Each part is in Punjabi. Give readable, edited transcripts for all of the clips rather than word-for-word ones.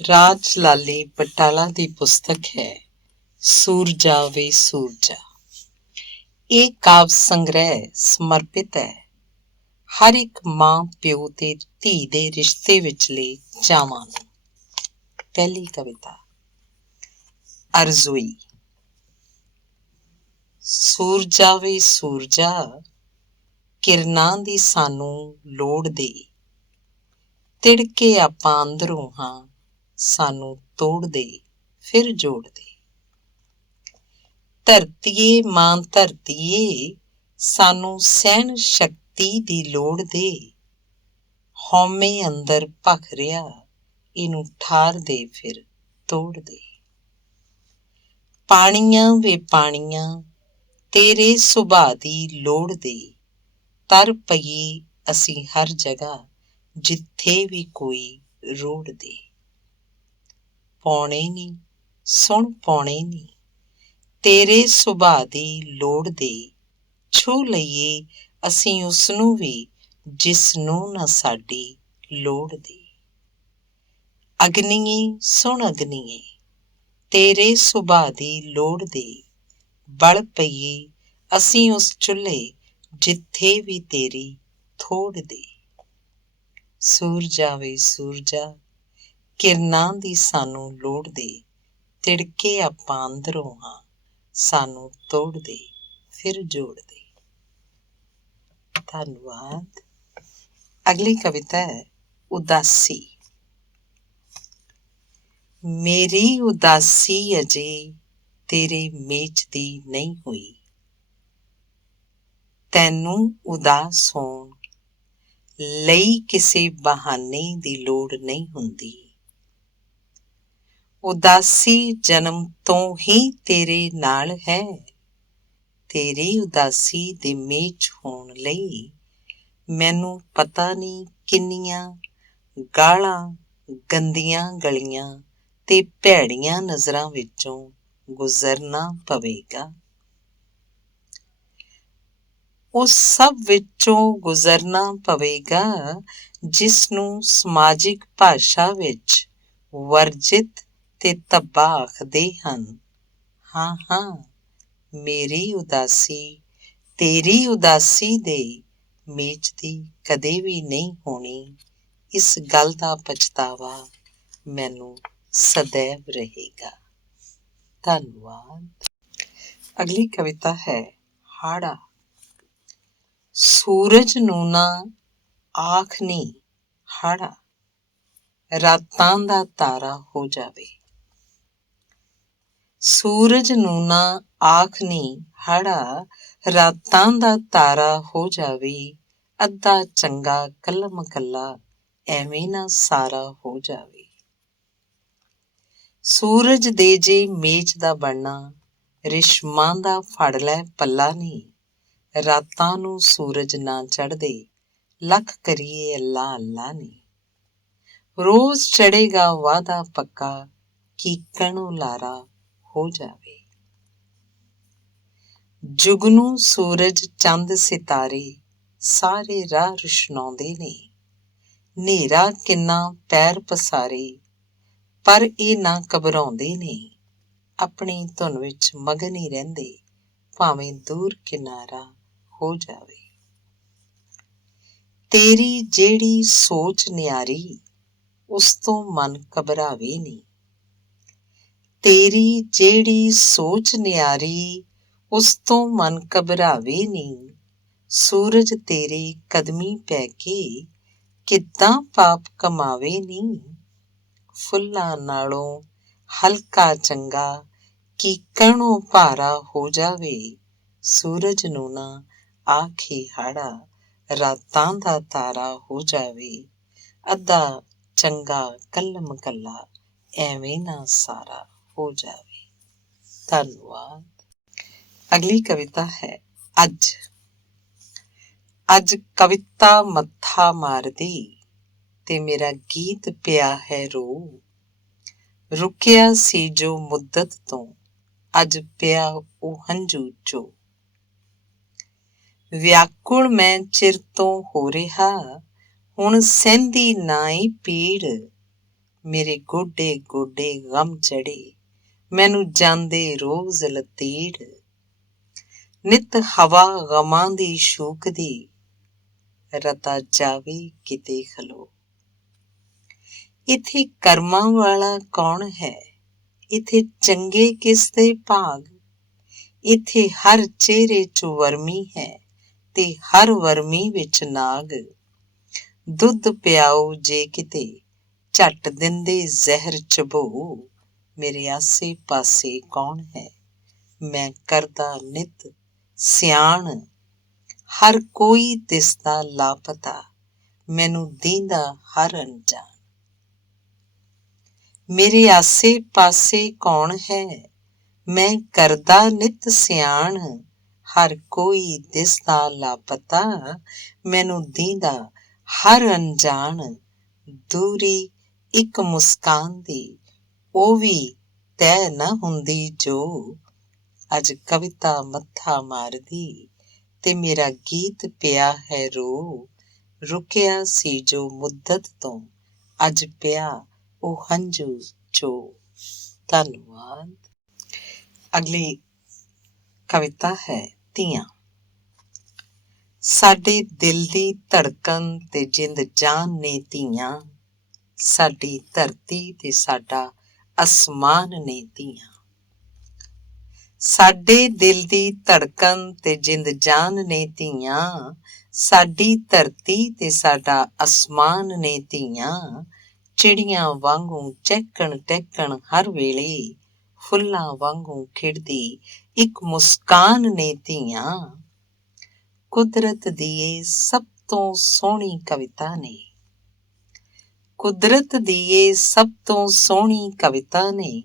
ਰਾਜ ਲਾਲੀ ਬਟਾਲਾ ਦੀ ਪੁਸਤਕ ਹੈ ਸੂਰਜਾ ਵੇ ਸੂਰਜਾ। ਇਹ ਕਾਵਿ ਸੰਗ੍ਰਹਿ ਸਮਰਪਿਤ ਹੈ ਹਰ ਇੱਕ ਮਾਂ ਪਿਓ ਤੇ ਧੀ ਦੇ ਰਿਸ਼ਤੇ ਵਿਚਲੇ ਚਾਵਾਂ ਨੂੰ। ਪਹਿਲੀ ਕਵਿਤਾ ਅਰਜ਼ੋਈ। ਸੂਰਜਾ ਵੇ ਸੂਰਜਾ, ਕਿਰਨਾਂ ਦੀ ਸਾਨੂੰ ਲੋੜ ਦੇ, ਤਿੜਕੇ ਆਪਾਂ ਅੰਦਰੋਂ ਹਾਂ ਸਾਨੂੰ ਤੋੜ ਦੇ ਫਿਰ ਜੋੜ ਦੇ। ਧਰਤੀਏ ਮਾਂ ਧਰਤੀਏ, ਸਾਨੂੰ ਸਹਿਣ ਸ਼ਕਤੀ ਦੀ ਲੋੜ ਦੇ, ਹਉਮੈ ਅੰਦਰ ਭਖ ਰਿਹਾ ਇਹਨੂੰ ਠਾਰ ਦੇ ਫਿਰ ਤੋੜ ਦੇ। ਪਾਣੀਆਂ ਵੇ ਪਾਣੀਆਂ, ਤੇਰੇ ਸੁਭਾਅ ਦੀ ਲੋੜ ਦੇ, ਤਰ ਪਈਏ ਅਸੀਂ ਹਰ ਜਗ੍ਹਾ ਜਿੱਥੇ ਵੀ ਕੋਈ ਰੋੜ ਦੇ। ਪੌਣੇ ਨੀ ਸੁਣ ਪੌਣੇ ਨੀ, ਤੇਰੇ ਸੁਭਾਅ ਦੀ ਲੋੜ ਦੇ, ਛੂਹ ਲਈਏ ਅਸੀਂ ਉਸਨੂੰ ਵੀ ਜਿਸ ਨੂੰ ਨਾ ਸਾਡੀ ਲੋੜ ਦੇ। ਅਗਨੀਏ ਸੁਣ ਅਗਨੀਏ, ਤੇਰੇ ਸੁਭਾਅ ਦੀ ਲੋੜ ਦੇ, ਬਲ ਪਈਏ ਅਸੀਂ ਉਸ ਚੁੱਲ੍ਹੇ ਜਿੱਥੇ ਵੀ ਤੇਰੀ ਥੋੜ ਦੇ। ਸੂਰਜਾ ਵੇ ਸੂਰਜਾ, ਕਿਰਨਾਂ ਦੀ ਸਾਨੂੰ ਲੋੜ ਦੇ, ਤਿੜਕੇ ਆਪਾਂ ਅੰਦਰੋਂ ਹਾਂ ਸਾਨੂੰ ਤੋੜ ਦੇ ਫਿਰ ਜੋੜ ਦੇ। ਧੰਨਵਾਦ। ਅਗਲੀ ਕਵਿਤਾ ਹੈ ਉਦਾਸੀ। ਮੇਰੀ ਉਦਾਸੀ ਅਜੇ ਤੇਰੇ ਮੇਚ ਦੀ ਨਹੀਂ ਹੋਈ, ਤੈਨੂੰ ਉਦਾਸ ਹੋਣ ਲਈ ਕਿਸੇ ਬਹਾਨੇ ਦੀ ਲੋੜ ਨਹੀਂ ਹੁੰਦੀ। ਉਦਾਸੀ ਜਨਮ ਤੋਂ ਹੀ ਤੇਰੇ ਨਾਲ ਹੈ, ਤੇਰੀ ਉਦਾਸੀ ਦੇ ਮੇਚ ਹੋਣ ਲਈ ਮੈਨੂੰ ਪਤਾ ਨਹੀਂ ਕਿੰਨੀਆਂ ਗਾਲਾਂ ਗੰਦੀਆਂ ਗਲੀਆਂ ਤੇ ਭੈੜੀਆਂ ਨਜ਼ਰਾਂ ਵਿੱਚੋਂ ਗੁਜ਼ਰਨਾ ਪਵੇਗਾ। ਉਸ ਸਭ ਵਿੱਚੋਂ ਗੁਜ਼ਰਨਾ ਪਵੇਗਾ ਜਿਸ ਨੂੰ ਸਮਾਜਿਕ ਭਾਸ਼ਾ ਵਿੱਚ ਵਰਜਿਤ ਤੇ ਧੱਬਾ ਆਖਦੇ ਹਨ। ਹਾਂ ਹਾਂ, ਮੇਰੀ ਉਦਾਸੀ ਤੇਰੀ ਉਦਾਸੀ ਦੇ ਮੇਚ ਦੀ ਕਦੇ ਵੀ ਨਹੀਂ ਹੋਣੀ, ਇਸ ਗੱਲ ਦਾ ਪਛਤਾਵਾ ਮੈਨੂੰ ਸदैव ਰਹੇਗਾ। ਧੰਨਵਾਦ। ਅਗਲੀ ਕਵਿਤਾ ਹੈ ਹਾੜਾ। ਸੂਰਜ ਨੂੰ ਨਾ ਆਖ ਨੀ ਹਾੜਾ, ਰਾਤਾਂ ਦਾ ਤਾਰਾ ਹੋ ਜਾਵੇ। ਸੂਰਜ ਨੂੰ ਨਾ ਆਖ ਨੀ ਹਾੜਾ, ਰਾਤਾਂ ਦਾ ਤਾਰਾ ਹੋ ਜਾਵੇ, ਅੱਧਾ ਚੰਗਾ ਕੱਲਮ ਕੱਲਾ ਐਵੇਂ ਨਾ ਸਾਰਾ ਹੋ ਜਾਵੇ। ਸੂਰਜ ਦੇ ਜੇ ਮੇਚ ਦਾ ਬਣਨਾ, ਰਿਸ਼ਮਾਂ ਦਾ ਫੜ ਲੈ ਪੱਲਾ ਨੀ, ਰਾਤਾਂ ਨੂੰ ਸੂਰਜ ਨਾ ਚੜ੍ਹਦੇ ਲੱਖ ਕਰੀਏ ਅੱਲਾ ਅੱਲਾ ਨੀ। ਰੋਜ਼ ਚੜ੍ਹੇਗਾ ਵਾਅਦਾ ਪੱਕਾ, ਕੀਕਣ ਉਲਾਰਾ ਹੋ ਜਾਵੇ। ਜੁਗਨੂੰ ਸੂਰਜ ਚੰਦ ਸਿਤਾਰੇ ਸਾਰੇ ਰਾਹ ਰੁਸ਼ਨਾਉਂਦੇ ਨੇ, ਹਨੇਰਾ ਕਿੰਨਾ ਪੈਰ ਪਸਾਰੇ ਪਰ ਇਹ ਨਾ ਘਬਰਾਉਂਦੇ ਨੇ, ਆਪਣੀ ਧੁਨ ਵਿੱਚ ਮਗਨ ਹੀ ਰਹਿੰਦੇ ਭਾਵੇਂ ਦੂਰ ਕਿਨਾਰਾ ਹੋ ਜਾਵੇ। ਤੇਰੀ ਜਿਹੜੀ ਸੋਚ ਨਿਆਰੀ ਉਸ ਤੋਂ ਮਨ ਘਬਰਾਵੇ ਨੀ, ਤੇਰੀ ਜਿਹੜੀ ਸੋਚ ਨਿਆਰੀ ਉਸ ਤੋਂ ਮਨ ਘਬਰਾਵੇ ਨੀ, ਸੂਰਜ ਤੇਰੇ ਕਦਮੀ ਪੈ ਕੇ ਕਿੱਦਾਂ ਪਾਪ ਕਮਾਵੇ ਨੀ। ਫੁੱਲਾਂ ਨਾਲੋਂ ਹਲਕਾ ਚੰਗਾ ਕੀਕਣੋਂ ਭਾਰਾ ਹੋ ਜਾਵੇ, ਸੂਰਜ ਨੂੰ ਨਾ ਆਖੇ ਹਾੜਾ, ਰਾਤਾਂ ਦਾ ਤਾਰਾ ਹੋ ਜਾਵੇ, ਅੱਧਾ ਚੰਗਾ ਕੱਲਮ ਕੱਲਾ ਐਵੇਂ ਨਾ ਸਾਰਾ ਹੋ ਜਾਵੇ। ਧੰਨਵਾਦ। ਅਗਲੀ ਕਵਿਤਾ ਹੈ ਅੱਜ। ਅੱਜ ਕਵਿਤਾ ਮੱਥਾ ਮਾਰਦੀ ਤੇ ਮੇਰਾ ਗੀਤ ਪਿਆ ਹੈ ਰੋ, ਰੁਕਿਆ ਸੀ ਜੋ ਮੁੱਦਤ ਤੋਂ ਅੱਜ ਪਿਆ ਉਹ ਹੰਝੂ ਚੋ। ਵਿਆਕੁਲ ਮੈਂ ਚਿਰ ਤੋਂ ਹੋ ਰਿਹਾ ਹੁਣ ਸਹਿੰਦੀ ਨਾ ਈ ਪੀੜ, ਮੇਰੇ ਗੋਡੇ ਗੋਡੇ ਗਮ ਚੜੇ, ਮੈਨੂੰ ਜਾਂਦੇ ਰੋਜ਼ ਲਤੀੜ। ਨਿਤ ਹਵਾ ਗਮਾਂ ਦੀ ਸ਼ੂਕਦੀ, ਰਤਾ ਜਾਵੇ ਕਿਤੇ ਖਲੋ। ਇੱਥੇ ਕਰਮਾਂ ਵਾਲਾ ਕੌਣ ਹੈ, ਇੱਥੇ ਚੰਗੇ ਕਿਸ ਦੇ ਭਾਗ। ਇੱਥੇ ਹਰ ਚਿਹਰੇ 'ਚ ਵਰਮੀ ਹੈ, ਤੇ ਹਰ ਵਰਮੀ ਵਿੱਚ ਨਾਗ। ਦੁੱਧ ਪਿਆਓ ਜੇ ਕਿਤੇ, ਝੱਟ ਦਿੰਦੇ ਜ਼ਹਿਰ ਚਬੋ। ਮੇਰੇ ਆਸੇ ਪਾਸੇ ਕੌਣ ਹੈ, ਮੈਂ ਕਰਦਾ ਨਿਤ ਸਿਆਣ। ਹਰ ਕੋਈ ਦਿਸਦਾ ਲਾਪਤਾ, ਮੈਨੂੰ ਦੀਂਦਾ ਹਰ ਅਣਜਾਣ। ਮੇਰੇ ਆਸੇ ਪਾਸੇ ਕੌਣ ਹੈ, ਮੈਂ ਕਰਦਾ ਨਿਤ ਸਿਆਣ। ਹਰ ਕੋਈ ਦਿਸਦਾ ਲਾਪਤਾ, ਮੈਨੂੰ ਦੀਂਦਾ ਹਰ ਅਣਜਾਣ। ਦੂਰੀ ਇੱਕ ਮੁਸਕਾਨ ਦੀ, ਉਹ ਵੀ ਤੈਅ ਨਾ ਹੁੰਦੀ ਜੋ। ਅੱਜ ਕਵਿਤਾ ਮੱਥਾ ਮਾਰਦੀ, ਤੇ ਮੇਰਾ ਗੀਤ ਪਿਆ ਹੈ ਰੋ। ਰੁਕਿਆ ਸੀ ਜੋ ਮੁੱਦਤ ਤੋਂ, ਅੱਜ ਪਿਆ ਉਹ ਹੰਝੂ ਚੋ। ਧੰਨਵਾਦ। ਅਗਲੀ ਕਵਿਤਾ ਹੈ ਧੀਆਂ। ਸਾਡੇ ਦਿਲ ਦੀ ਧੜਕਣ ਤੇ ਜਿੰਦ ਜਾਨ ਨੇ ਧੀਆਂ, ਸਾਡੀ ਧਰਤੀ ਤੇ ਸਾਡਾ ਅਸਮਾਨ ਨੇ ਧੀਆਂ। ਸਾਡੇ ਦਿਲ ਦੀ ਧੜਕਣ ਤੇ ਜਿੰਦ ਜਾਨ ਨੇ ਧੀਆਂ, ਸਾਡੀ ਧਰਤੀ ਤੇ ਸਾਡਾ ਅਸਮਾਨ ਨੇ ਧੀਆਂ। ਚਿੜੀਆਂ ਵਾਂਗੂ ਚਹਿਕਣ ਟਹਿਕਣ ਹਰ ਵੇਲੇ, ਫੁੱਲਾਂ ਵਾਂਗੂ ਖਿੜਦੀ ਇੱਕ ਮੁਸਕਾਨ ਨੇ ਧੀਆਂ। ਕੁਦਰਤ ਦੀ ਇਹ ਸਭ ਤੋਂ ਸੋਹਣੀ ਕਵਿਤਾ ਨੇ, ਕੁਦਰਤ ਦੀ ਇਹ ਸਭ ਤੋਂ ਸੋਹਣੀ ਕਵਿਤਾ ਨੇ।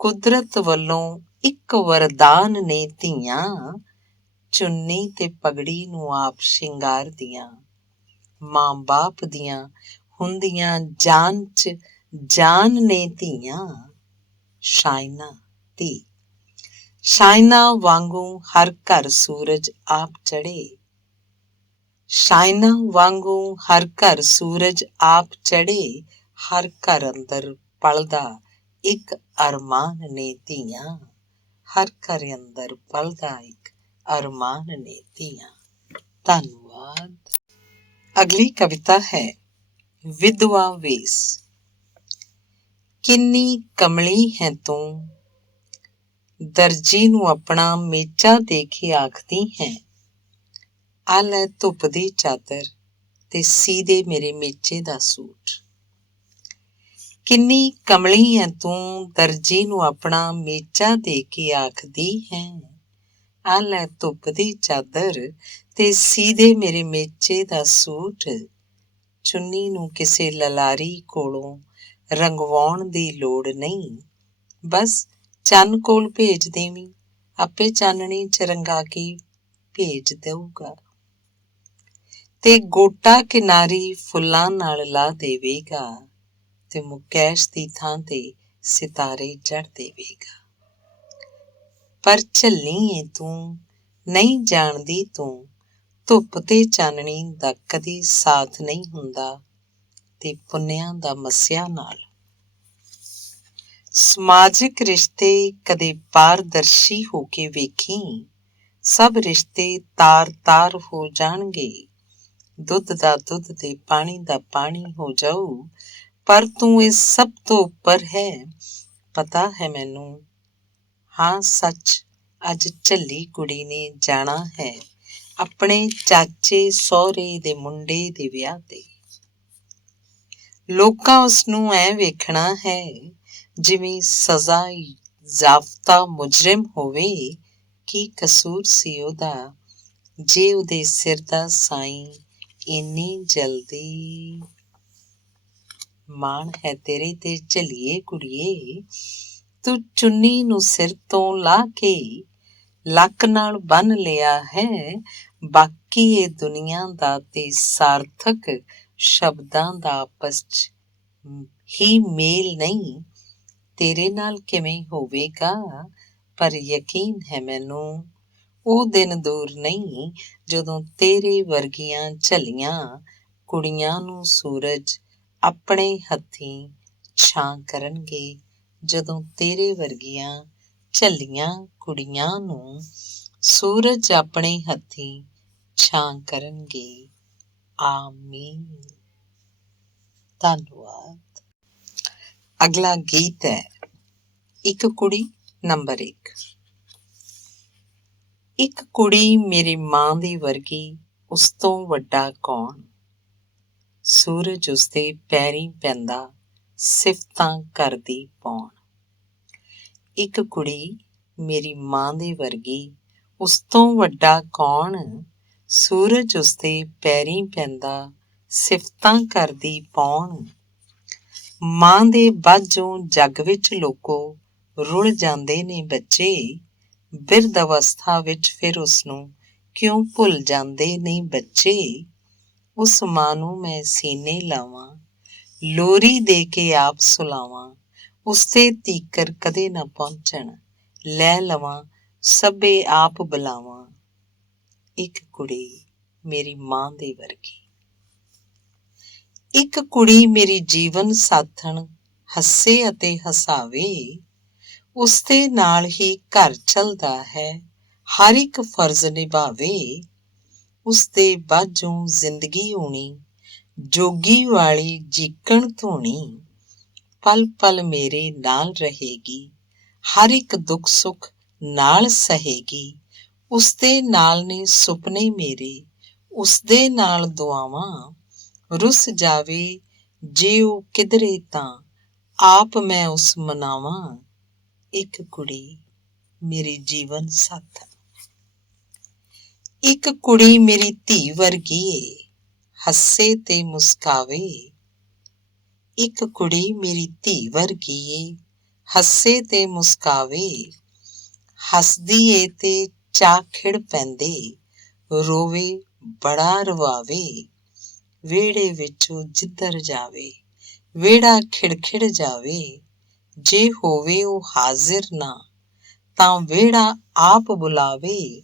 ਕੁਦਰਤ ਵੱਲੋਂ ਇੱਕ ਵਰਦਾਨ ਨੇ ਧੀਆਂ, ਚੁੰਨੀ ਤੇ ਪਗੜੀ ਨੂੰ ਆਪ ਸ਼ਿੰਗਾਰਦੀਆਂ। ਮਾਂ ਬਾਪ ਦੀਆਂ ਹੁੰਦੀਆਂ ਜਾਨ 'ਚ ਜਾਨ ਨੇ ਧੀਆਂ। ਸ਼ਾਇਨਾ ਧੀ। ਸ਼ਾਇਨਾ ਵਾਂਗੂ ਹਰ ਘਰ ਸੂਰਜ ਆਪ ਚੜ੍ਹੇ, ਸ਼ਾਇਨਾ ਵਾਂਗੂ ਹਰ ਘਰ ਸੂਰਜ ਆਪ ਚੜ੍ਹੇ। ਹਰ ਘਰ ਅੰਦਰ ਪਲਦਾ ਇੱਕ ਅਰਮਾਨ ਨੇ ਧੀਆਂ, ਹਰ ਘਰ ਅੰਦਰ ਪਲਦਾ ਇੱਕ ਅਰਮਾਨ ਨੇ ਧੀਆਂ। ਧੰਨਵਾਦ। ਅਗਲੀ ਕਵਿਤਾ ਹੈ ਵਿਧਵਾ ਵੇਸ। ਕਿੰਨੀ ਕਮਲੀ ਹੈ ਤੂੰ, ਦਰਜੀ ਨੂੰ ਆਪਣਾ ਮੇਚਾ ਦੇ ਕੇ ਆਖਦੀ ਹੈ, ਆ ਲੈ ਧੁੱਪ ਦੀ ਚਾਦਰ ਤੇ ਸੀ ਦੇ ਮੇਰੇ ਮੇਚੇ ਦਾ ਸੂਟ। ਕਿੰਨੀ ਕਮਲੀ ਹੈ ਤੂੰ, ਦਰਜੀ ਨੂੰ ਆਪਣਾ ਮੇਚਾ ਦੇ ਕੇ ਆਖਦੀ ਹੈ, ਆ ਲੈ ਧੁੱਪ ਦੀ ਚਾਦਰ ਤੇ ਸੀ ਦੇ ਮੇਰੇ ਮੇਚੇ ਦਾ ਸੂਟ। ਚੁੰਨੀ ਨੂੰ ਕਿਸੇ ਲਲਾਰੀ ਕੋਲੋਂ ਰੰਗਵਾਉਣ ਦੀ ਲੋੜ ਨਹੀਂ, ਬਸ ਚੰਨ ਕੋਲ ਭੇਜ ਦੇਵੀਂ, ਆਪੇ ਚਾਨਣੀ 'ਚ ਰੰਗਾ ਕੇ ਭੇਜ ਦਊਗਾ। ਤੇ ਗੋਟਾ ਕਿਨਾਰੀ ਫੁੱਲਾਂ ਨਾਲ ਲਾ ਦੇਵੇਗਾ, ਤੇ ਮੁਕੈਸ਼ ਦੀ ਥਾਂ ਤੇ ਸਿਤਾਰੇ ਜੜ ਦੇਵੇਗਾ। ਪਰ ਝੱਲੀ ਏ ਤੂੰ, ਨਹੀਂ ਜਾਣਦੀ ਤੂੰ, ਧੁੱਪ ਤੇ ਚਾਨਣੀ ਦਾ ਕਦੀ ਸਾਥ ਨਹੀਂ ਹੁੰਦਾ, ਤੇ ਪੁੰਨਿਆਂ ਦਾ ਮੱਸਿਆ ਨਾਲ। ਸਮਾਜਿਕ ਰਿਸ਼ਤੇ ਕਦੇ ਪਾਰਦਰਸ਼ੀ ਹੋ ਕੇ ਵੇਖੀ, ਸਭ ਰਿਸ਼ਤੇ ਤਾਰ ਤਾਰ ਹੋ ਜਾਣਗੇ। ਦੁੱਧ ਦਾ ਦੁੱਧ ਤੇ ਪਾਣੀ ਦਾ ਪਾਣੀ ਹੋ ਜਾਊ, ਪਰ ਤੂੰ ਇਹ ਸਭ ਤੋਂ ਉੱਪਰ ਹੈ, ਪਤਾ ਹੈ ਮੈਨੂੰ। ਹਾਂ ਸੱਚ, ਅੱਜ ਝੱਲੀ ਕੁੜੀ ਨੇ ਜਾਣਾ ਹੈ ਆਪਣੇ ਚਾਚੇ ਸਹੁਰੇ ਦੇ ਮੁੰਡੇ ਦੇ ਵਿਆਹ ਤੇ। ਲੋਕਾਂ ਉਸਨੂੰ ਐਂ ਵੇਖਣਾ ਹੈ ਜਿਵੇਂ ਸਜ਼ਾ ਜ਼ਾਬਤਾ ਮੁਜਰਿਮ ਹੋਵੇ। ਕੀ ਕਸੂਰ ਸੀ ਉਹਦਾ, ਜੇ ਉਹਦੇ ਸਿਰ ਦਾ ਸਾਈਂ ਇੰਨੀ ਜਲਦੀ। ਮਾਣ ਹੈ ਤੇਰੇ ਤੇ ਝੱਲੀਏ ਕੁੜੀਏ, ਤੂੰ ਚੁੰਨੀ ਨੂੰ ਸਿਰ ਤੋਂ ਲਾਹ ਕੇ ਲੱਕ ਨਾਲ ਬੰਨ ਲਿਆ ਹੈ। ਬਾਕੀ ਇਹ ਦੁਨੀਆ ਦਾ ਤੇ ਸਾਰਥਕ ਸ਼ਬਦਾਂ ਦਾ ਆਪਸ 'ਚ ਹੀ ਮੇਲ ਨਹੀਂ, ਤੇਰੇ ਨਾਲ ਕਿਵੇਂ ਹੋਵੇਗਾ। ਪਰ ਯਕੀਨ ਹੈ ਮੈਨੂੰ, ਉਹ ਦਿਨ ਦੂਰ ਨਹੀਂ ਜਦੋਂ ਤੇਰੇ ਵਰਗੀਆਂ ਝੱਲੀਆਂ ਕੁੜੀਆਂ ਨੂੰ ਸੂਰਜ ਆਪਣੇ ਹੱਥੀਂ ਛਾਂ ਕਰਨਗੇ ਜਦੋਂ ਤੇਰੇ ਵਰਗੀਆਂ ਝੱਲੀਆਂ ਕੁੜੀਆਂ ਨੂੰ ਸੂਰਜ ਆਪਣੇ ਹੱਥੀਂ ਛਾਂ ਕਰਨਗੇ। ਆਮੀਨ। ਧੰਨਵਾਦ। ਅਗਲਾ ਗੀਤ ਹੈ ਇੱਕ ਕੁੜੀ ਨੰਬਰ 1। ਇੱਕ ਕੁੜੀ ਮੇਰੀ ਮਾਂ ਦੀ ਵਰਗੀ, ਉਸ ਤੋਂ ਵੱਡਾ ਕੌਣ। ਸੂਰਜ ਉਸਦੇ ਪੈਰੀਂ ਪੈਂਦਾ, ਸਿਫਤਾਂ ਕਰਦੀ ਪੌਣ। ਇੱਕ ਕੁੜੀ ਮੇਰੀ ਮਾਂ ਦੀ ਵਰਗੀ, ਉਸ ਤੋਂ ਵੱਡਾ ਕੌਣ। ਸੂਰਜ ਉਸਦੇ ਪੈਰੀਂ ਪੈਂਦਾ, ਸਿਫਤਾਂ ਕਰਦੀ ਪੌਣ। ਮਾਂ ਦੇ ਬਾਝੋਂ ਜੱਗ ਵਿੱਚ ਲੋਕੋ ਰੁਲ ਜਾਂਦੇ ਨੇ ਬੱਚੇ, ਬਿਰਧ ਅਵਸਥਾ ਵਿੱਚ ਫਿਰ ਉਸਨੂੰ ਕਿਉਂ ਭੁੱਲ ਜਾਂਦੇ ਨੇ ਬੱਚੇ। ਉਸ ਮਾਂ ਨੂੰ ਮੈਂ ਸੀਨੇ ਲਾਵਾਂ, ਲੋਰੀ ਦੇ ਕੇ ਆਪ ਸੁਲਾਵਾਂ, ਉਸਦੇ ਤੀਕਰ ਕਦੇ ਨਾ ਪਹੁੰਚਣ, ਲੈ ਲਵਾਂ ਸਭੇ ਆਪ ਬੁਲਾਵਾਂ। ਇੱਕ ਕੁੜੀ ਮੇਰੀ ਮਾਂ ਦੇ ਵਰਗੀ। ਇੱਕ ਕੁੜੀ ਮੇਰੀ ਜੀਵਨ ਸਾਥਣ, ਹੱਸੇ ਅਤੇ ਹਸਾਵੇ, ਉਸਦੇ ਨਾਲ ਹੀ ਘਰ ਚੱਲਦਾ ਹੈ, ਹਰ ਇੱਕ ਫਰਜ਼ ਨਿਭਾਵੇ। ਉਸਦੇ ਬਾਝੋਂ ਜ਼ਿੰਦਗੀ ਹੋਣੀ, ਜੋਗੀ ਵਾਲੀ ਜੀਕਣ ਧੋਣੀ, ਪਲ ਪਲ ਮੇਰੇ ਨਾਲ ਰਹੇਗੀ, ਹਰ ਇੱਕ ਦੁੱਖ ਸੁੱਖ ਨਾਲ ਸਹੇਗੀ। ਉਸਦੇ ਨਾਲ ਨੇ ਸੁਪਨੇ ਮੇਰੇ, ਉਸਦੇ ਨਾਲ ਦੁਆਵਾਂ, ਰੁੱਸ ਜਾਵੇ ਜੇ ਉਹ ਕਿਧਰੇ ਤਾਂ ਆਪ ਮੈਂ ਉਸ ਮਨਾਵਾਂ। ਇੱਕ ਕੁੜੀ ਮੇਰੀ ਜੀਵਨ ਸਾਥਣ। ਇੱਕ ਕੁੜੀ ਮੇਰੀ ਧੀ ਵਰਗੀ ਏ, ਹੱਸੇ ਤੇ ਮੁਸਕਾਵੇ। ਇੱਕ ਕੁੜੀ ਮੇਰੀ ਧੀ ਵਰਗੀ ਏ, ਹੱਸੇ ਤੇ ਮੁਸਕਾਵੇ। ਹੱਸਦੀ ਏ ਤੇ ਚਾਅ ਖਿੜ ਪੈਂਦੇ, ਰੋਵੇ ਬੜਾ ਰਵਾਵੇ। ਵਿਹੜੇ ਵਿੱਚੋਂ ਜਿੱਧਰ ਜਾਵੇ, ਵਿਹੜਾ ਖਿੜ ਜਾਵੇ। ਜੇ ਹੋਵੇ ਉਹ ਹਾਜ਼ਿਰ ਨਾ, ਤਾਂ ਵਿਹੜਾ ਆਪ ਬੁਲਾਵੇ।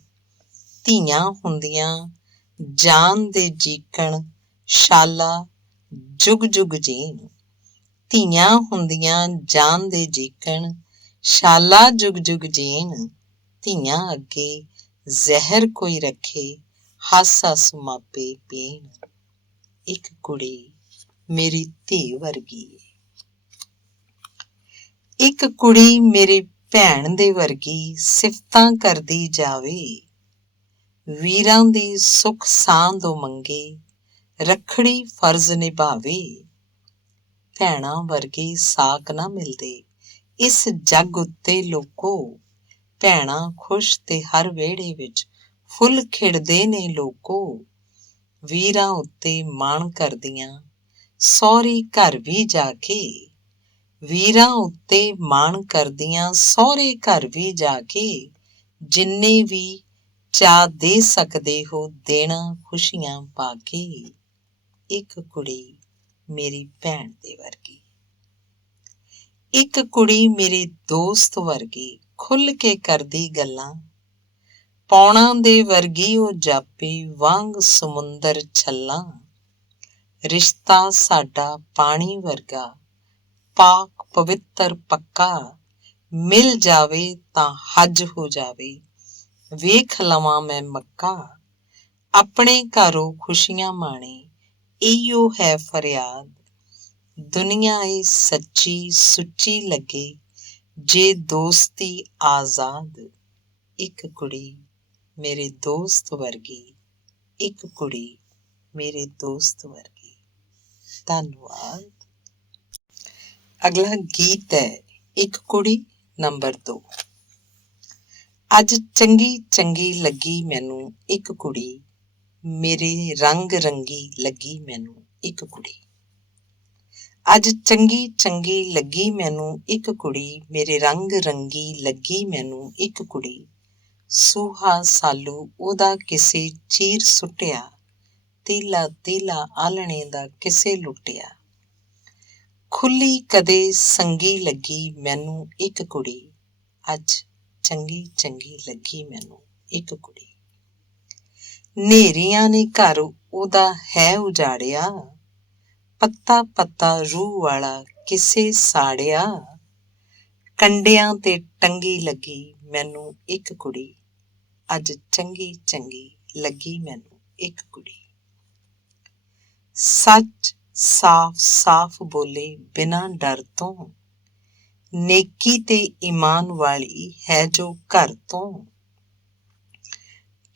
ਧੀਆਂ ਹੁੰਦੀਆਂ ਜਾਨ ਦੇ ਜੀਕਣ, ਸ਼ਾਲਾ ਜੁਗ ਜੁਗ ਜੀਣ। ਧੀਆਂ ਹੁੰਦੀਆਂ ਜਾਨ ਦੇ ਜੀਕਣ, ਸ਼ਾਲਾ ਜੁਗ ਜੁਗ ਜੀਣ। ਧੀਆਂ ਅੱਗੇ ਜ਼ਹਿਰ ਕੋਈ ਰੱਖੇ, ਹੱਸ ਹੱਸ ਮਾਪੇ ਪੀਣ। ਇੱਕ ਕੁੜੀ ਮੇਰੀ ਧੀ ਵਰਗੀ ਏ। ਇੱਕ ਕੁੜੀ ਮੇਰੀ ਭੈਣ ਦੇ ਵਰਗੀ, ਸਿਫਤਾਂ ਕਰਦੀ ਜਾਵੇ। ਵੀਰਾਂ ਦੀ ਸੁੱਖ ਸਾਂਦ ਉਹ ਮੰਗੇ, ਰੱਖੜੀ ਫਰਜ਼ ਨਿਭਾਵੇ। ਭੈਣਾਂ ਵਰਗੇ ਸਾਕ ਨਾ ਮਿਲਦੇ ਇਸ ਜੱਗ ਉੱਤੇ ਲੋਕੋ, ਭੈਣਾਂ ਖੁਸ਼ ਤੇ ਹਰ ਵਿਹੜੇ ਵਿੱਚ ਫੁੱਲ ਖਿੜਦੇ ਨੇ ਲੋਕੋ। ਵੀਰਾਂ ਉੱਤੇ ਮਾਣ ਕਰਦੀਆਂ, ਸਹੁਰੀ ਘਰ ਵੀ ਜਾ ਕੇ। ਵੀਰਾਂ ਉੱਤੇ ਮਾਣ ਕਰਦੀਆਂ, ਸਹੁਰੇ ਘਰ ਵੀ ਜਾ ਕੇ। ਜਿੰਨੇ ਵੀ ਚਾਅ ਦੇ ਸਕਦੇ ਹੋ, ਦੇਣਾ ਖੁਸ਼ੀਆਂ ਪਾ ਕੇ। ਇੱਕ ਕੁੜੀ ਮੇਰੀ ਭੈਣ ਦੇ ਵਰਗੀ। ਇੱਕ ਕੁੜੀ ਮੇਰੀ ਦੋਸਤ ਵਰਗੀ, ਖੁੱਲ੍ਹ ਕੇ ਕਰਦੀ ਗੱਲਾਂ। ਪੌਣਾ ਦੇ ਵਰਗੀ ਉਹ ਜਾਪੀ, ਵਾਂਗ ਸਮੁੰਦਰ ਛੱਲਾਂ। ਰਿਸ਼ਤਾ ਸਾਡਾ ਪਾਣੀ ਵਰਗਾ, ਪਾਕ ਪਵਿੱਤਰ ਪੱਕਾ। ਮਿਲ ਜਾਵੇ ਤਾਂ ਹੱਜ ਹੋ ਜਾਵੇ, ਵੇਖ ਲਵਾਂ ਮੈਂ ਮੱਕਾ। ਆਪਣੇ ਘਰੋਂ ਖੁਸ਼ੀਆਂ ਮਾਣੇ, ਇਹੀਓ ਹੈ ਫਰਿਆਦ। ਦੁਨੀਆ ਏ ਸੱਚੀ ਸੁੱਚੀ ਲੱਗੇ, ਜੇ ਦੋਸਤੀ ਆਜ਼ਾਦ। ਇੱਕ ਕੁੜੀ ਮੇਰੇ ਦੋਸਤ ਵਰਗੀ। ਇੱਕ ਕੁੜੀ ਮੇਰੇ ਦੋਸਤ ਵਰਗੀ। ਧੰਨਵਾਦ। ਅਗਲਾ ਗੀਤ ਹੈ ਇੱਕ ਕੁੜੀ ਨੰਬਰ 2। ਅੱਜ ਚੰਗੀ ਚੰਗੀ ਲੱਗੀ ਮੈਨੂੰ ਇੱਕ ਕੁੜੀ, ਮੇਰੇ ਰੰਗ ਰੰਗੀ ਲੱਗੀ ਮੈਨੂੰ ਇੱਕ ਕੁੜੀ। ਅੱਜ ਚੰਗੀ ਚੰਗੀ ਲੱਗੀ ਮੈਨੂੰ ਇੱਕ ਕੁੜੀ, ਮੇਰੇ ਰੰਗ ਰੰਗੀ ਲੱਗੀ ਮੈਨੂੰ ਇੱਕ ਕੁੜੀ। ਸੂਹਾ ਸਾਲੂ ਉਹਦਾ ਕਿਸੇ ਚੀਰ ਸੁੱਟਿਆ, ਤੀਲਾ ਤੀਲਾ ਆਲ੍ਹਣੇ ਦਾ ਕਿਸੇ ਲੁੱਟਿਆ। ਖੁੱਲੀ ਕਦੇ ਸੰਗੀ ਲੱਗੀ ਮੈਨੂੰ ਇੱਕ ਕੁੜੀ, ਅੱਜ ਚੰਗੀ ਚੰਗੀ ਲੱਗੀ ਮੈਨੂੰ ਇੱਕ ਕੁੜੀ। ਨੇਰੀਆਂ ਨੇ ਘਰ ਉਹਦਾ ਹੈ ਉਜਾੜਿਆ, ਪੱਤਾ ਪੱਤਾ ਰੂਹ ਵਾਲਾ ਕਿਸੇ ਸਾੜਿਆ, ਕੰਡਿਆਂ ਤੇ ਟੰਗੀ ਲੱਗੀ ਮੈਨੂੰ ਇੱਕ ਕੁੜੀ, ਅੱਜ ਚੰਗੀ ਚੰਗੀ ਲੱਗੀ ਮੈਨੂੰ ਇੱਕ ਕੁੜੀ। ਸੱਚ ਸਾਫ਼ ਸਾਫ਼ ਬੋਲੇ ਬਿਨਾਂ ਡਰ ਤੋਂ, ਨੇਕੀ ਤੇ ਈਮਾਨ ਵਾਲੀ ਹੈ ਜੋ ਘਰ ਤੋਂ।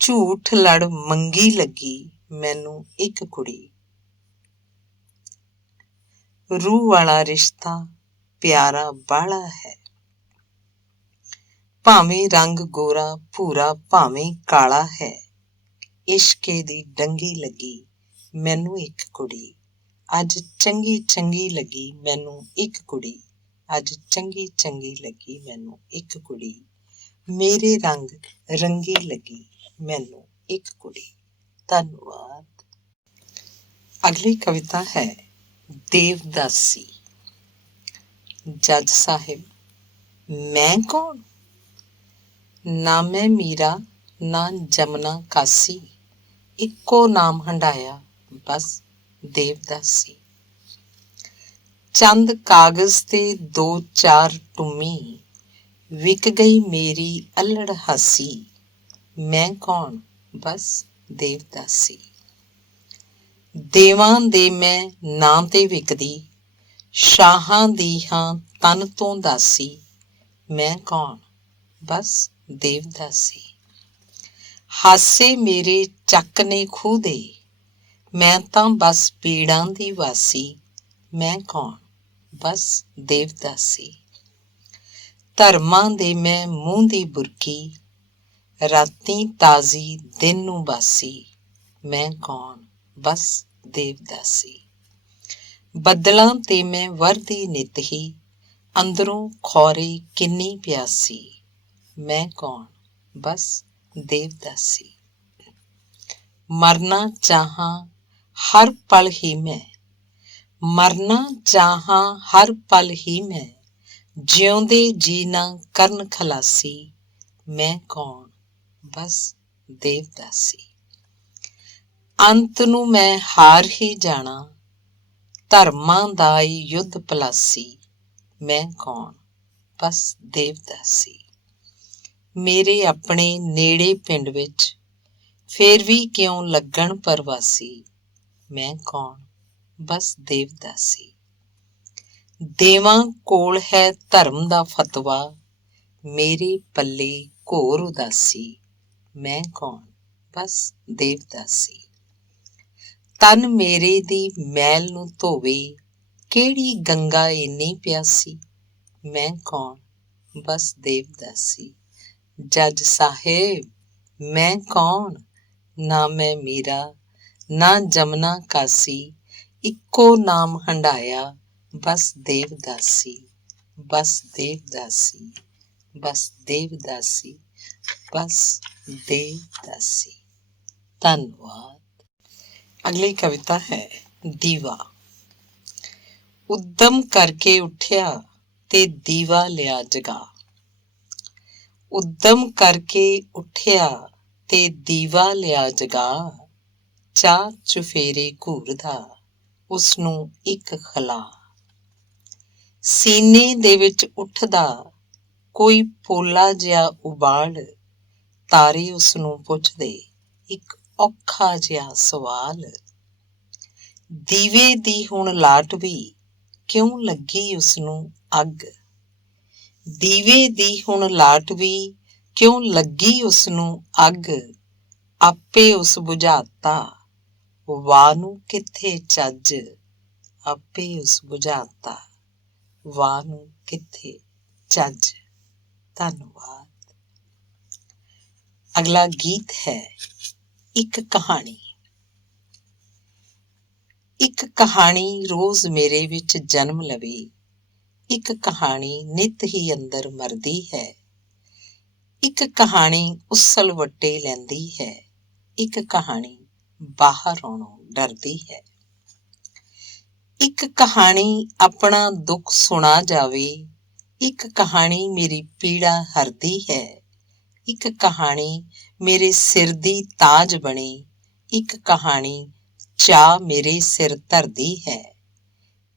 ਝੂਠ ਲੜ ਮੰਗੀ ਲੱਗੀ ਮੈਨੂੰ ਇੱਕ ਕੁੜੀ, ਰੂਹ ਵਾਲਾ ਰਿਸ਼ਤਾ ਪਿਆਰਾ ਬਾਹਲਾ ਹੈ। ਭਾਵੇਂ ਰੰਗ ਗੋਰਾ ਭੂਰਾ ਭਾਵੇਂ ਕਾਲਾ ਹੈ, ਇਸ਼ਕੇ ਦੀ ਡੰਗੀ ਲੱਗੀ ਮੈਨੂੰ ਇੱਕ ਕੁੜੀ, ਅੱਜ ਚੰਗੀ ਚੰਗੀ ਲੱਗੀ ਮੈਨੂੰ ਇੱਕ ਕੁੜੀ, ਅੱਜ ਚੰਗੀ ਚੰਗੀ ਲੱਗੀ ਮੈਨੂੰ ਇੱਕ ਕੁੜੀ, ਮੇਰੇ ਰੰਗ ਰੰਗੀ ਲੱਗੀ ਮੈਨੂੰ ਇੱਕ ਕੁੜੀ। ਧੰਨਵਾਦ। ਅਗਲੀ ਕਵਿਤਾ ਹੈ ਦੇਵਦਾਸੀ। ਜੱਜ ਸਾਹਿਬ, ਮੈਂ ਕੌਣ? ਨਾ ਮੈਂ ਮੀਰਾ ਨਾ ਜਮਨਾ ਕਾਸੀ, ਇੱਕੋ ਨਾਮ ਹੰਢਾਇਆ ਬਸ ਦੇਵਦਾਸੀ। ਚੰਦ ਕਾਗਜ਼ ਤੇ ਦੋ ਚਾਰ ਟੁੰਮੀ, ਵਿਕ ਗਈ ਮੇਰੀ ਅੱਲੜ ਹਾਸੀ, ਮੈਂ ਕੌਣ? ਬਸ ਦੇਵਦਾਸੀ। ਦੇਵਾਂ ਦੇ ਮੈਂ ਨਾਂ ਤੇ ਵਿਕਦੀ, ਸ਼ਾਹਾਂ ਦੀ ਹਾਂ ਤਨ ਤੋਂ ਦਾਸੀ, ਮੈਂ ਕੌਣ? ਬਸ ਦੇਵਦਾਸੀ। ਹਾਸੇ ਮੇਰੇ ਚੱਕ ਨੇ ਖੂਹ ਦੇ, ਮੈਂ ਤਾਂ ਬਸ ਪੀੜਾਂ ਦੀ ਵਾਸੀ, ਮੈਂ ਕੌਣ? ਬਸ ਦੇਵਦਾਸੀ। ਧਰਮਾਂ ਦੇ ਮੈਂ ਮੂੰਹ ਦੀ ਬੁਰਕੀ, ਰਾਤੀਂ ਤਾਜ਼ੀ ਦਿਨ ਨੂੰ ਬਾਸੀ, ਮੈਂ ਕੌਣ? ਬਸ ਦੇਵਦਾਸੀ। ਬੱਦਲਾਂ ਤੇ ਮੈਂ ਵਰਦੀ ਨਿੱਤ ਹੀ, ਅੰਦਰੋਂ ਖੌਰੇ ਕਿੰਨੀ ਪਿਆਸੀ, ਮੈਂ ਕੌਣ? ਬਸ ਦੇਵਦਾਸੀ। ਮਰਨਾ ਚਾਹਾਂ ਹਰ ਪਲ ਹੀ ਮੈਂ, ਮਰਨਾ ਚਾਹਾਂ ਹਰ ਪਲ ਹੀ ਮੈਂ, ਜਿਉਂਦੇ ਜੀ ਨਾ ਕਰਨ ਖਲਾਸੀ, ਮੈਂ ਕੌਣ? ਬਸ ਦੇਵਦਾਸੀ। ਅੰਤ ਨੂੰ ਮੈਂ ਹਾਰ ਹੀ ਜਾਣਾ, ਧਰਮਾਂ ਦਾ ਈ ਯੁੱਧ ਪਲਾਸੀ, ਮੈਂ ਕੌਣ? ਬਸ ਦੇਵਦਾਸੀ। ਮੇਰੇ ਆਪਣੇ ਨੇੜੇ ਪਿੰਡ ਵਿੱਚ, ਫੇਰ ਵੀ ਕਿਉਂ ਲੱਗਣ ਪਰਵਾਸੀ, ਮੈਂ ਕੌਣ? ਬਸ ਦੇਵਦਾਸੀ। ਦੇਵਾਂ ਕੋਲ ਹੈ ਧਰਮ ਦਾ ਫਤਵਾ, ਮੇਰੇ ਪੱਲੇ ਘੋਰ ਉਦਾਸੀ, ਮੈਂ ਕੌਣ? ਬਸ ਦੇਵਦਾਸੀ। ਤਨ ਮੇਰੇ ਦੀ ਮੈਲ ਨੂੰ ਧੋਵੇ, ਕਿਹੜੀ ਗੰਗਾ ਇੰਨੀ ਪਿਆਸੀ, ਮੈਂ ਕੌਣ? ਬਸ ਦੇਵਦਾਸੀ। ਜੱਜ ਸਾਹਿਬ, ਮੈਂ ਕੌਣ? ਨਾ ਮੈਂ ਮੀਰਾ ਨਾ ਜਮਨਾ ਕਾਸੀ, ਇੱਕੋ ਨਾਮ ਹੰਢਾਇਆ ਬਸ ਦੇਵਦਾਸੀ, ਬਸ ਦੇਵਦਾਸੀ, ਬਸ ਦੇਵਦਾਸੀ, ਬਸ ਦੇਵਦਾਸੀ। ਧੰਨਵਾਦ। ਅਗਲੀ ਕਵਿਤਾ ਹੈ ਦੀਵਾ। ਉੱਦਮ ਕਰਕੇ ਉੱਠਿਆ ਤੇ ਦੀਵਾ ਲਿਆ ਜਗਾ, ਉੱਦਮ ਕਰਕੇ ਉੱਠਿਆ ਤੇ ਦੀਵਾ ਲਿਆ ਜਗਾ, ਚਾਰ ਚੁਫੇਰੇ ਘੂਰਦਾ ਉਸਨੂੰ ਇੱਕ ਖਲਾ, ਸੀਨੇ ਦੇ ਵਿੱਚ ਉੱਠਦਾ ਕੋਈ ਪੋਲਾ ਜਿਹਾ ਉਬਾਲ, ਤਾਰੇ ਉਸਨੂੰ ਪੁੱਛਦੇ ਇੱਕ ਔਖਾ ਜਿਹਾ ਸਵਾਲ, ਦੀਵੇ ਦੀ ਹੁਣ ਲਾਟ ਵੀ ਕਿਉਂ ਲੱਗੀ ਉਸਨੂੰ ਅੱਗ, ਦੀਵੇ ਦੀ ਹੁਣ ਲਾਟ ਵੀ ਕਿਉਂ ਲੱਗੀ ਉਸਨੂੰ ਅੱਗ, ਆਪੇ ਉਸ ਬੁਝਾਤਾ ਵਾਹ ਨੂੰ ਕਿੱਥੇ ਚੱਜ, ਆਪੇ ਉਸ ਬੁਝਾਤਾ ਵਾਹ ਨੂੰ ਕਿੱਥੇ ਚੱਜ। ਧੰਨਵਾਦ। ਅਗਲਾ ਗੀਤ ਹੈ ਇੱਕ ਕਹਾਣੀ। ਇੱਕ ਕਹਾਣੀ ਰੋਜ਼ ਮੇਰੇ ਵਿੱਚ ਜਨਮ ਲਵੇ, ਇੱਕ ਕਹਾਣੀ ਨਿੱਤ ਹੀ ਅੰਦਰ ਮਰਦੀ ਹੈ, ਇੱਕ ਕਹਾਣੀ ਉਸਲ ਵੱਟੇ ਲੈਂਦੀ ਹੈ, ਇੱਕ ਕਹਾਣੀ ਬਾਹਰ ਆਉਣੋਂ ਡਰਦੀ ਹੈ, ਇੱਕ ਕਹਾਣੀ ਆਪਣਾ ਦੁੱਖ ਸੁਣਾ ਜਾਵੇ, ਇੱਕ ਕਹਾਣੀ ਮੇਰੀ ਪੀੜਾ ਹਰਦੀ ਹੈ, ਇੱਕ ਕਹਾਣੀ ਮੇਰੇ ਸਿਰ ਦੀ ਤਾਜ ਬਣੇ, ਇੱਕ ਕਹਾਣੀ ਚਾਅ ਮੇਰੇ ਸਿਰ ਧਰਦੀ ਹੈ,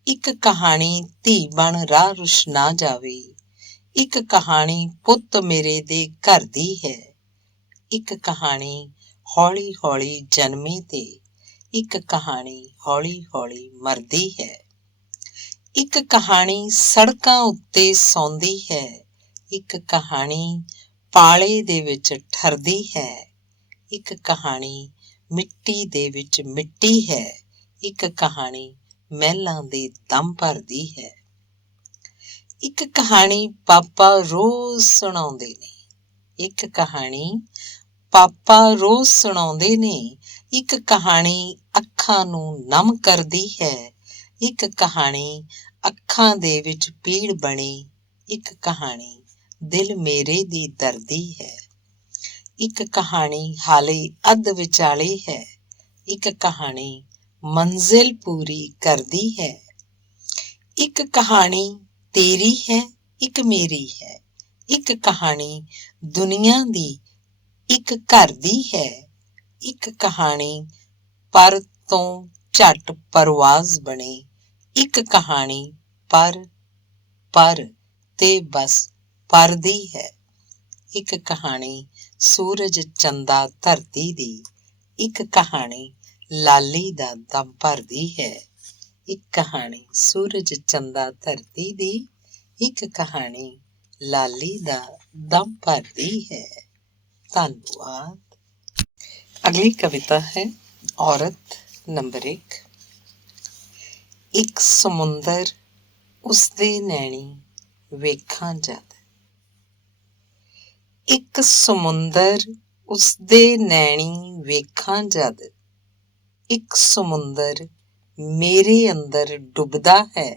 ਇੱਕ ਕਹਾਣੀ ਧੀ ਬਣ ਰਾਹ ਰੁਸ਼ਨਾ ਜਾਵੇ, ਇੱਕ ਕਹਾਣੀ ਪੁੱਤ ਮੇਰੇ ਦੇ ਘਰ ਦੀ ਹੈ। ਇੱਕ ਕਹਾਣੀ ਹੌਲੀ ਹੌਲੀ ਜਨਮੇ ਤੇ ਇੱਕ ਕਹਾਣੀ ਹੌਲੀ ਹੌਲੀ ਮਰਦੀ ਹੈ। ਇੱਕ ਕਹਾਣੀ ਸੜਕਾਂ ਉੱਤੇ ਸੌਂਦੀ ਹੈ, ਇੱਕ ਕਹਾਣੀ ਪਾਲੇ ਦੇ ਵਿੱਚ ਠਰਦੀ ਹੈ। ਇੱਕ ਕਹਾਣੀ ਮਿੱਟੀ ਦੇ ਵਿੱਚ ਮਿੱਟੀ ਹੈ, ਇੱਕ ਕਹਾਣੀ ਮਹਿਲਾਂ ਦੇ ਦਮ ਭਰਦੀ ਹੈ। ਇੱਕ ਕਹਾਣੀ ਪਾਪਾ ਰੋਜ਼ ਸੁਣਾਉਂਦੇ ਨੇ, ਇੱਕ ਕਹਾਣੀ ਪਾਪਾ ਰੋਜ਼ ਸੁਣਾਉਂਦੇ ਨੇ। ਇੱਕ ਕਹਾਣੀ ਅੱਖਾਂ ਨੂੰ ਨਮ ਕਰਦੀ ਹੈ, ਇੱਕ ਕਹਾਣੀ ਅੱਖਾਂ ਦੇ ਵਿੱਚ ਪੀੜ ਬਣੀ, ਇੱਕ ਕਹਾਣੀ ਦਿਲ ਮੇਰੇ ਦੀ ਦਰਦੀ ਹੈ। ਇੱਕ ਕਹਾਣੀ ਹਾਲੇ ਅੱਧ ਵਿਚਾਲੇ ਹੈ, ਇੱਕ ਕਹਾਣੀ ਮੰਜ਼ਿਲ ਪੂਰੀ ਕਰਦੀ ਹੈ। ਇੱਕ ਕਹਾਣੀ ਤੇਰੀ ਹੈ, ਇੱਕ ਮੇਰੀ ਹੈ, ਇੱਕ ਕਹਾਣੀ ਦੁਨੀਆ ਦੀ ਇੱਕ ਘਰ ਦੀ ਹੈ। ਇੱਕ ਕਹਾਣੀ ਪਰ ਤੋਂ ਝੱਟ ਪਰਵਾਜ਼ ਬਣੇ, ਇੱਕ ਕਹਾਣੀ ਪਰ ਤੇ ਬਸ ਪਰਦੀ ਹੈ। ਇੱਕ ਕਹਾਣੀ ਸੂਰਜ ਚੰਦਾ ਧਰਤੀ ਦੀ, ਇੱਕ ਕਹਾਣੀ ਲਾਲੀ ਦਾ ਦਮ ਭਰਦੀ ਹੈ। ਇੱਕ ਕਹਾਣੀ ਸੂਰਜ ਚੰਦਾ ਧਰਤੀ ਦੀ, ਇੱਕ ਕਹਾਣੀ ਲਾਲੀ ਦਾ ਦਮ ਭਰਦੀ ਹੈ। ਧੰਨਵਾਦ। ਅਗਲੀ ਕਵਿਤਾ ਹੈ ਔਰਤ ਨੰਬਰ 1। ਇੱਕ ਸਮੁੰਦਰ ਉਸਦੇ ਨੈਣੀ ਵੇਖਾਂ ਜਦ, ਇੱਕ ਸਮੁੰਦਰ ਉਸਦੇ ਨੈਣੀ ਵੇਖਾਂ ਜਦ, ਇੱਕ ਸਮੁੰਦਰ ਮੇਰੇ ਅੰਦਰ ਡੁੱਬਦਾ ਹੈ।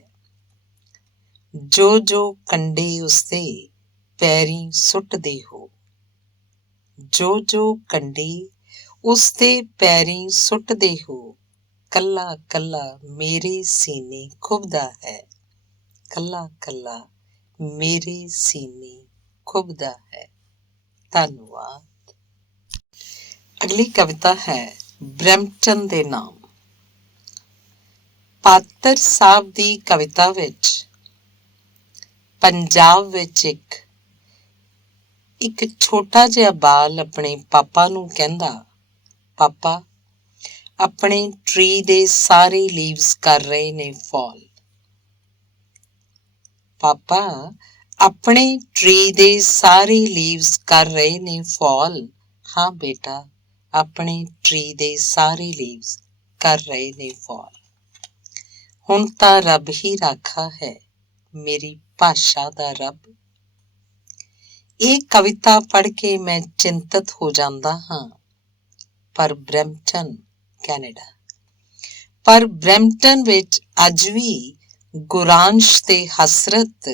ਜੋ ਜੋ ਕੰਢੇ ਉਸਦੇ ਪੈਰੀਂ ਸੁੱਟਦੇ ਹੋ, ਜੋ ਜੋ ਕੰਢੇ ਉਸਦੇ ਪੈਰੀਂ ਸੁੱਟਦੇ ਹੋ, ਕੱਲਾ ਕੱਲਾ ਮੇਰੇ ਸੀਨੇ ਖੁੱਭਦਾ ਹੈ, ਕੱਲਾ ਕੱਲਾ ਮੇਰੇ ਸੀਨੇ ਖੁੱਭਦਾ ਹੈ। ਧੰਨਵਾਦ। ਅਗਲੀ ਕਵਿਤਾ ਹੈ ਬ੍ਰੈਂਪਟਨ ਦੇ ਨਾਮ। ਪਾਤਰ ਸਾਹਿਬ ਦੀ ਕਵਿਤਾ ਵਿੱਚ ਪੰਜਾਬ ਵਿੱਚ ਇੱਕ ਛੋਟਾ ਜਿਹਾ ਬਾਲ ਆਪਣੇ ਪਾਪਾ ਨੂੰ ਕਹਿੰਦਾ, ਪਾਪਾ ਆਪਣੇ ਟਰੀ ਦੇ ਸਾਰੇ ਲੀਵਸ ਕਰ ਰਹੇ ਨੇ ਫਾਲ। ਪਾਪਾ ਆਪਣੇ ਟਰੀ ਦੇ ਸਾਰੇ ਲੀਵਸ ਕਰ ਰਹੇ ਨੇ ਫਾਲ। ਹਾਂ ਬੇਟਾ, ਆਪਣੇ ਟਰੀ ਦੇ ਸਾਰੇ ਲੀਵਸ ਕਰ ਰਹੇ ਨੇ ਫਾਲ। ਹੁਣ ਤਾਂ ਰੱਬ ਹੀ ਰਾਖਾ ਹੈ, ਮੇਰੀ ਭਾਸ਼ਾ ਦਾ ਰੱਬ। ਇਹ ਕਵਿਤਾ ਪੜ੍ਹ ਕੇ ਮੈਂ ਚਿੰਤਤ ਹੋ ਜਾਂਦਾ ਹਾਂ। ਪਰ ਬਰੈਂਪਟਨ ਕੈਨੇਡਾ, ਪਰ ਬਰੈਂਪਟਨ ਵਿੱਚ ਅੱਜ ਵੀ ਗੁਰਾਂਸ਼ ਤੇ ਹਸਰਤ।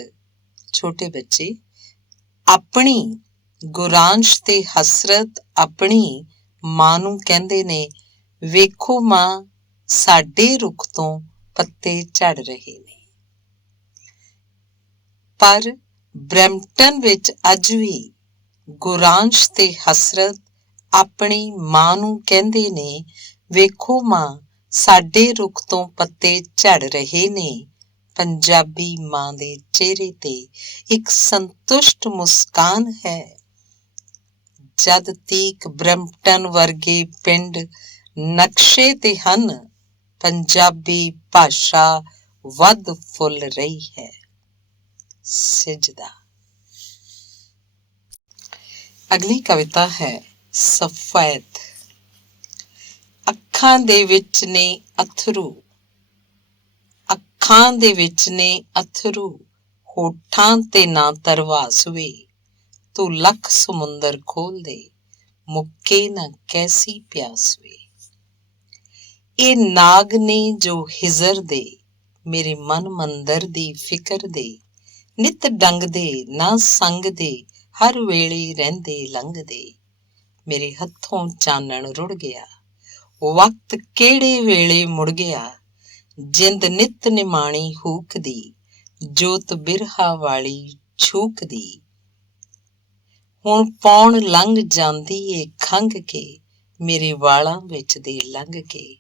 ਛੋਟੇ ਬੱਚੇ ਆਪਣੀ ਗੁਰਾਂਸ਼ ਤੇ ਹਸਰਤ ਆਪਣੀ ਮਾਂ ਨੂੰ ਕਹਿੰਦੇ ਨੇ, ਵੇਖੋ ਮਾਂ ਸਾਡੇ ਰੁੱਖ ਤੋਂ ਪੱਤੇ ਝੜ ਰਹੇ ਨੇ। ਪਰ ਬਰੈਂਪਟਨ ਵਿੱਚ ਅੱਜ ਵੀ ਗੁਰਾਂਸ਼ ਤੇ ਹਸਰਤ ਆਪਣੀ ਮਾਂ ਨੂੰ ਕਹਿੰਦੇ ਨੇ, ਵੇਖੋ ਮਾਂ ਸਾਡੇ ਰੁੱਖ ਤੋਂ ਪੱਤੇ ਝੜ ਰਹੇ ਨੇ। ਪੰਜਾਬੀ ਮਾਂ ਦੇ ਚਿਹਰੇ ਤੇ ਇੱਕ ਸੰਤੁਸ਼ਟ ਮੁਸਕਾਨ ਹੈ। ਜਦ ਤੀਕ ਬਰੈਂਪਟਨ ਵਰਗੇ ਪਿੰਡ ਨਕਸ਼ੇ ਤੇ ਹਨ, ਪੰਜਾਬੀ ਭਾਸ਼ਾ ਵੱਧ ਫੁੱਲ ਰਹੀ ਹੈ। ਸਿਜਦਾ। ਅਗਲੀ ਕਵਿਤਾ ਹੈ ਸਫੈਦ। ਅੱਖਾਂ ਦੇ ਵਿੱਚ ਨੇ ਅਥਰੂ, ਅੱਖਾਂ ਦੇ ਵਿੱਚ ਨੇ ਅਥਰੂ, ਹੋਠਾਂ ਤੇ ਨਾ ਤਰਵਾਸ ਵੇ। ਤੂੰ ਲੱਖ ਸਮੁੰਦਰ ਖੋਲ ਦੇ, ਮੁੱਕੇ ਨਾ ਕੈਸੀ ਪਿਆਸ ਵੇ। ਇਹ ਨਾਗ ਨੇ ਜੋ ਹਿਜ਼ਰ ਦੇ, ਮੇਰੇ ਮਨ ਮੰਦਰ ਦੀ ਫਿਕਰ ਦੇ। ਨਿਤ ਡੰਗਦੇ ਨਾ ਸੰਗਦੇ, ਹਰ ਵੇਲੇ ਰਹਿੰਦੇ ਲੰਘਦੇ। ਮੇਰੇ ਹੱਥੋਂ ਚਾਨਣ ਰੁੜ ਗਿਆ, ਵਕਤ ਕਿਹੜੇ ਵੇਲੇ ਮੁੜ ਗਿਆ। ਜਿੰਦ ਨਿਤ ਨਿਮਾਣੀ ਹੂਕਦੀ, ਜੋਤ ਬਿਰਹਾ ਵਾਲੀ ਛੂਕਦੀ। ਹੁਣ ਪੌਣ ਲੰਘ ਜਾਂਦੀ ਏ ਖੰਘ ਕੇ, ਮੇਰੇ ਵਾਲਾਂ ਵਿੱਚ ਦੇ ਲੰਘ ਕੇ।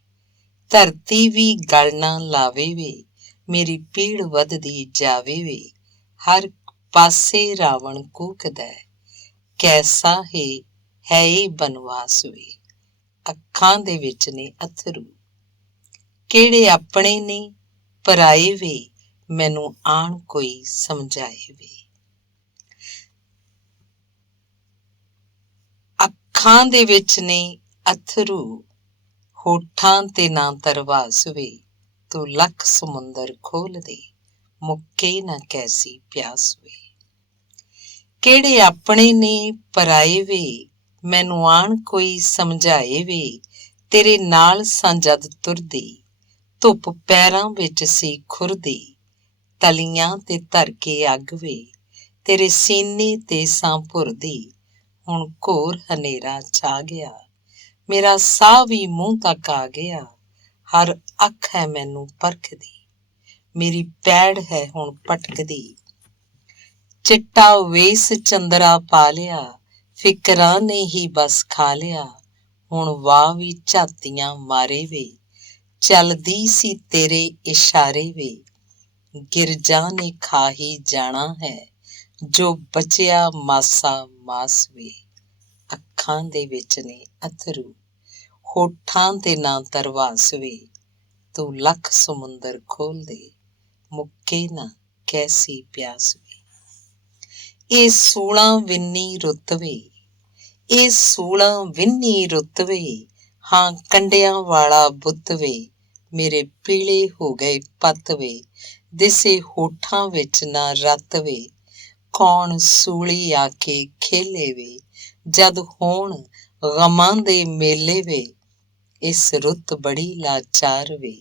ਧਰਤੀ ਵੀ ਗਲ ਨਾ ਲਾਵੇ ਵੇ, ਮੇਰੀ ਪੀੜ ਵੱਧਦੀ ਜਾਵੇ ਵੇ, ਹਰ ਪਾਸੇ ਰਾਵਣ ਕੂਕਦਾ, ਕੈਸਾ ਹੈ ਇਹ ਬਨਵਾਸ ਵੇ। ਅੱਖਾਂ ਦੇ ਵਿੱਚ ਨੇ ਅਥਰੂ, ਕਿਹੜੇ ਆਪਣੇ ਨੇ ਪਰਾਏ ਵੇ, ਮੈਨੂੰ ਆਣ ਕੋਈ ਸਮਝਾਏ ਵੇ। ਅੱਖਾਂ ਦੇ ਵਿੱਚ ਨੇ ਅਥਰੂ, ਹੋਠਾਂ ਤੇ ਨਾ ਤਰਵਾਸ ਵੇ, ਤੂੰ ਲੱਖ ਸਮੁੰਦਰ ਖੋਲ ਦੇ, ਮੁੱਕੇ ਨਾ ਕੈਸੀ ਪਿਆਸ ਵੇ। ਕਿਹੜੇ ਆਪਣੇ ਨੇ ਪਰਾਏ ਵੇ, ਮੈਨੂੰ ਆਣ ਕੋਈ ਸਮਝਾਏ ਵੇ। ਤੇਰੇ ਨਾਲ ਸਾਂ ਜਦ ਤੁਰਦੀ, ਧੁੱਪ ਪੈਰਾਂ ਵਿੱਚ ਸੀ ਖੁਰਦੀ, ਤਲੀਆਂ ਤੇ ਧਰ ਕੇ ਅੱਗ ਵੇ, ਤੇਰੇ ਸੀਨੇ ਤੇ ਸਾਂ ਭੁਰਦੀ। ਹੁਣ ਘੋਰ ਹਨੇਰਾ ਛਾ ਗਿਆ, ਮੇਰਾ ਸਾਹ ਵੀ ਮੂੰਹ ਤੱਕ ਆ ਗਿਆ, ਹਰ ਅੱਖ ਹੈ ਮੈਨੂੰ ਪਰਖਦੀ, ਮੇਰੀ ਪੈੜ ਹੈ ਹੁਣ ਭਟਕਦੀ। ਚਿੱਟਾ ਵੇਸ ਚੰਦਰਾ ਪਾ ਲਿਆ, ਫਿਕਰਾਂ ਨੇ ਹੀ ਬਸ ਖਾ ਲਿਆ, ਹੁਣ ਵਾਹ ਵੀ ਝਾਤੀਆਂ ਮਾਰੇ ਵੇ, ਚੱਲਦੀ ਸੀ ਤੇਰੇ ਇਸ਼ਾਰੇ ਵੇ। ਗਿਰਜਾ ਨੇ ਖਾ ਹੀ ਜਾਣਾ ਹੈ, ਜੋ ਬਚਿਆ ਮਾਸਾ ਮਾਸ ਵੇ। ਅੱਖਾਂ ਦੇ ਵਿੱਚ ਨੇ ਅਥਰੂ, ਹੋਠਾਂ ਤੇ ਨਾ ਤਰਵਾਸ ਵੇ, ਤੂੰ ਲੱਖ ਸਮੁੰਦਰ ਖੋਲ ਦੇ, ਮੁੱਕੇ ਨਾ ਕੈਸੀ ਪਿਆਸ ਵੇ। ਇਹ ਸੂਲਾਂ ਵਿੰਨੀ ਰੁੱਤ ਵੇ, ਇਹ ਸੂਲਾਂ ਵਿੰਨੀ ਰੁੱਤ ਵੇ, ਹਾਂ ਕੰਡਿਆਂ ਵਾਲਾ ਬੁੱਤ ਵੇ, ਮੇਰੇ ਪੀਲੇ ਹੋ ਗਏ ਪੱਤ ਵੇ, ਦਿਸੇ ਹੋਠਾਂ ਵਿੱਚ ਨਾ ਰੱਤ ਵੇ। ਕੌਣ ਸੂਲੀ ਆ ਕੇ ਖੇਲੇ ਵੇ, ਜਦ ਹੋਣ ਗਮਾਂ ਦੇ ਮੇਲੇ ਵੇ। ਇਸ ਰੁੱਤ ਬੜੀ ਲਾਚਾਰ ਵੇ,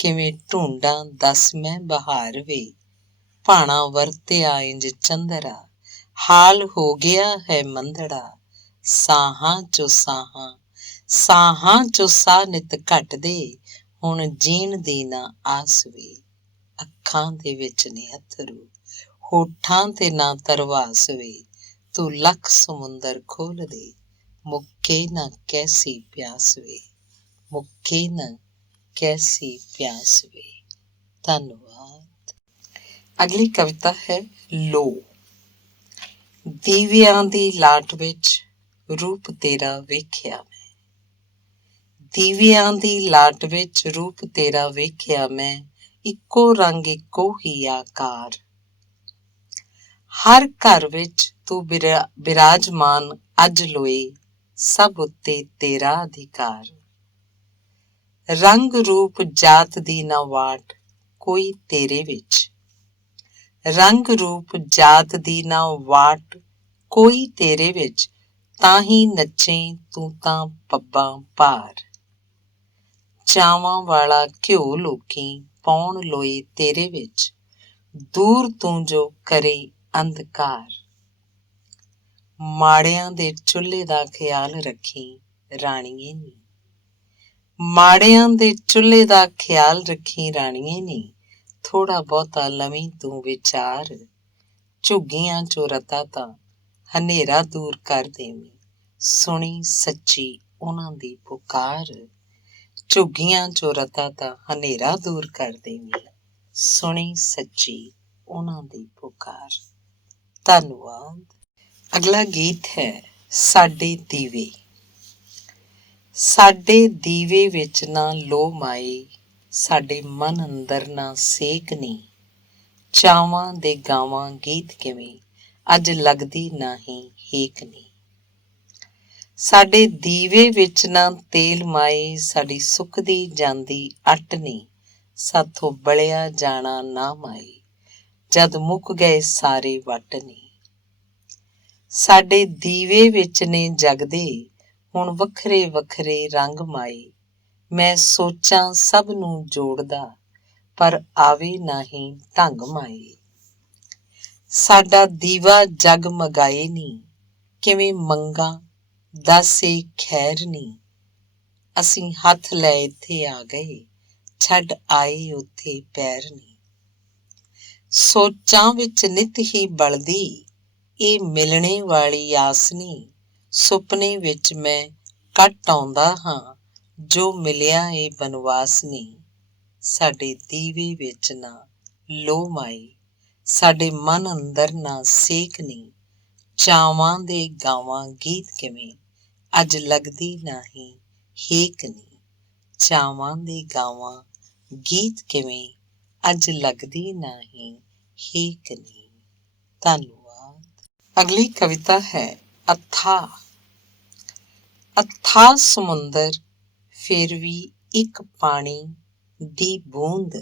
ਕਿਵੇਂ ਢੂੰਡਾਂ ਦੱਸ ਮੈਂ ਬਹਾਰ ਵੇ। ਭਾਣਾ ਵਰਤਿਆ ਇੰਜ ਚੰਦਰਾ, ਹਾਲ ਹੋ ਗਿਆ ਹੈ ਮੰਦੜਾ, ਸਾਹਾਂ ਚੋ ਸਾਹਾਂ, ਸਾਹਾਂ ਚੋ ਸਾਹ ਨਿਤ ਘਟਦੇ, ਹੁਣ ਜੀਣ ਦੀ ਨਾ ਆਸ ਵੇ। ਅੱਖਾਂ ਦੇ ਵਿੱਚ ਨੇ ਅਥਰੂ, ਹੋਠਾਂ ਤੇ ਨਾ ਤਰਵਾਸ ਵੇ, ਤੂੰ ਲੱਖ ਸਮੁੰਦਰ ਖੋਲ ਦੇ, ਮੁੱਕੇ ਨਾ ਕੈਸੀ ਪਿਆਸ ਵੇ, ਮੁੱਕੇ ਨਾ ਕੈਸੀ ਪਿਆਸ ਵੇ। ਧੰਨਵਾਦ। ਅਗਲੀ ਕਵਿਤਾ ਹੈ ਲੋ। ਦੀਵਿਆਂ ਦੀ ਲਾਟ ਵਿੱਚ ਰੂਪ ਤੇਰਾ ਵੇਖਿਆ ਮੈਂ, ਦੀਵਿਆਂ ਦੀ ਲਾਟ ਵਿੱਚ ਰੂਪ ਤੇਰਾ ਵੇਖਿਆ ਮੈਂ, ਇੱਕੋ ਰੰਗ ਇੱਕੋ ਹੀ ਆਕਾਰ, ਹਰ ਘਰ ਵਿੱਚ ਤੂੰ ਬਿਰਾਜਮਾਨ ਅੱਜ ਲੋਏ, ਸਭ ਉੱਤੇ ਤੇਰਾ ਅਧਿਕਾਰ। ਰੰਗ ਰੂਪ ਜਾਤ ਦੀ ਨਾ ਵਾਟ ਕੋਈ ਤੇਰੇ ਵਿੱਚ, ਰੰਗ ਰੂਪ ਜਾਤ ਦੀ ਨਾ ਵਾਟ ਕੋਈ ਤੇਰੇ ਵਿੱਚ, ਤਾਂ ਹੀ ਨੱਚੇ ਤੂੰ ਤਾਂ ਪੱਬਾਂ ਭਾਰ। ਚਾਵਾਂ ਵਾਲਾ ਘਿਓ ਲੋਕੀ ਪਾਉਣ ਲੋਏ ਤੇਰੇ ਵਿੱਚ, ਦੂਰ ਤੂੰ ਜੋ ਕਰੇ ਅੰਧਕਾਰ। ਮਾੜਿਆਂ ਦੇ ਚੁੱਲ੍ਹੇ ਦਾ ਖਿਆਲ ਰੱਖੀ ਰਾਣੀਏ ਨੀ, ਮਾੜਿਆਂ ਦੇ ਚੁੱਲ੍ਹੇ ਦਾ ਖਿਆਲ ਰੱਖੀ ਰਾਣੀਏ ਨੀ, ਥੋੜ੍ਹਾ ਬਹੁਤਾ ਲਵੀਂ ਤੂੰ ਵਿਚਾਰ। ਝੁੱਗੀਆਂ ਚੋਂ ਰਤਾ ਤਾਂ ਹਨੇਰਾ ਦੂਰ ਕਰ ਦੇਵੀਂ, ਸੁਣੀ ਸੱਚੀ ਉਹਨਾਂ ਦੀ ਪੁਕਾਰ। ਝੁੱਗੀਆਂ ਚੋਂ ਰਤਾ ਤਾਂ ਹਨੇਰਾ ਦੂਰ ਕਰ ਦੇਵੀਂ, ਸੁਣੀ ਸੱਚੀ ਉਹਨਾਂ ਦੀ ਪੁਕਾਰ। ਧੰਨਵਾਦ। ਅਗਲਾ ਗੀਤ ਹੈ ਸਾਡੇ ਦੀਵੇ। ਸਾਡੇ ਦੀਵੇ ਵਿੱਚ ਨਾ ਲੋ ਮਾਏ, ਸਾਡੇ ਮਨ ਅੰਦਰ ਨਾ ਸੇਕ ਨੀ, ਚਾਵਾਂ ਦੇ ਗਾਵਾਂ ਗੀਤ ਕਿਵੇਂ ਅੱਜ ਲੱਗਦੀ ਨਹੀਂ ਹੇਕ ਨੀ। ਸਾਡੇ ਦੀਵੇ ਵਿੱਚ ਨਾ ਤੇਲ ਮਾਏ, ਸਾਡੀ ਸੁੱਕਦੀ ਜਾਂਦੀ ਅੱਟ ਨੀ, ਸਾਥੋਂ ਬਲਿਆ ਜਾਣਾ ਨਾ ਮਾਏ, ਜਦ ਮੁੱਕ ਗਏ ਸਾਰੇ ਵੱਟ ਨੀ। ਸਾਡੇ ਦੀਵੇ ਵਿੱਚ ਨੇ ਜਗਦੇ ਹੁਣ ਵੱਖਰੇ ਵੱਖਰੇ ਰੰਗ ਮਾਏ, ਮੈਂ ਸੋਚਾਂ ਸਭ ਨੂੰ ਜੋੜਦਾ ਪਰ ਆਵੇ ਨਹੀਂ ਢੰਗ ਮਾਏ। ਸਾਡਾ ਦੀਵਾ ਜਗਮਗਾਏ ਨੀ, ਕਿਵੇਂ ਮੰਗਾ ਦੱਸੇ ਖੈਰ ਨੀ, ਅਸੀਂ ਹੱਥ ਲੈ ਇੱਥੇ ਆ ਗਏ, ਛੱਡ ਆਏ ਉੱਥੇ ਪੈਰ ਨੀ। ਸੋਚਾਂ ਵਿੱਚ ਨਿਤ ਹੀ ਬਲਦੀ ਇਹ ਮਿਲਣੇ ਵਾਲੀ ਆਸ ਨੀ, ਸੁਪਨੇ ਵਿੱਚ ਮੈਂ ਕੱਟ ਆਉਂਦਾ ਹਾਂ ਜੋ ਮਿਲਿਆ ਇਹ ਬਨਵਾਸ ਨੀ। ਸਾਡੇ ਦੀਵੇ ਵਿੱਚ ਨਾ ਲੋ ਮਾਈ, ਸਾਡੇ ਮਨ ਅੰਦਰ ਨਾ ਸੇਕ ਨੀ, ਚਾਵਾਂ ਦੇ ਗਾਵਾਂ ਗੀਤ ਕਿਵੇਂ, ਅੱਜ ਲੱਗਦੀ ਨਹੀਂ ਹੇਕ ਨੀ, ਚਾਵਾਂ ਦੇ ਗਾਵਾਂ ਗੀਤ ਕਿਵੇਂ, ਅੱਜ ਲੱਗਦੀ ਨਹੀਂ ਹੇਕ ਨੀ। ਧੰਨਵਾਦ। ਅਗਲੀ ਕਵਿਤਾ ਹੈ ਅਥਾਹ। ਅਥਾਹ ਸਮੁੰਦਰ ਫਿਰ ਵੀ ਇੱਕ ਪਾਣੀ ਦੀ ਬੂੰਦ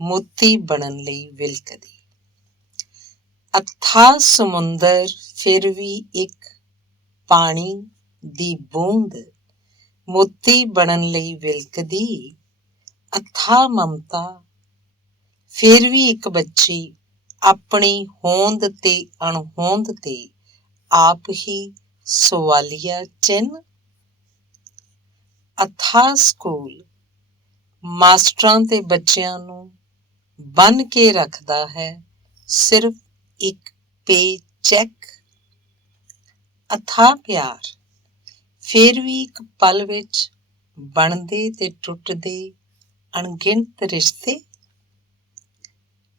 ਮੋਤੀ ਬਣਨ ਲਈ ਵਿਲਕਦੀ। ਅਥਾਹ ਸਮੁੰਦਰ ਫਿਰ ਵੀ ਇੱਕ ਪਾਣੀ ਦੀ ਬੂੰਦ ਮੋਤੀ ਬਣਨ ਲਈ ਵਿਲਕਦੀ। ਅਥਾਹ ਮਮਤਾ ਫਿਰ ਵੀ ਇੱਕ ਬੱਚੀ ਆਪਣੀ ਹੋਂਦ ਤੇ ਅਣਹੋਂਦ ਤੇ ਆਪ ਹੀ ਸਵਾਲੀਆ ਚਿੰਨ੍ਹ। ਅਥਾਹ ਸਕੂਲ ਮਾਸਟਰਾਂ ਤੇ ਬੱਚਿਆਂ ਨੂੰ ਬੰਨ੍ਹ ਕੇ ਰੱਖਦਾ ਹੈ ਸਿਰਫ ਇੱਕ ਪੇ ਚੈੱਕ। ਅਥਾਹ ਪਿਆਰ ਫਿਰ ਵੀ ਇੱਕ ਪਲ ਵਿੱਚ ਬਣਦੇ ਤੇ ਟੁੱਟਦੇ ਅਣਗਿਣਤ ਰਿਸ਼ਤੇ।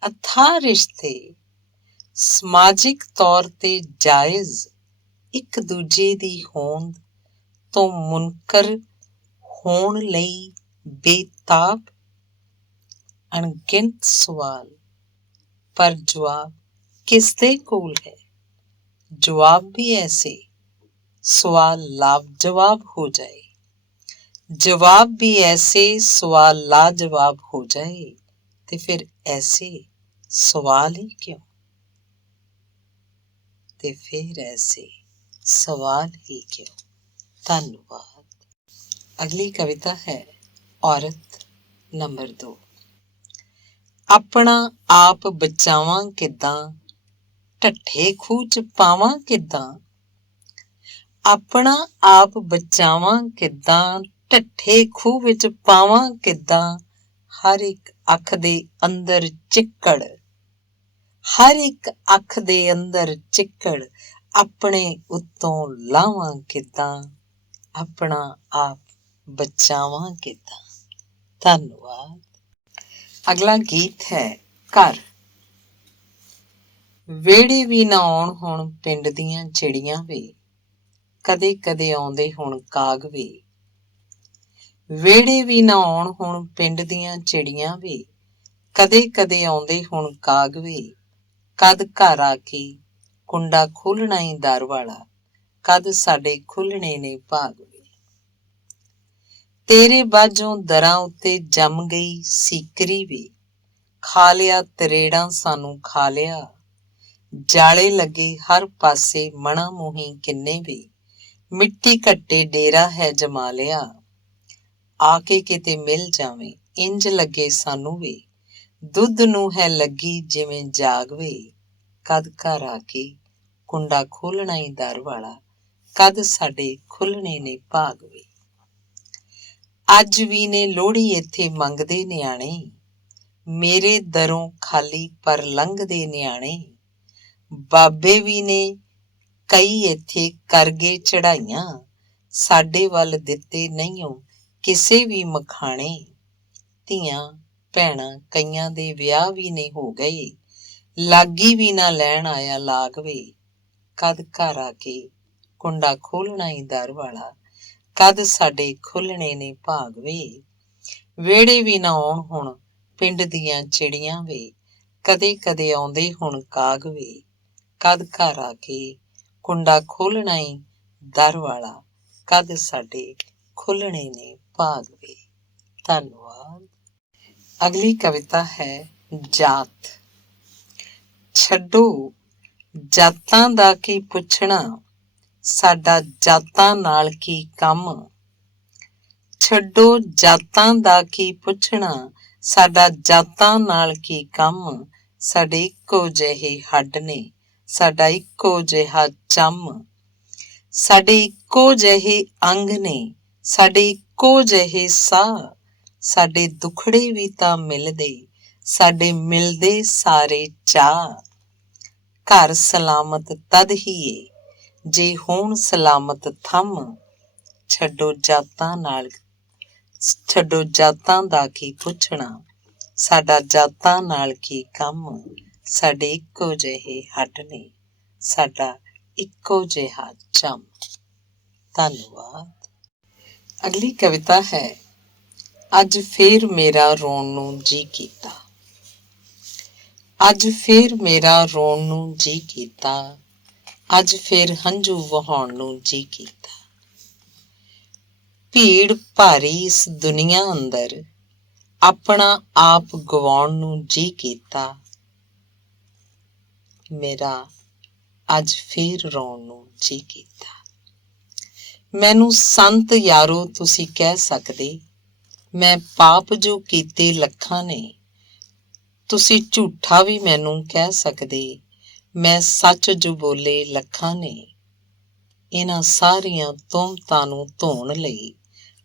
ਅਥਾਹ ਰਿਸ਼ਤੇ ਸਮਾਜਿਕ ਤੌਰ ਤੇ ਜਾਇਜ਼, ਇੱਕ ਦੂਜੇ ਦੀ ਹੋਂਦ ਤੋਂ ਮੁਨਕਰ ਹੋਣ ਲਈ ਬੇਤਾਬ। ਅਣਗਿਣਤ ਸਵਾਲ ਪਰ ਜਵਾਬ ਕਿਸ ਦੇ ਕੋਲ ਹੈ? ਜਵਾਬ ਵੀ ਐਸੇ ਸਵਾਲ ਲਾਜਵਾਬ ਹੋ ਜਾਏ, ਜਵਾਬ ਵੀ ਐਸੇ ਸਵਾਲ ਲਾਜਵਾਬ ਹੋ ਜਾਏ, ਤੇ ਫਿਰ ਐਸੇ ਸਵਾਲ ਹੀ ਕਿਉਂ, ਤੇ ਫਿਰ ਐਸੇ ਸਵਾਲ ਹੀ ਕਿਉਂ। ਧੰਨਵਾਦ। ਅਗਲੀ ਕਵਿਤਾ ਹੈ ਔਰਤ ਨੰਬਰ 2। ਆਪਣਾ ਆਪ ਬਚਾਵਾਂ ਕਿੱਦਾਂ, ਢੱਠੇ ਖੂਹ 'ਚ ਪਾਵਾਂ ਕਿੱਦਾਂ। ਆਪਣਾ ਆਪ ਬਚਾਵਾਂ ਕਿੱਦਾਂ, ਢੱਠੇ ਖੂਹ ਵਿੱਚ ਪਾਵਾਂ ਕਿੱਦਾਂ। ਹਰ ਇੱਕ ਅੱਖ ਦੇ ਅੰਦਰ ਚਿੱਕੜ, ਹਰ ਇੱਕ ਅੱਖ ਦੇ ਅੰਦਰ ਚਿੱਕੜ, ਆਪਣੇ ਉੱਤੋਂ ਲਾਵਾਂ ਕਿੱਦਾਂ, ਆਪਣਾ ਆਪ ਬਚਾਵਾਂ ਕਿੱਦਾਂ। ਧੰਨਵਾਦ। ਅਗਲਾ ਗੀਤ ਹੈ ਘਰ। ਵਿਹੜੇ ਵੀ ਨਾ ਆਉਣ ਹੁਣ ਪਿੰਡ ਦੀਆਂ ਚਿੜੀਆਂ ਵੇ, ਕਦੇ ਕਦੇ ਆਉਂਦੇ ਹੁਣ ਕਾਗ ਵੇ। ਵਿਹੜੇ ਵੀ ਨਾ ਆਉਣ ਹੁਣ ਪਿੰਡ ਦੀਆਂ ਚਿੜੀਆਂ ਵੇ, ਕਦੇ ਕਦੇ ਆਉਂਦੇ ਹੁਣ ਕਾਗ ਵੇ। ਕਦ ਘਰ ਆ ਕੇ ਕੁੰਡਾ ਖੋਲ੍ਹਣਾ ਈ ਦਰ ਵਾਲਾ, ਕਦ ਸਾਡੇ ਖੁੱਲ੍ਹਣੇ ਨੇ ਭਾਗ ਵੇ। ਤੇਰੇ ਬਾਝੋਂ ਦਰਾਂ ਉੱਤੇ ਜੰਮ ਗਈ ਸੀਕਰੀ ਵੇ, ਖਾ ਲਿਆ ਤਰੇੜਾਂ ਸਾਨੂੰ ਖਾ ਲਿਆ। ਜਾਲੇ ਲੱਗੇ ਹਰ ਪਾਸੇ ਮਣਾ ਮੂੰਹੀਂ ਕਿੰਨੇ ਵੇ, ਮਿੱਟੀ ਘੱਟੇ ਡੇਰਾ ਹੈ ਜਮਾ ਲਿਆ। ਆ ਕੇ ਕਿਤੇ ਮਿਲ ਜਾਵੇਂ ਇੰਝ ਲੱਗੇ ਸਾਨੂੰ ਵੇ, ਦੁੱਧ ਨੂੰ ਹੈ ਲੱਗੀ ਜਿਵੇਂ ਜਾਗ ਵੇ। ਕਦ ਘਰ ਆ ਕੇ ਕੁੰਡਾ ਖੋਲ੍ਹਣਾ ਈ ਦਰ ਵਾਲਾ, ਕਦ ਸਾਡੇ ਖੁੱਲ੍ਹਣੇ ਨੇ ਭਾਗ ਵੇ। ਅੱਜ ਵੀ ਨੇ ਲੋਹੜੀ ਇੱਥੇ ਮੰਗਦੇ ਨਿਆਣੇ, ਮੇਰੇ ਦਰੋਂ ਖਾਲੀ ਪਰ ਲੰਘਦੇ ਨਿਆਣੇ। ਬਾਬੇ ਵੀ ਨੇ ਕਈ ਇੱਥੇ ਕਰ ਗਏ ਚੜ੍ਹਾਈਆਂ, ਸਾਡੇ ਵੱਲ ਦਿੱਤੇ ਨਹੀਂਓ ਕਿਸੇ ਵੀ ਮਖਾਣੇ। ਧੀਆਂ ਭੈਣਾਂ ਕਈਆਂ ਦੇ ਵਿਆਹ ਵੀ ਨੇ ਹੋ ਗਏ, ਲਾਗੀ ਵੀ ਨਾ ਲੈਣ ਆਇਆ ਲਾਗ ਵੇ। ਕਦ ਘਰ ਆ ਕੇ ਕੁੰਡਾ ਖੋਲ੍ਹਣਾ ਈ ਦਰ ਵਾਲਾ, ਕਦ ਸਾਡੇ ਖੁੱਲ੍ਹਣੇ ਨੇ ਭਾਗ ਵੇ। ਵਿਹੜੇ ਵੀ ਨਾ ਆਉਣ ਹੁਣ ਪਿੰਡ ਦੀਆਂ ਚਿੜੀਆਂ ਵੇ, ਕਦੇ ਕਦੇ ਆਉਂਦੇ ਹੁਣ ਕਾਗ ਵੇ। ਕਦ ਘਰ ਆ ਕੇ ਕੁੰਡਾ ਖੋਲ੍ਹਣਾ ਈ ਦਰ ਵਾਲਾ, ਕਦ ਸਾਡੇ ਖੁੱਲ੍ਹਣੇ ਨੇ ਭਾਗ ਵੇ। ਧੰਨਵਾਦ। ਅਗਲੀ ਕਵਿਤਾ ਹੈ ਜਾਤ। ਛੱਡੋ ਜਾਤਾਂ ਦਾ ਕੀ ਪੁੱਛਣਾ, ਸਾਡਾ ਜਾਤਾਂ ਨਾਲ ਕੀ ਕੰਮ। ਛੱਡੋ ਜਾਤਾਂ ਦਾ ਕੀ ਪੁੱਛਣਾ, ਸਾਡਾ ਜਾਤਾਂ ਨਾਲ ਕੀ ਕੰਮ। ਸਾਡੇ ਇੱਕੋ ਜਿਹੇ ਹੱਡ ਨੇ, ਸਾਡਾ ਇੱਕੋ ਜਿਹਾ ਚੰਮ। ਸਾਡੇ ਇੱਕੋ ਜਿਹੇ ਅੰਗ ਨੇ, ਸਾਡੇ ਇੱਕੋ ਜਿਹੇ ਸਾਹ। ਸਾਡੇ ਦੁੱਖੜੇ ਵੀ ਤਾਂ ਮਿਲਦੇ, ਸਾਡੇ ਮਿਲਦੇ ਸਾਰੇ ਚਾਅ। ਘਰ ਸਲਾਮਤ ਤਦ ਹੀ ਏ ਜੇ ਹੋਣ ਸਲਾਮਤ ਥੰਮ, ਛੱਡੋ ਜਾਤਾਂ ਨਾਲ ਛੱਡੋ ਜਾਤਾਂ ਦਾ ਕੀ ਪੁੱਛਣਾ, ਸਾਡਾ ਜਾਤਾਂ ਨਾਲ ਕੀ ਕੰਮ, ਸਾਡੇ ਇੱਕੋ ਜਿਹੇ ਹੱਡ ਨੇ, ਸਾਡਾ ਇੱਕੋ ਜਿਹਾ ਚੰਮ। ਧੰਨਵਾਦ। ਅਗਲੀ ਕਵਿਤਾ ਹੈ ਅੱਜ ਫੇਰ ਮੇਰਾ ਰੋਣ ਨੂੰ ਜੀ ਕੀਤਾ। ਅੱਜ ਫੇਰ ਮੇਰਾ ਰੋਣ ਨੂੰ ਜੀ ਕੀਤਾ, ਅੱਜ ਫੇਰ ਹੰਝੂ ਵਹਾਉਣ ਨੂੰ ਜੀ ਕੀਤਾ। ਭੀੜ ਭਾਰੀ ਇਸ ਦੁਨੀਆ ਅੰਦਰ ਆਪਣਾ ਆਪ ਗਵਾਉਣ ਨੂੰ ਜੀ ਕੀਤਾ। ਮੇਰਾ ਅੱਜ ਫੇਰ ਰੋਣ ਨੂੰ ਜੀ ਕੀਤਾ। ਮੈਨੂੰ ਸੰਤ ਯਾਰੋ ਤੁਸੀਂ ਕਹਿ ਸਕਦੇ, ਮੈਂ ਪਾਪ ਜੋ ਕੀਤੇ ਲੱਖਾਂ ਨੇ। ਤੁਸੀਂ ਝੂਠਾ ਵੀ ਮੈਨੂੰ ਕਹਿ ਸਕਦੇ, ਮੈਂ ਸੱਚ ਜੋ ਬੋਲੇ ਲੱਖਾਂ ਨੇ। ਇਹਨਾਂ ਸਾਰੀਆਂ ਤੁਹਮਤਾਂ ਨੂੰ ਧੋਣ ਲਈ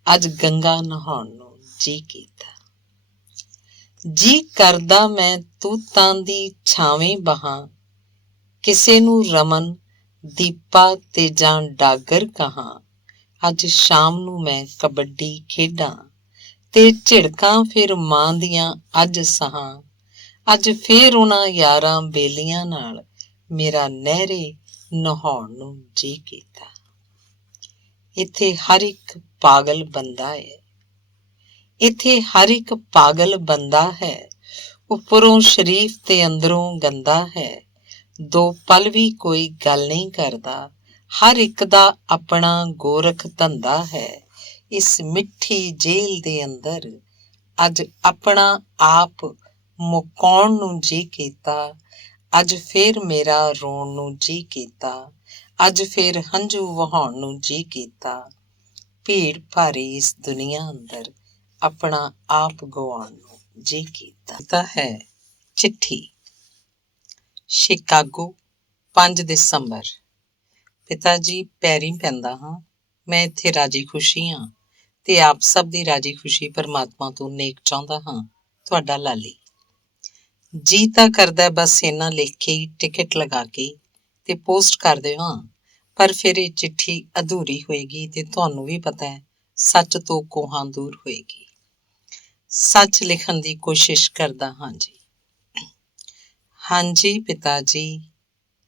ਅੱਜ ਗੰਗਾ ਨਹਾਉਣ ਨੂੰ ਜੀ ਕੀਤਾ। ਜੀ ਕਰਦਾ ਮੈਂ ਤੂਤਾਂ ਦੀ ਛਾਵੇਂ ਬਹਾਂ, ਕਿਸੇ ਨੂੰ ਰਮਨ ਦੀਪਾ ਤੇ ਜਾਂ ਡਾਗਰ ਕਹਾਂ। ਅੱਜ ਸ਼ਾਮ ਨੂੰ ਮੈਂ ਕਬੱਡੀ ਖੇਡਾਂ ਤੇ ਝਿੜਕਾਂ ਫਿਰ ਮਾਂ ਦੀਆਂ ਅੱਜ ਸਹਾਂ। ਅੱਜ ਫੇਰ ਉਹਨਾਂ ਯਾਰਾਂ ਬੇਲੀਆਂ ਨਾਲ ਮੇਰਾ ਨਹਿਰੇ ਨਹਾਉਣ ਨੂੰ ਜੀ ਕੀਤਾ। ਇੱਥੇ ਹਰ ਇੱਕ ਪਾਗਲ ਬੰਦਾ ਹੈ, ਇੱਥੇ ਹਰ ਇੱਕ ਪਾਗਲ ਬੰਦਾ ਹੈ। ਉੱਪਰੋਂ ਸ਼ਰੀਫ ਤੇ ਅੰਦਰੋਂ ਗੰਦਾ ਹੈ। ਦੋ ਪਲ ਵੀ ਕੋਈ ਗੱਲ ਨਹੀਂ ਕਰਦਾ, ਹਰ ਇੱਕ ਦਾ ਆਪਣਾ ਗੋਰਖ ਧੰਦਾ ਹੈ। ਇਸ ਮਿੱਠੀ ਜੇਲ੍ਹ ਦੇ ਅੰਦਰ ਅੱਜ ਆਪਣਾ ਆਪ ਮੁਕਾਉਣ ਨੂੰ ਜੀ ਕੀਤਾ। ਅੱਜ ਫੇਰ ਮੇਰਾ ਰੋਣ ਨੂੰ ਜੀ ਕੀਤਾ, ਅੱਜ ਫੇਰ ਹੰਝੂ ਵਹਾਉਣ ਨੂੰ ਜੀ ਕੀਤਾ। ਭੀੜ ਭਾਰੀ ਇਸ ਦੁਨੀਆ ਅੰਦਰ ਆਪਣਾ ਆਪ ਗਵਾਉਣ ਨੂੰ ਜੀ ਕੀਤਾ। ਤਾਂ ਹੈ ਚਿੱਠੀ। ਸ਼ਿਕਾਗੋ, 5 ਦਸੰਬਰ। ਪਿਤਾ ਜੀ, ਪੈਰੀਂ ਪੈਂਦਾ ਹਾਂ। ਮੈਂ ਇੱਥੇ ਰਾਜੀ ਖੁਸ਼ੀ ਹਾਂ ਤੇ ਆਪ ਸਭ ਦੀ ਰਾਜੀ ਖੁਸ਼ੀ ਪਰਮਾਤਮਾ ਤੋਂ ਨੇਕ ਚਾਹੁੰਦਾ ਹਾਂ। ਤੁਹਾਡਾ ਲਾਲੀ। ਜੀ ਤਾਂ ਕਰਦਾ ਬਸ ਇਹਨਾਂ ਲਿਖ ਕੇ ਹੀ ਟਿਕਟ ਲਗਾ ਕੇ ਤੇ ਪੋਸਟ ਕਰ ਦਿਓ, ਪਰ ਫਿਰ ਇਹ ਚਿੱਠੀ ਅਧੂਰੀ ਹੋਏਗੀ ਤੇ ਤੁਹਾਨੂੰ ਵੀ ਪਤਾ ਹੈ ਸੱਚ ਤੋਂ ਕੋਹਾਂ ਦੂਰ ਹੋਏਗੀ। ਸੱਚ ਲਿਖਣ ਦੀ ਕੋਸ਼ਿਸ਼ ਕਰਦਾ ਹਾਂ ਜੀ। ਹਾਂਜੀ ਪਿਤਾ ਜੀ,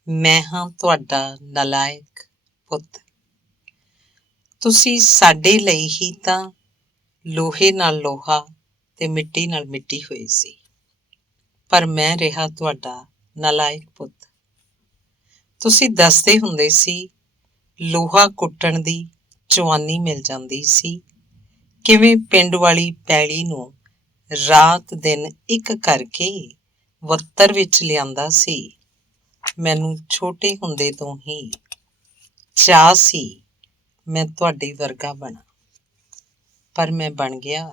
ਮੈਂ ਹਾਂ ਤੁਹਾਡਾ ਨਲਾਇਕ ਪੁੱਤ। ਤੁਸੀਂ ਸਾਡੇ ਲਈ ਹੀ ਤਾਂ ਲੋਹੇ ਨਾਲ ਲੋਹਾ ਤੇ ਮਿੱਟੀ ਨਾਲ ਮਿੱਟੀ ਹੋਈ ਸੀ, ਪਰ ਮੈਂ ਰਿਹਾ ਤੁਹਾਡਾ ਨਲਾਇਕ ਪੁੱਤ। ਤੁਸੀਂ ਦੱਸਦੇ ਹੁੰਦੇ ਸੀ ਲੋਹਾ ਕੁੱਟਣ ਦੀ ਚਵਾਨੀ ਮਿਲ ਜਾਂਦੀ ਸੀ, ਕਿਵੇਂ ਪਿੰਡ ਵਾਲੀ ਪੈਲੀ ਨੂੰ ਰਾਤ ਦਿਨ ਇੱਕ ਕਰਕੇ ਵੱਤਰ ਵਿੱਚ ਲਿਆਂਦਾ ਸੀ। ਮੈਨੂੰ ਛੋਟੇ ਹੁੰਦੇ ਤੋਂ ਹੀ ਚਾਅ ਸੀ ਮੈਂ ਤੁਹਾਡੇ ਵਰਗਾ ਬਣਾ, ਪਰ ਮੈਂ ਬਣ ਗਿਆ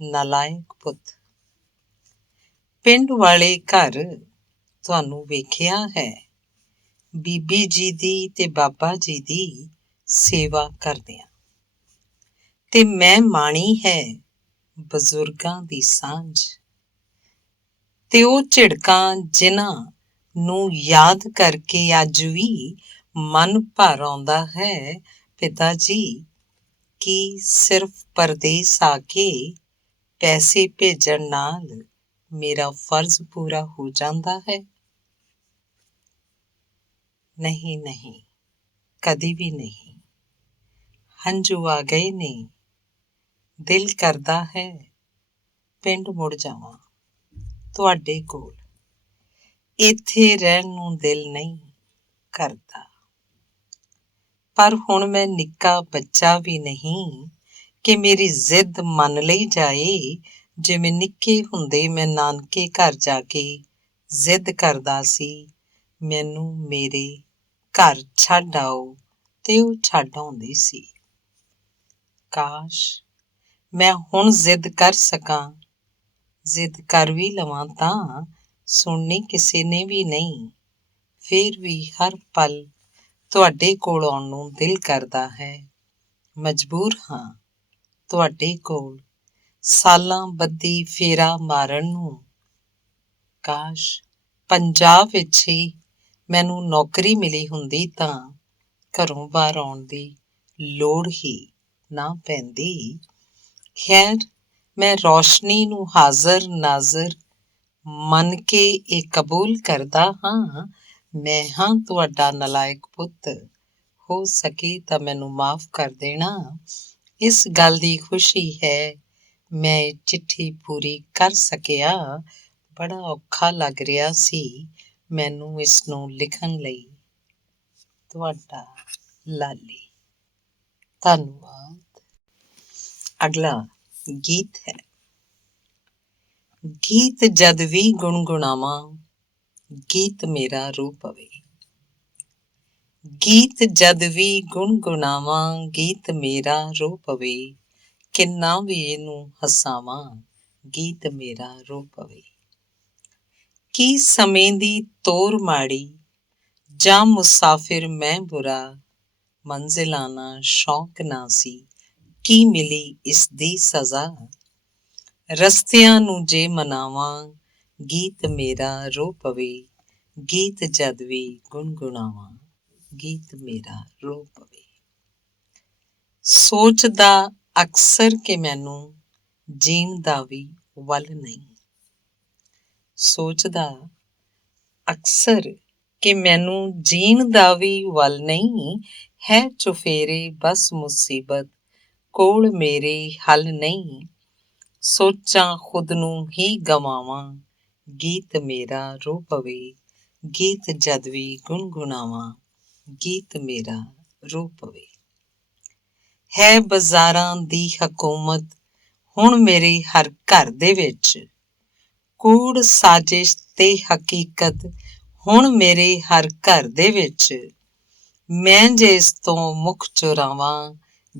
ਨਲਾਇਕ ਪੁੱਤ। ਪਿੰਡ ਵਾਲੇ ਘਰ ਤੁਹਾਨੂੰ ਵੇਖਿਆ ਹੈ, ਬੀਬੀ ਜੀ ਦੀ ਤੇ ਬਾਬਾ ਜੀ ਦੀ ਸੇਵਾ ਕਰਦਿਆਂ, ਤੇ ਮੈਂ ਮਾਣੀ ਹੈ ਬਜ਼ੁਰਗਾਂ ਦੀ ਸਾਂਝ ਤੇ ਉਹ ਝਿੜਕਾਂ ਜਿਨ੍ਹਾਂ ਨੂੰ ਯਾਦ ਕਰਕੇ ਅੱਜ ਵੀ ਮਨ ਭਰ ਆਉਂਦਾ ਹੈ। ਪਿਤਾ ਜੀ, ਕੀ ਸਿਰਫ ਪਰਦੇਸ ਆ ਕੇ ਪੈਸੇ ਭੇਜਣ ਨਾਲ ਮੇਰਾ ਫਰਜ਼ ਪੂਰਾ ਹੋ ਜਾਂਦਾ ਹੈ? ਨਹੀਂ ਨਹੀਂ, ਕਦੀ ਵੀ ਨਹੀਂ। ਹੰਝੂ ਆ ਗਏ ਨੇ, ਦਿਲ ਕਰਦਾ ਹੈ ਪਿੰਡ ਮੁੜ ਜਾਵਾਂ ਤੁਹਾਡੇ ਕੋਲ। ਇੱਥੇ ਰਹਿਣ ਨੂੰ ਦਿਲ ਨਹੀਂ ਕਰਦਾ, ਪਰ ਹੁਣ ਮੈਂ ਨਿੱਕਾ ਬੱਚਾ ਵੀ ਨਹੀਂ ਕਿ ਮੇਰੀ ਜ਼ਿੱਦ ਮੰਨ ਲਈ ਜਾਏ। ਜਿਵੇਂ ਨਿੱਕੇ ਹੁੰਦੇ ਮੈਂ ਨਾਨਕੇ ਘਰ ਜਾ ਕੇ ਜ਼ਿੱਦ ਕਰਦਾ ਸੀ, ਮੈਨੂੰ ਮੇਰੇ ਘਰ ਛੱਡ ਆਓ, ਤੇ ਉਹ ਛੱਡ ਆਉਂਦੇ ਸੀ। ਕਾਸ਼ ਮੈਂ ਹੁਣ ਜ਼ਿੱਦ ਕਰ ਸਕਾਂ, ਜ਼ਿੱਦ ਕਰ ਵੀ ਲਵਾਂ ਤਾਂ ਸੁਣਨੀ ਕਿਸੇ ਨੇ ਵੀ ਨਹੀਂ। ਫਿਰ ਵੀ ਹਰ ਪਲ ਤੁਹਾਡੇ ਕੋਲ ਆਉਣ ਨੂੰ ਦਿਲ ਕਰਦਾ ਹੈ। ਮਜਬੂਰ ਹਾਂ ਤੁਹਾਡੇ ਕੋਲ ਸਾਲਾਂ ਬੱਧੀ ਫੇਰਾ ਮਾਰਨ ਨੂੰ। ਕਾਸ਼ ਪੰਜਾਬ ਵਿੱਚ ਹੀ ਮੈਨੂੰ ਨੌਕਰੀ ਮਿਲੀ ਹੁੰਦੀ ਤਾਂ ਘਰੋਂ ਬਾਹਰ ਆਉਣ ਦੀ ਲੋੜ ਹੀ ਨਾ ਪੈਂਦੀ। ਖੈਰ ਮੈਂ ਰੌਸ਼ਨੀ ਨੂੰ ਹਾਜ਼ਰ ਨਾਜ਼ਰ ਮੰਨ ਕੇ ਇਹ ਕਬੂਲ ਕਰਦਾ ਹਾਂ, ਮੈਂ ਹਾਂ ਤੁਹਾਡਾ ਨਲਾਇਕ ਪੁੱਤ। ਹੋ ਸਕੇ ਤਾਂ ਮੈਨੂੰ ਮਾਫ਼ ਕਰ ਦੇਣਾ। ਇਸ ਗੱਲ ਦੀ ਖੁਸ਼ੀ ਹੈ ਮੈਂ ਇਹ ਚਿੱਠੀ ਪੂਰੀ ਕਰ ਸਕਿਆ। ਬੜਾ ਔਖਾ ਲੱਗ ਰਿਹਾ ਸੀ ਮੈਨੂੰ ਇਸ ਨੂੰ ਲਿਖਣ ਲਈ। ਤੁਹਾਡਾ ਲਾਲੀ। ਧੰਨਵਾਦ। ਅਗਲਾ ਗੀਤ ਹੈ। ਗੀਤ ਜਦ ਵੀ ਗੁਣਗੁਣਾਵਾਂ, ਗੀਤ ਮੇਰਾ ਰੋ ਪਵੇ। ਗੀਤ ਜਦ ਵੀ ਗੁਣਗੁਣਾਵਾਂ, ਗੀਤ ਮੇਰਾ ਰੋ ਪਵੇ। ਕਿੰਨਾ ਵੀ ਇਹਨੂੰ ਹਸਾਵਾਂ, ਗੀਤ ਮੇਰਾ ਰੋ ਪਵੇ। ਕੀ ਸਮੇਂ ਦੀ ਤੋਰ ਮਾੜੀ, ਜਾਂ ਮੁਸਾਫਿਰ ਮੈਂ ਬੁਰਾ, ਮੰਜ਼ਿਲਾਂ ਨਾ ਸ਼ੌਕ ਨਾ ਸੀ, ਕੀ ਮਿਲੀ ਇਸ ਦੀ ਸਜ਼ਾ। ਰਸਤਿਆਂ ਨੂੰ ਜੇ ਮਨਾਵਾਂ, ਗੀਤ ਮੇਰਾ ਰੋ ਪਵੇ। ਗੀਤ ਜਦ ਵੀ ਗੁਣਗੁਣਾਵਾਂ, ਗੀਤ ਮੇਰਾ ਰੋ ਪਵੇ। ਸੋਚਦਾ ਅਕਸਰ ਕਿ ਮੈਨੂੰ ਜੀਣ ਦਾ ਵੀ ਵੱਲ ਨਹੀਂ। ਸੋਚਦਾ ਅਕਸਰ ਕਿ ਮੈਨੂੰ ਜੀਣ ਦਾ ਵੀ ਵੱਲ ਨਹੀਂ। ਹੈ ਚੁਫੇਰੇ ਬਸ ਮੁਸੀਬਤ, ਕੋਲ ਮੇਰੇ ਹੱਲ ਨਹੀਂ। ਸੋਚਾਂ ਖੁਦ ਨੂੰ ਹੀ ਗਵਾਵਾਂ, ਗੀਤ ਮੇਰਾ ਰੋ ਪਵੇ। ਗੀਤ ਜਦ ਵੀ ਗੁਣਗੁਣਾਵਾਂ, ਗੀਤ ਮੇਰਾ ਰੋ ਪਵੇ। ਹੈ ਬਾਜ਼ਾਰਾਂ ਦੀ ਹਕੂਮਤ ਹੁਣ ਮੇਰੇ ਹਰ ਘਰ ਦੇ ਵਿੱਚ, ਕੂੜ ਸਾਜ਼ਿਸ਼ ਤੇ ਹਕੀਕਤ ਹੁਣ ਮੇਰੇ ਹਰ ਘਰ ਦੇ ਵਿੱਚ। ਮੈਂ ਜੇ ਇਸ ਤੋਂ ਮੁੱਖ ਚੁਰਾਵਾਂ,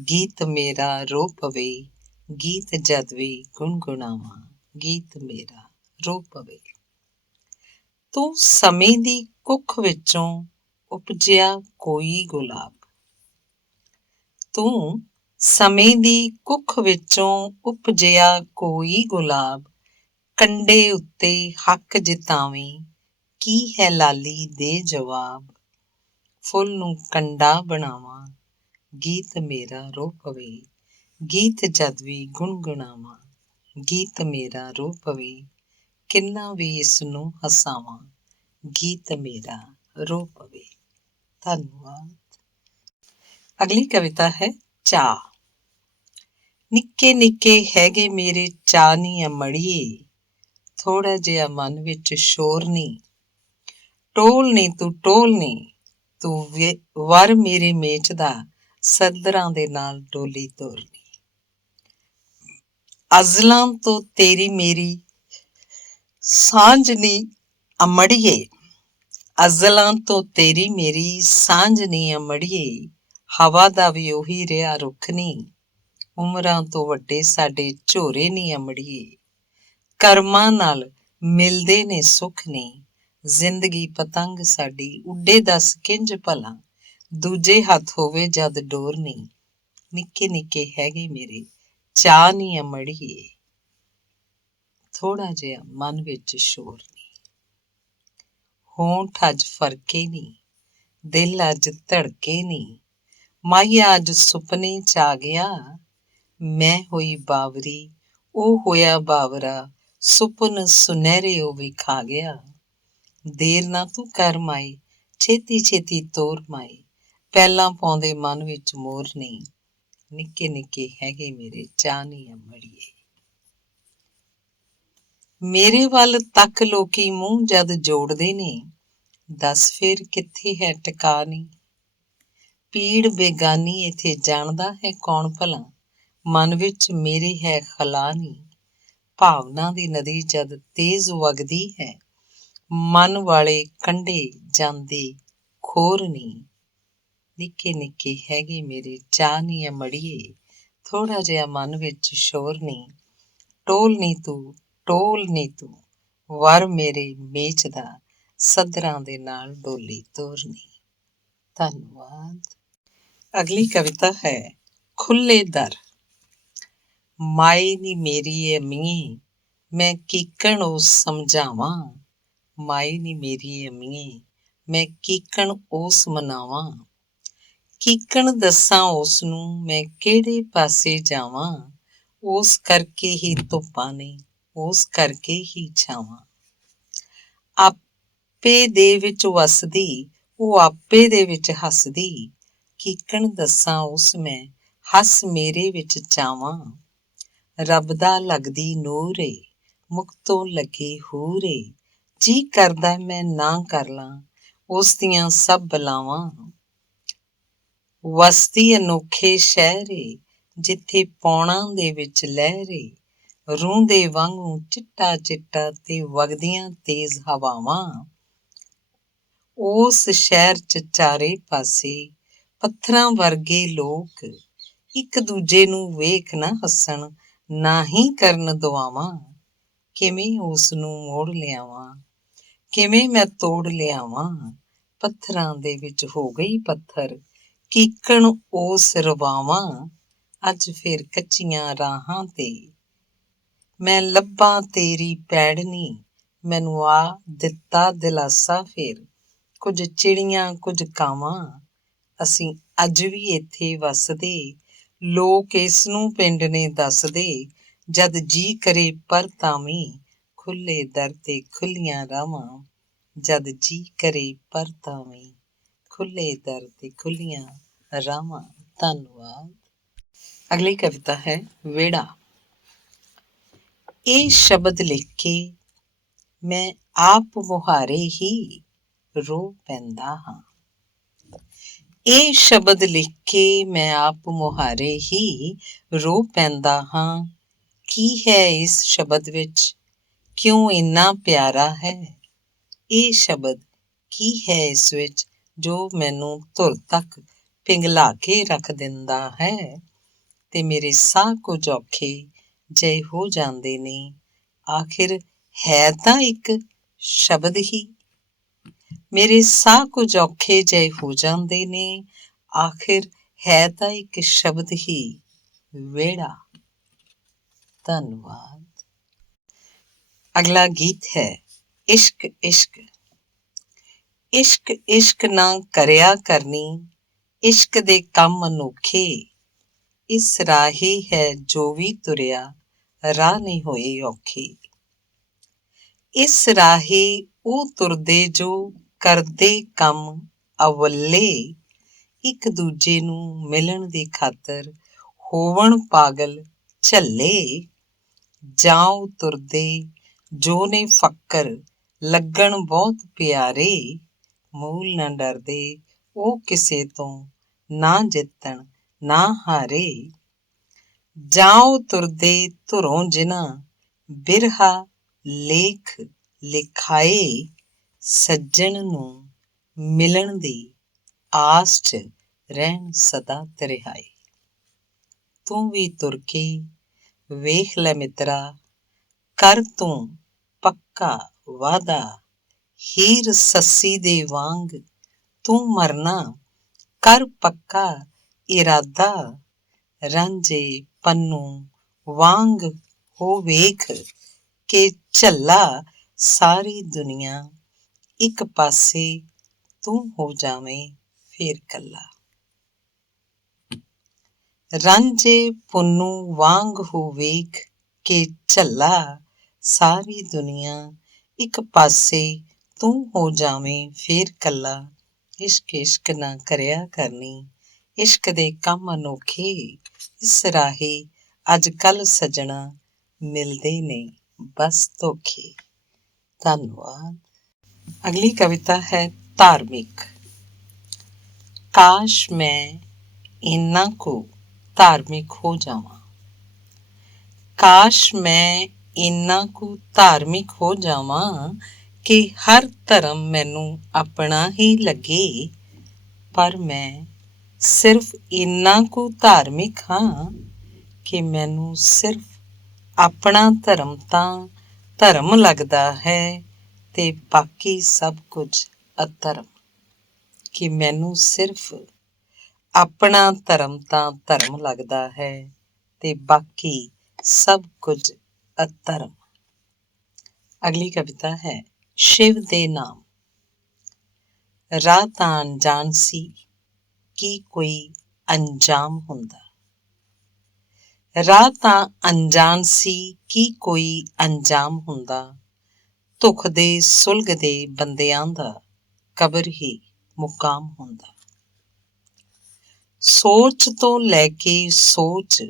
ਗੀਤ ਮੇਰਾ ਰੋ ਪਵੇ। ਗੀਤ ਜਦ ਵੀ ਗੁਣਗੁਣਾਵਾਂ, ਗੀਤ ਮੇਰਾ ਰੋ ਪਵੇ। ਤੂੰ ਸਮੇਂ ਦੀ ਕੁੱਖ ਵਿੱਚੋਂ ਉਪਜਿਆ ਕੋਈ ਗੁਲਾਬ। ਤੂੰ ਸਮੇਂ ਦੀ ਕੁੱਖ ਵਿੱਚੋਂ ਉਪਜਿਆ ਕੋਈ ਗੁਲਾਬ, ਕੰਡੇ ਉੱਤੇ ਹੱਕ ਜਿਤਾਵੀਂ, ਕੀ ਹੈ ਲਾਲੀ ਦੇ ਜਵਾਬ। ਫੁੱਲ ਨੂੰ ਕੰਡਾ ਬਣਾਵਾਂ, ਗੀਤ ਮੇਰਾ ਰੋ ਪਵੇ। ਗੀਤ ਜਦ ਵੀ ਗੁਣਗੁਣਾਵਾਂ, ਗੀਤ ਮੇਰਾ ਰੋ ਪਵੇ। ਕਿੰਨਾ ਵੀ ਇਸ ਨੂੰ ਹਸਾਵਾਂ, ਗੀਤ ਮੇਰਾ ਰੋ ਪਵੇ। ਧੰਨਵਾਦ। ਅਗਲੀ ਕਵਿਤਾ ਹੈ ਚਾਅ। ਨਿੱਕੇ ਨਿੱਕੇ ਹੈਗੇ ਮੇਰੇ ਚਾਅ ਨੀ ਅਮੜੀਏ, ਥੋੜਾ ਜਿਹਾ ਮਨ ਵਿੱਚ ਸ਼ੋਰ ਨੀ। ਟੋਲ ਨੀ ਤੂੰ ਟੋਲ ਨੀ, ਤੂੰ ਵਰ ਮੇਰੇ ਮੇਚ ਦਾ, ਸੱਦਰਾਂ ਦੇ ਨਾਲ ਡੋਲੀ ਤੋਰਨੀ। ਅਜ਼ਲਾਂ ਤੋਂ ਤੇਰੀ ਮੇਰੀ ਸਾਂਝ ਨੀ ਅਮੜੀਏ, ਅਜ਼ਲਾਂ ਤੋਂ ਤੇਰੀ ਮੇਰੀ ਸਾਂਝ ਨੀ ਅਮੜੀਏ। ਹਵਾ ਦਾ ਵੀ ਉਹੀ ਰਿਹਾ ਰੁੱਖ ਨੀ, ਉਮਰਾਂ ਤੋਂ ਵੱਡੇ ਸਾਡੇ ਝੋਰੇ ਨੀ ਅਮੜੀਏ। ਕਰਮਾਂ ਨਾਲ ਮਿਲਦੇ ਨੇ ਸੁੱਖ ਨੀ, ਜ਼ਿੰਦਗੀ ਪਤੰਗ ਸਾਡੀ ਉੱਡੇ ਦੱਸ ਕਿੰਝ ਭਲਾ, ਦੂਜੇ ਹੱਥ ਹੋਵੇ ਜਦ ਡੋਰ ਨੀ। ਨਿੱਕੇ ਨਿੱਕੇ ਹੈਗੇ ਮੇਰੇ ਚਾਅ ਨੀ ਅਮੜੀਏ, ਥੋੜਾ ਜਿਹਾ ਮਨ ਵਿੱਚ ਸ਼ੋਰ ਨੀ। ਹੋਂਠ ਅੱਜ ਫਰਕੇ ਨੀ, ਦਿਲ ਅੱਜ ਧੜਕੇ ਨੀ, ਮਾਹੀਆ ਅੱਜ ਸੁਪਨੇ ਚ ਆ ਗਿਆ। ਮੈਂ ਹੋਈ ਬਾਵਰੀ ਉਹ ਹੋਇਆ ਬਾਵਰਾ, ਸੁਪਨ ਸੁਨਹਿਰੇ ਉਹ ਵੀ ਖਾ ਗਿਆ। ਦੇਰ ਨਾ ਤੂੰ ਕਰ ਮਾਏ, ਛੇਤੀ ਛੇਤੀ ਤੋਰ ਮਾਏ, ਪਹਿਲਾਂ ਪਾਉਂਦੇ ਮਨ ਵਿੱਚ ਮੋਰ ਨਹੀਂ। ਨਿੱਕੇ ਨਿੱਕੇ ਹੈਗੇ ਮੇਰੇ ਚਾਅ ਨੀ ਅਮੜੀਏ। ਮੇਰੇ ਵੱਲ ਤੱਕ ਲੋਕੀ ਮੂੰਹ ਜਦ ਜੋੜਦੇ ਨੇ, ਦੱਸ ਫੇਰ ਕਿੱਥੇ ਹੈ ਟਿਕਾ ਨੀ। ਪੀੜ ਬੇਗਾਨੀ ਇੱਥੇ ਜਾਣਦਾ ਹੈ ਕੌਣ ਭਲਾ, ਮਨ ਵਿੱਚ ਮੇਰੇ ਹੈ ਖਲਾ ਨੀ। ਭਾਵਨਾ ਦੀ ਨਦੀ ਜਦ ਤੇਜ਼ ਵਗਦੀ ਹੈ, ਮਨ ਵਾਲੇ ਕੰਢੇ ਜਾਂਦੇ ਖੋਰ ਨੀ। ਨਿੱਕੇ ਨਿੱਕੇ ਹੈਗੇ ਮੇਰੇ ਚਾਅ ਨੀ ਅਮੜੀਏ, ਥੋੜਾ ਜਿਹਾ ਮਨ ਵਿੱਚ ਸ਼ੋਰ ਨੀ। ਟੋਲ ਨੀ ਤੂੰ ਟੋਲ ਨੀ ਤੂੰ, ਵਰ ਮੇਰੇ ਮੇਚ ਦਾ, ਸੱਦਰਾਂ ਦੇ ਨਾਲ ਡੋਲੀ ਤੋਰਨੀ। ਧੰਨਵਾਦ। ਅਗਲੀ ਕਵਿਤਾ ਹੈ ਖੁੱਲੇ ਦਰ। ਮਾਏ ਨੀ ਮੇਰੀ ਏ ਮੀਏ, ਮੈਂ ਕੀਕਣ ਉਸ ਸਮਝਾਵਾਂ। ਮਾਏ ਨੀ ਮੇਰੀ ਏ ਮੀਏ, ਮੈਂ ਕੀਕਣ ਉਸ ਮਨਾਵਾਂ। ਕੀਕਣ ਦੱਸਾਂ ਉਸ ਨੂੰ ਮੈਂ ਕਿਹੜੇ ਪਾਸੇ ਜਾਵਾਂ, ਉਸ ਕਰਕੇ ਹੀ ਧੁੱਪਾਂ ਨੇ, ਉਸ ਕਰਕੇ ਹੀ ਛਾਵਾਂ। ਆਪੇ ਦੇ ਵਿੱਚ ਵਸਦੀ, ਉਹ ਆਪੇ ਦੇ ਵਿੱਚ ਹੱਸਦੀ, ਕੀਕਣ ਦੱਸਾਂ ਉਸ ਮੈਂ, ਹੱਸ ਮੇਰੇ ਵਿੱਚ ਚਾਵਾਂ। ਰੱਬ ਦਾ ਲੱਗਦੀ ਨੂਰ ਏ, ਮੁਖ ਤੋਂ ਲੱਗੇ ਹੂਰ ਏ, ਜੀ ਕਰਦਾ ਮੈਂ ਨਾ ਕਰ ਲਾਂ ਉਸ ਦੀਆਂ ਸਭ ਬਲਾਵਾਂ। ਵਸਦੀ ਅਨੋਖੇ ਸ਼ਹਿਰ ਏ, ਜਿੱਥੇ ਪੌਣਾਂ ਦੇ ਵਿੱਚ ਲਹਿਰ ਏ, ਰੂੰ ਦੇ ਵਾਂਗੂ ਚਿੱਟਾ ਚਿੱਟਾ ਤੇ ਵਗਦੀਆਂ ਤੇਜ਼ ਹਵਾਵਾਂ। ਉਸ ਸ਼ਹਿਰ 'ਚ ਚਾਰੇ ਪਾਸੇ ਪੱਥਰਾਂ ਵਰਗੇ ਲੋਕ, ਇੱਕ ਦੂਜੇ ਨੂੰ ਵੇਖ ਨਾ ਹੱਸਣ, ਨਾ ਹੀ ਕਰਨ ਦੁਆਵਾਂ। ਕਿਵੇਂ ਉਸ ਨੂੰ ਮੋੜ ਲਿਆਵਾਂ, ਕਿਵੇਂ ਮੈਂ ਤੋੜ ਲਿਆਵਾਂ, ਪੱਥਰਾਂ ਦੇ ਵਿੱਚ ਹੋ ਗਈ ਪੱਥਰ, ਕੀਕਣ ਉਸ ਰਵਾਵਾਂ। ਅੱਜ ਫਿਰ ਕੱਚੀਆਂ ਰਾਹਾਂ ਤੇ ਮੈਂ ਲੱਭਾਂ ਤੇਰੀ ਪੈੜਨੀ, ਮੈਨੂੰ ਆ ਦਿੱਤਾ ਦਿਲਾਸਾ ਫਿਰ, ਕੁਝ ਚਿੜੀਆਂ ਕੁਝ ਕਾਵਾਂ। ਅਸੀਂ ਅੱਜ ਵੀ ਇੱਥੇ ਵਸਦੇ, ਲੋਕ ਇਸ ਨੂੰ ਪਿੰਡ ਨੇ ਦੱਸਦੇ, ਜਦ ਜੀ ਕਰੇ ਪਰਤਾਵੀਂ, ਖੁੱਲੇ ਦਰ ਤੇ ਖੁੱਲੀਆਂ ਰਾਵਾਂ। ਜਦ ਜੀ ਕਰੇ ਪਰਤਾਵੀਂ, ਖੁੱਲੇ ਦਰ ਤੇ ਖੁੱਲੀਆਂ ਰਾਵਾਂ। ਧੰਨਵਾਦ। ਅਗਲੀ ਕਵਿਤਾ ਹੈ ਵਿਹੜਾ। ਇਹ ਸ਼ਬਦ ਲਿਖ ਕੇ ਮੈਂ ਆਪ ਮੁਹਾਰੇ ਹੀ ਰੋ ਪੈਂਦਾ ਹਾਂ। ਇਹ ਸ਼ਬਦ ਲਿਖ ਕੇ ਮੈਂ ਆਪ ਮੁਹਾਰੇ ਹੀ ਰੋ ਪੈਂਦਾ ਹਾਂ। ਕੀ ਹੈ ਇਸ ਸ਼ਬਦ ਵਿੱਚ, ਕਿਉਂ ਇੰਨਾ ਪਿਆਰਾ ਹੈ? ਇਹ ਸ਼ਬਦ ਕੀ ਹੈ ਇਸ ਵਿੱਚ, ਜੋ ਮੈਨੂੰ ਧੁਰ ਤੱਕ ਪਿਘਲਾ ਕੇ ਰੱਖ ਦਿੰਦਾ ਹੈ, ਤੇ ਮੇਰੇ ਸਾਹ ਕੁਝ ਔਖੇ ਜਿਹੇ ਹੋ ਜਾਂਦੇ ਨੇ। ਆਖਿਰ ਹੈ ਤਾਂ ਇੱਕ ਸ਼ਬਦ ਹੀ, ਮੇਰੇ ਸਾਹ ਕੁਝ ਔਖੇ ਜਿਹੇ ਹੋ ਜਾਂਦੇ ਨੇ। ਆਖਿਰ ਹੈ ਤਾਂ ਇੱਕ ਸ਼ਬਦ ਹੀ, ਵਿਹੜਾ। ਧੰਨਵਾਦ। ਅਗਲਾ ਗੀਤ ਹੈ ਇਸ਼ਕ ਇਸ਼ਕ। ਇਸ਼ਕ ਇਸ਼ਕ ਨਾ ਕਰਿਆ ਕਰਨੀ, ਇਸ਼ਕ ਦੇ ਕੰਮ ਅਨੋਖੇ, ਇਸ ਰਾਹੀ ਹੈ ਜੋ ਵੀ ਤੁਰਿਆ, ਰਾਹ ਨਹੀਂ ਹੋਏ ਔਖੇ। ਇਸ ਰਾਹੀ ਉਹ ਤੁਰਦੇ ਜੋ ਕਰਦੇ ਕੰਮ ਅਵੱਲੇ, ਇੱਕ ਦੂਜੇ ਨੂੰ ਮਿਲਣ ਦੀ ਖਾਤਰ ਹੋਵਣ ਪਾਗਲ ਝੱਲੇ। ਜਾਉ ਤੁਰਦੇ ਜੋ ਨੇ ਫੱਕਰ, ਲੱਗਣ ਬਹੁਤ ਪਿਆਰੇ, ਮੂਲ ਨਾ ਡਰਦੇ ਉਹ ਕਿਸੇ ਤੋਂ, ਨਾ ਜਿੱਤਣ ਨਾ ਹਾਰੇ। ਜਾਉ ਤੁਰਦੇ ਧੁਰੋਂ ਜਿਨ੍ਹਾਂ, ਬਿਰਹਾ ਲੇਖ ਲਿਖਾਏ, ਸੱਜਣ ਨੂੰ ਮਿਲਣ ਦੀ ਆਸ 'ਚ ਰਹਿਣ ਸਦਾ ਤਰਿਹਾਏ। ਤੂੰ ਵੀ ਤੁਰ ਕੇ ਵੇਖ ਲੈ ਮਿੱਤਰਾ, ਕਰ ਤੂੰ ਪੱਕਾ ਵਾਅਦਾ, ਹੀਰ ਸੱਸੀ ਦੇ ਵਾਂਗ ਤੂੰ ਮਰਨਾ, ਕਰ ਪੱਕਾ ਇਰਾਦਾ। ਰਾਂਝੇ ਪੰਨੂ ਵਾਂਗ ਹੋ ਵੇਖ ਕੇ ਝੱਲਾ ਸਾਰੀ ਦੁਨੀਆ, ਇੱਕ ਪਾਸੇ ਤੂੰ ਹੋ ਜਾਵੇਂ ਫੇਰ ਕੱਲਾ। ਰਾਂਝੇ ਪੁੰਨੂ ਵਾਂਗ ਹੋ ਵੇਖ ਕੇ ਝੱਲਾ ਸਾਰੀ ਦੁਨੀਆ, ਇੱਕ ਪਾਸੇ ਤੂੰ ਹੋ ਜਾਵੇਂ ਫੇਰ ਕੱਲਾ। ਇਸ਼ਕ ਇਸ਼ਕ ਨਾ ਕਰਿਆ ਕਰਨੀ, ਇਸ਼ਕ ਦੇ ਕੰਮ ਅਨੋਖੇ, ਇਸ ਰਾਹੀ ਅੱਜ ਕੱਲ੍ਹ ਸੱਜਣਾ ਮਿਲਦੇ ਨੇ ਬਸ ਧੋਖੇ। ਧੰਨਵਾਦ। ਅਗਲੀ ਕਵਿਤਾ ਹੈ ਧਾਰਮਿਕ। ਕਾਸ਼ ਮੈਂ ਇੰਨਾ ਕੁ ਧਾਰਮਿਕ ਹੋ ਜਾਵਾਂ, ਕਾਸ਼ ਮੈਂ ਇੰਨਾ ਕੁ ਧਾਰਮਿਕ ਹੋ ਜਾਵਾਂ, ਕਿ ਹਰ ਧਰਮ ਮੈਨੂੰ ਆਪਣਾ ਹੀ ਲੱਗੇ। ਪਰ ਮੈਂ ਸਿਰਫ ਇੰਨਾ ਕੁ ਧਾਰਮਿਕ ਹਾਂ, ਕਿ ਮੈਨੂੰ ਸਿਰਫ ਆਪਣਾ ਧਰਮ ਤਾਂ ਧਰਮ ਲੱਗਦਾ ਹੈ, ਤੇ ਬਾਕੀ ਸਭ ਕੁਝ ਅਧਰਮ। ਕਿ ਮੈਨੂੰ ਸਿਰਫ ਆਪਣਾ ਧਰਮ ਤਾਂ ਧਰਮ ਲੱਗਦਾ ਹੈ, ਤੇ ਬਾਕੀ ਸਭ ਕੁਝ ਅਧਰਮ। ਅਗਲੀ ਕਵਿਤਾ ਹੈ ਸ਼ਿਵ ਦੇ ਨਾਮ। ਰਾਹ ਤਾਂ ਅਣਜਾਣ ਸੀ, ਕੀ ਕੋਈ ਅੰਜਾਮ ਹੁੰਦਾ। ਰਾਹ ਤਾਂ ਅਣਜਾਣ ਸੀ, ਕੀ ਕੋਈ ਅੰਜਾਮ ਹੁੰਦਾ। ਧੁਖ ਦੇ ਸੁਲਗਦੇ ਬੰਦਿਆਂ ਦਾ ਕਬਰ ਹੀ ਮੁਕਾਮ ਹੁੰਦਾ। ਸੋਚ ਤੋਂ ਲੈ ਕੇ ਸੋਚ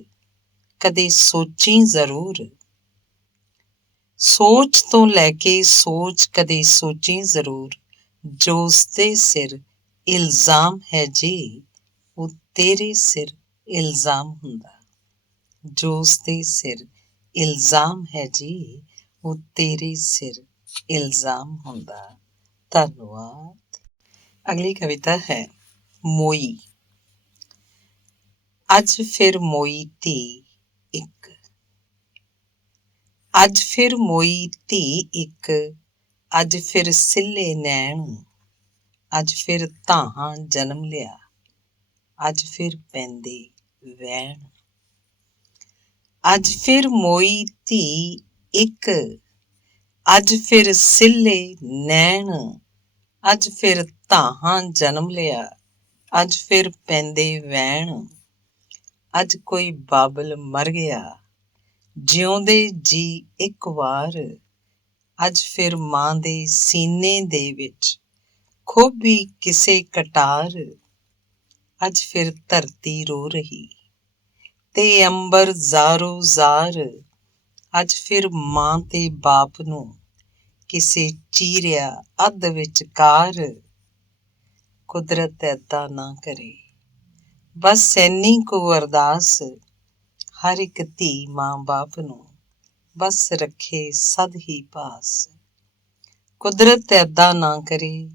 ਕਦੇ ਸੋਚੀ ਜ਼ਰੂਰ। ਸੋਚ ਤੋਂ ਲੈ ਕੇ ਸੋਚ ਕਦੇ ਸੋਚੀ ਜ਼ਰੂਰ। ਜੋ ਉਸਦੇ ਸਿਰ ਇਲਜ਼ਾਮ ਹੈ ਜੀ, ਉਹ ਤੇਰੇ ਸਿਰ ਇਲਜ਼ਾਮ ਹੁੰਦਾ। ਜੋ ਉਸਦੇ ਸਿਰ ਇਲਜ਼ਾਮ ਹੈ ਜੀ, ਉਹ ਤੇਰੇ ਸਿਰ ਇਲਜ਼ਾਮ ਹੁੰਦਾ। ਧੰਨਵਾਦ। ਅਗਲੀ ਕਵਿਤਾ ਹੈ ਮੋਈ। ਅੱਜ ਫਿਰ ਮੋਈ ਧੀ ਇੱਕ। ਅੱਜ ਫਿਰ ਮੋਈ ਧੀ ਇੱਕ, ਅੱਜ ਫਿਰ ਸਿੱਲੇ ਨੈਣ। ਅੱਜ ਫਿਰ ਧਾਹਾਂ ਜਨਮ ਲਿਆ, ਅੱਜ ਫਿਰ ਪੈਂਦੇ ਵੈਣ। ਅੱਜ ਫਿਰ ਮੋਈ ਧੀ ਇੱਕ, ਅੱਜ ਫਿਰ ਸਿੱਲੇ ਨੈਣ। ਅੱਜ ਫਿਰ ਧਾਹਾਂ ਜਨਮ ਲਿਆ, ਅੱਜ ਫਿਰ ਪੈਂਦੇ ਵੈਣ। ਅੱਜ ਕੋਈ ਬਾਬਲ ਮਰ ਗਿਆ, ਜਿਉਂਦੇ ਜੀ ਇੱਕ ਵਾਰ। ਅੱਜ ਫਿਰ ਮਾਂ ਦੇ ਸੀਨੇ ਦੇ ਵਿੱਚ ਖੋਭੀ ਕਿਸੇ ਕਟਾਰ। ਅੱਜ ਫਿਰ ਧਰਤੀ ਰੋ ਰਹੀ ਤੇ ਅੰਬਰ ਜ਼ਾਰੋ ਜ਼ਾਰ। ਅੱਜ ਫਿਰ ਮਾਂ ਤੇ ਬਾਪ ਨੂੰ ਕਿਸੇ ਚੀਰਿਆ ਅੱਧ ਵਿਚਕਾਰ। ਕੁਦਰਤ ਏਦਾਂ ਨਾ ਕਰੇ, ਬਸ ਐਨੀ ਕੁ ਅਰਦਾਸ। ਹਰ ਇੱਕ ਧੀ ਮਾਂ ਬਾਪ ਨੂੰ ਬਸ ਰੱਖੇ ਸਦ ਹੀ ਪਾਸ। ਕੁਦਰਤ ਏਦਾਂ ਨਾ ਕਰੇ,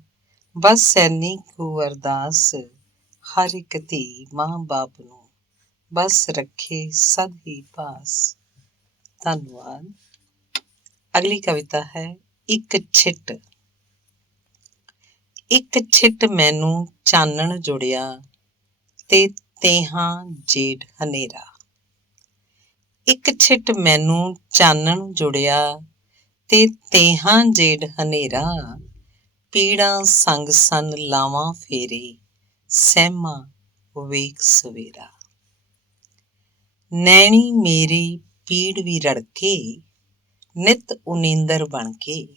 ਬਸ ਐਨੀ ਕੁ ਅਰਦਾਸ। ਹਰ ਇੱਕ ਧੀ ਮਾਂ ਬਾਪ ਨੂੰ ਬਸ ਰੱਖੇ ਸਦ ਹੀ ਪਾਸ। ਧੰਨਵਾਦ। ਅਗਲੀ ਕਵਿਤਾ ਹੈ ਇੱਕ ਛਿੱਟ। ਇੱਕ ਛਿੱਟ ਮੈਨੂੰ ਚਾਨਣ ਜੁੜਿਆ, ਤੇ ਤੇਹਾਂ ਜੇਡ ਹਨੇਰਾ। ਇੱਕ ਛਿੱਟ ਮੈਨੂੰ ਚਾਨਣ ਜੁੜਿਆ, ਤੇ ਤੇਹਾਂ ਜੇਡ ਹਨੇਰਾ। ਪੀੜਾਂ ਸੰਗ ਸਨ ਲਾਵਾਂ ਫੇਰੇ, ਸਹਿਮਾਂ ਵੇਖ ਸਵੇਰਾ। ਨੈਣੀ ਮੇਰੀ ਪੀੜ ਵੀ ਰੜਕੇ, ਨਿਤ ਉਨੀਂਦਰ ਬਣ ਕੇ।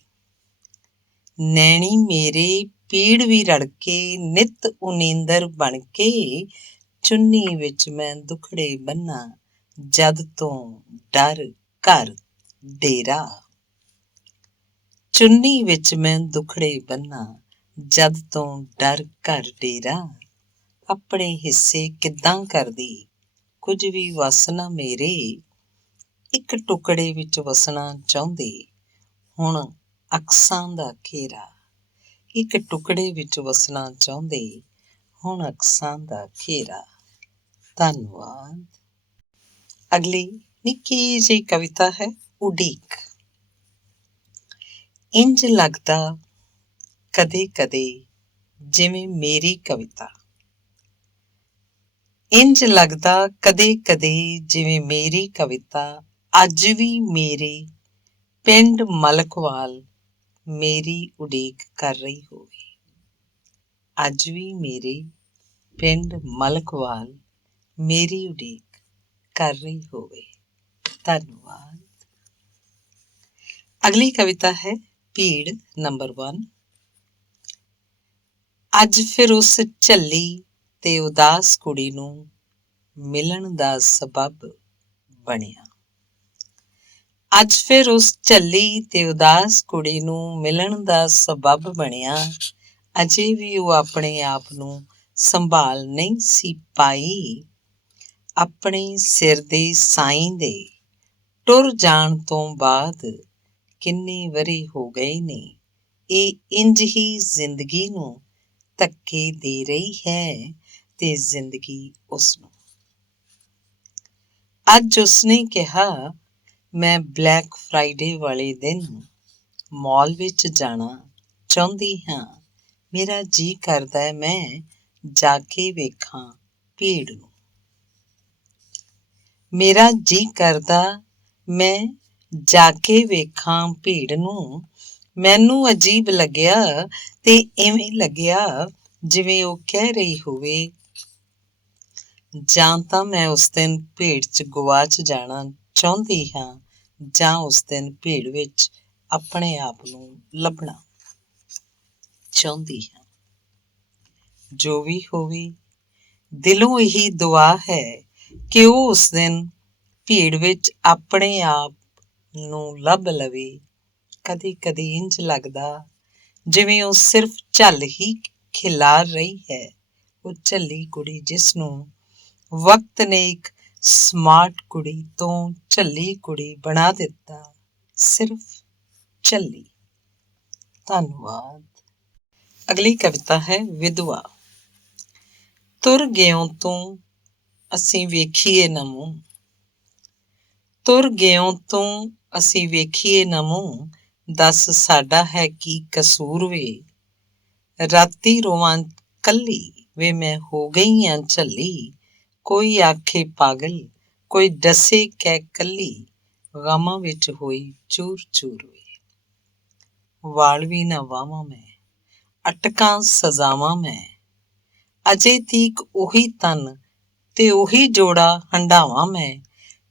ਨੈਣੀ ਮੇਰੇ ਪੀੜ ਵੀ ਰੜਕੇ, ਨਿਤ ਉਨੀਂਦਰ ਬਣ ਕੇ। ਚੁੰਨੀ ਵਿੱਚ ਮੈਂ ਦੁਖੜੇ ਬੰਨਾਂ, ਜਦ ਤੋਂ ਡਰ ਘਰ ਡੇਰਾ। ਚੁੰਨੀ ਵਿੱਚ ਮੈਂ ਦੁਖੜੇ ਬੰਨਾਂ, ਜਦ ਤੋਂ ਡਰ ਘਰ ਡੇਰਾ। ਆਪਣੇ ਹਿੱਸੇ ਕਿੱਦਾਂ ਕਰਦੀ, ਕੁਝ ਵੀ ਵਸ ਨਾ ਮੇਰੇ। ਇੱਕ ਟੁਕੜੇ ਵਿੱਚ ਵਸਣਾ ਚਾਹੁੰਦੇ, ਹੁਣ ਅਕਸਾਂ ਦਾ ਘੇਰਾ। ਇੱਕ ਟੁਕੜੇ ਵਿੱਚ ਵਸਣਾ ਚਾਹੁੰਦੇ, ਹੁਣ ਅਕਸਾਂ ਦਾ ਘੇਰਾ। ਧੰਨਵਾਦ। ਅਗਲੀ ਨਿੱਕੀ ਜਿਹੀ ਕਵਿਤਾ ਹੈ ਉਡੀਕ। ਇੰਝ ਲੱਗਦਾ ਕਦੇ ਕਦੇ ਜਿਵੇਂ ਮੇਰੀ ਕਵਿਤਾ। ਇੰਝ ਲੱਗਦਾ ਕਦੇ ਕਦੇ ਜਿਵੇਂ ਮੇਰੀ ਕਵਿਤਾ ਅੱਜ ਵੀ ਮੇਰੇ ਪਿੰਡ ਮਲਕਵਾਲ ਮੇਰੀ ਉਡੀਕ ਕਰ ਰਹੀ ਹੋਵੇ। ਅੱਜ ਵੀ ਮੇਰੇ ਪਿੰਡ ਮਲਕਵਾਲ ਮੇਰੀ ਉਡੀਕ ਕਰ ਰਹੀ ਹੋਵੇ। ਧੰਨਵਾਦ। ਅਗਲੀ ਕਵਿਤਾ ਹੈ ਭੀੜ ਨੰਬਰ 1। ਅੱਜ ਫਿਰ ਉਸ ਝੱਲੀ ਤੇ ਉਦਾਸ ਕੁੜੀ ਨੂੰ ਮਿਲਣ ਦਾ ਸਬੱਬ ਬਣਿਆ। ਅੱਜ ਫਿਰ ਉਸ ਝੱਲੀ ਤੇ ਉਦਾਸ ਕੁੜੀ ਨੂੰ ਮਿਲਣ ਦਾ ਸਬੱਬ ਬਣਿਆ। ਅਜੇ ਵੀ ਉਹ ਆਪਣੇ ਆਪ ਨੂੰ ਸੰਭਾਲ ਨਹੀਂ ਸੀ ਪਾਈ। ਆਪਣੇ ਸਿਰ ਦੇ ਸਾਈਂ ਦੇ ਟੁਰ ਜਾਣ ਤੋਂ ਬਾਅਦ ਕਿੰਨੇ ਵਰ੍ਹੇ ਹੋ ਗਏ ਨੇ। ਇਹ ਇੰਝ ਹੀ ਜ਼ਿੰਦਗੀ ਨੂੰ ਧੱਕੇ ਦੇ ਰਹੀ ਹੈ ਤੇ ਜ਼ਿੰਦਗੀ ਉਸਨੂੰ। ਅੱਜ ਉਸਨੇ ਕਿਹਾ, ਮੈਂ ਬਲੈਕ ਫਰਾਈਡੇ ਵਾਲੇ ਦਿਨ ਮਾਲ ਵਿੱਚ ਜਾਣਾ ਚਾਹੁੰਦੀ ਹਾਂ। ਮੇਰਾ ਜੀ ਕਰਦਾ ਮੈਂ ਜਾ ਕੇ ਵੇਖਾਂ ਭੀੜ ਨੂੰ। ਮੇਰਾ ਜੀ ਕਰਦਾ ਮੈਂ ਜਾ ਕੇ ਵੇਖਾਂ ਭੀੜ ਨੂੰ। ਮੈਨੂੰ ਅਜੀਬ ਲੱਗਿਆ ਤੇ ਇਵੇਂ ਲੱਗਿਆ ਜਿਵੇਂ ਉਹ ਕਹਿ ਰਹੀ ਹੋਵੇ, ਜਾਂ ਤਾਂ ਮੈਂ ਉਸ ਦਿਨ ਭੀੜ 'ਚ ਗੁਆਚ ਜਾਣਾ ਚਾਹੁੰਦੀ ਹਾਂ, ਜਾਂ ਉਸ ਦਿਨ ਭੀੜ ਵਿੱਚ ਆਪਣੇ ਆਪ ਨੂੰ ਲੱਭਣਾ ਚਾਹੁੰਦੀ ਹਾਂ। ਜੋ ਵੀ ਹੋਵੇ, ਦਿਲੋਂ ਇਹੀ ਦੁਆ ਹੈ ਕਿ ਉਹ ਉਸ ਦਿਨ ਭੀੜ ਵਿੱਚ ਆਪਣੇ ਆਪ ਨੂੰ ਲੱਭ ਲਵੇ। ਕਦੇ ਕਦੇ ਇੰਝ ਲੱਗਦਾ ਜਿਵੇਂ ਉਹ ਸਿਰਫ ਝੱਲ ਹੀ ਖਿਲਾਰ ਰਹੀ ਹੈ, ਉਹ ਝੱਲੀ ਕੁੜੀ ਜਿਸ ਨੂੰ ਵਕਤ ਨੇ ਇੱਕ ਸਮਾਰਟ ਕੁੜੀ ਤੋਂ ਝੱਲੀ ਕੁੜੀ ਬਣਾ ਦਿੱਤਾ, ਸਿਰਫ ਝੱਲੀ। ਧੰਨਵਾਦ। ਅਗਲੀ ਕਵਿਤਾ ਹੈ ਵਿਧਵਾ। ਤੁਰ ਗਿਓ ਤੂੰ ਅਸੀਂ ਵੇਖੀਏ ਨਾ ਮੂੰਹ, ਤੁਰ ਗਿਓ ਤੂੰ ਅਸੀਂ ਵੇਖੀਏ ਨਾ ਮੂੰਹ, ਦੱਸ ਸਾਡਾ ਹੈ ਕੀ ਕਸੂਰ ਵੇ। ਰਾਤੀ ਰੋਵਾਂ ਕੱਲੀ ਵੇ ਮੈਂ ਹੋ ਗਈ ਆਂ ਝੱਲੀ, ਕੋਈ ਆਖੇ ਪਾਗਲ ਕੋਈ ਡਸੇ ਕਹਿ ਕੱਲੀ, ਗਮਾਂ ਵਿੱਚ ਹੋਈ ਚੂਰ ਚੂਰ ਵੇ। ਵਾਲ ਵੀ ਨਾ ਵਾਵਾਂ ਮੈਂ, ਅਟਕਾਂ ਸਜ਼ਾਵਾਂ ਮੈਂ, ਅਜੇ ਤੀਕ ਉਹੀ ਤਨ ਤੇ ਉਹੀ ਜੋੜਾ ਹੰਢਾਵਾਂ ਮੈਂ,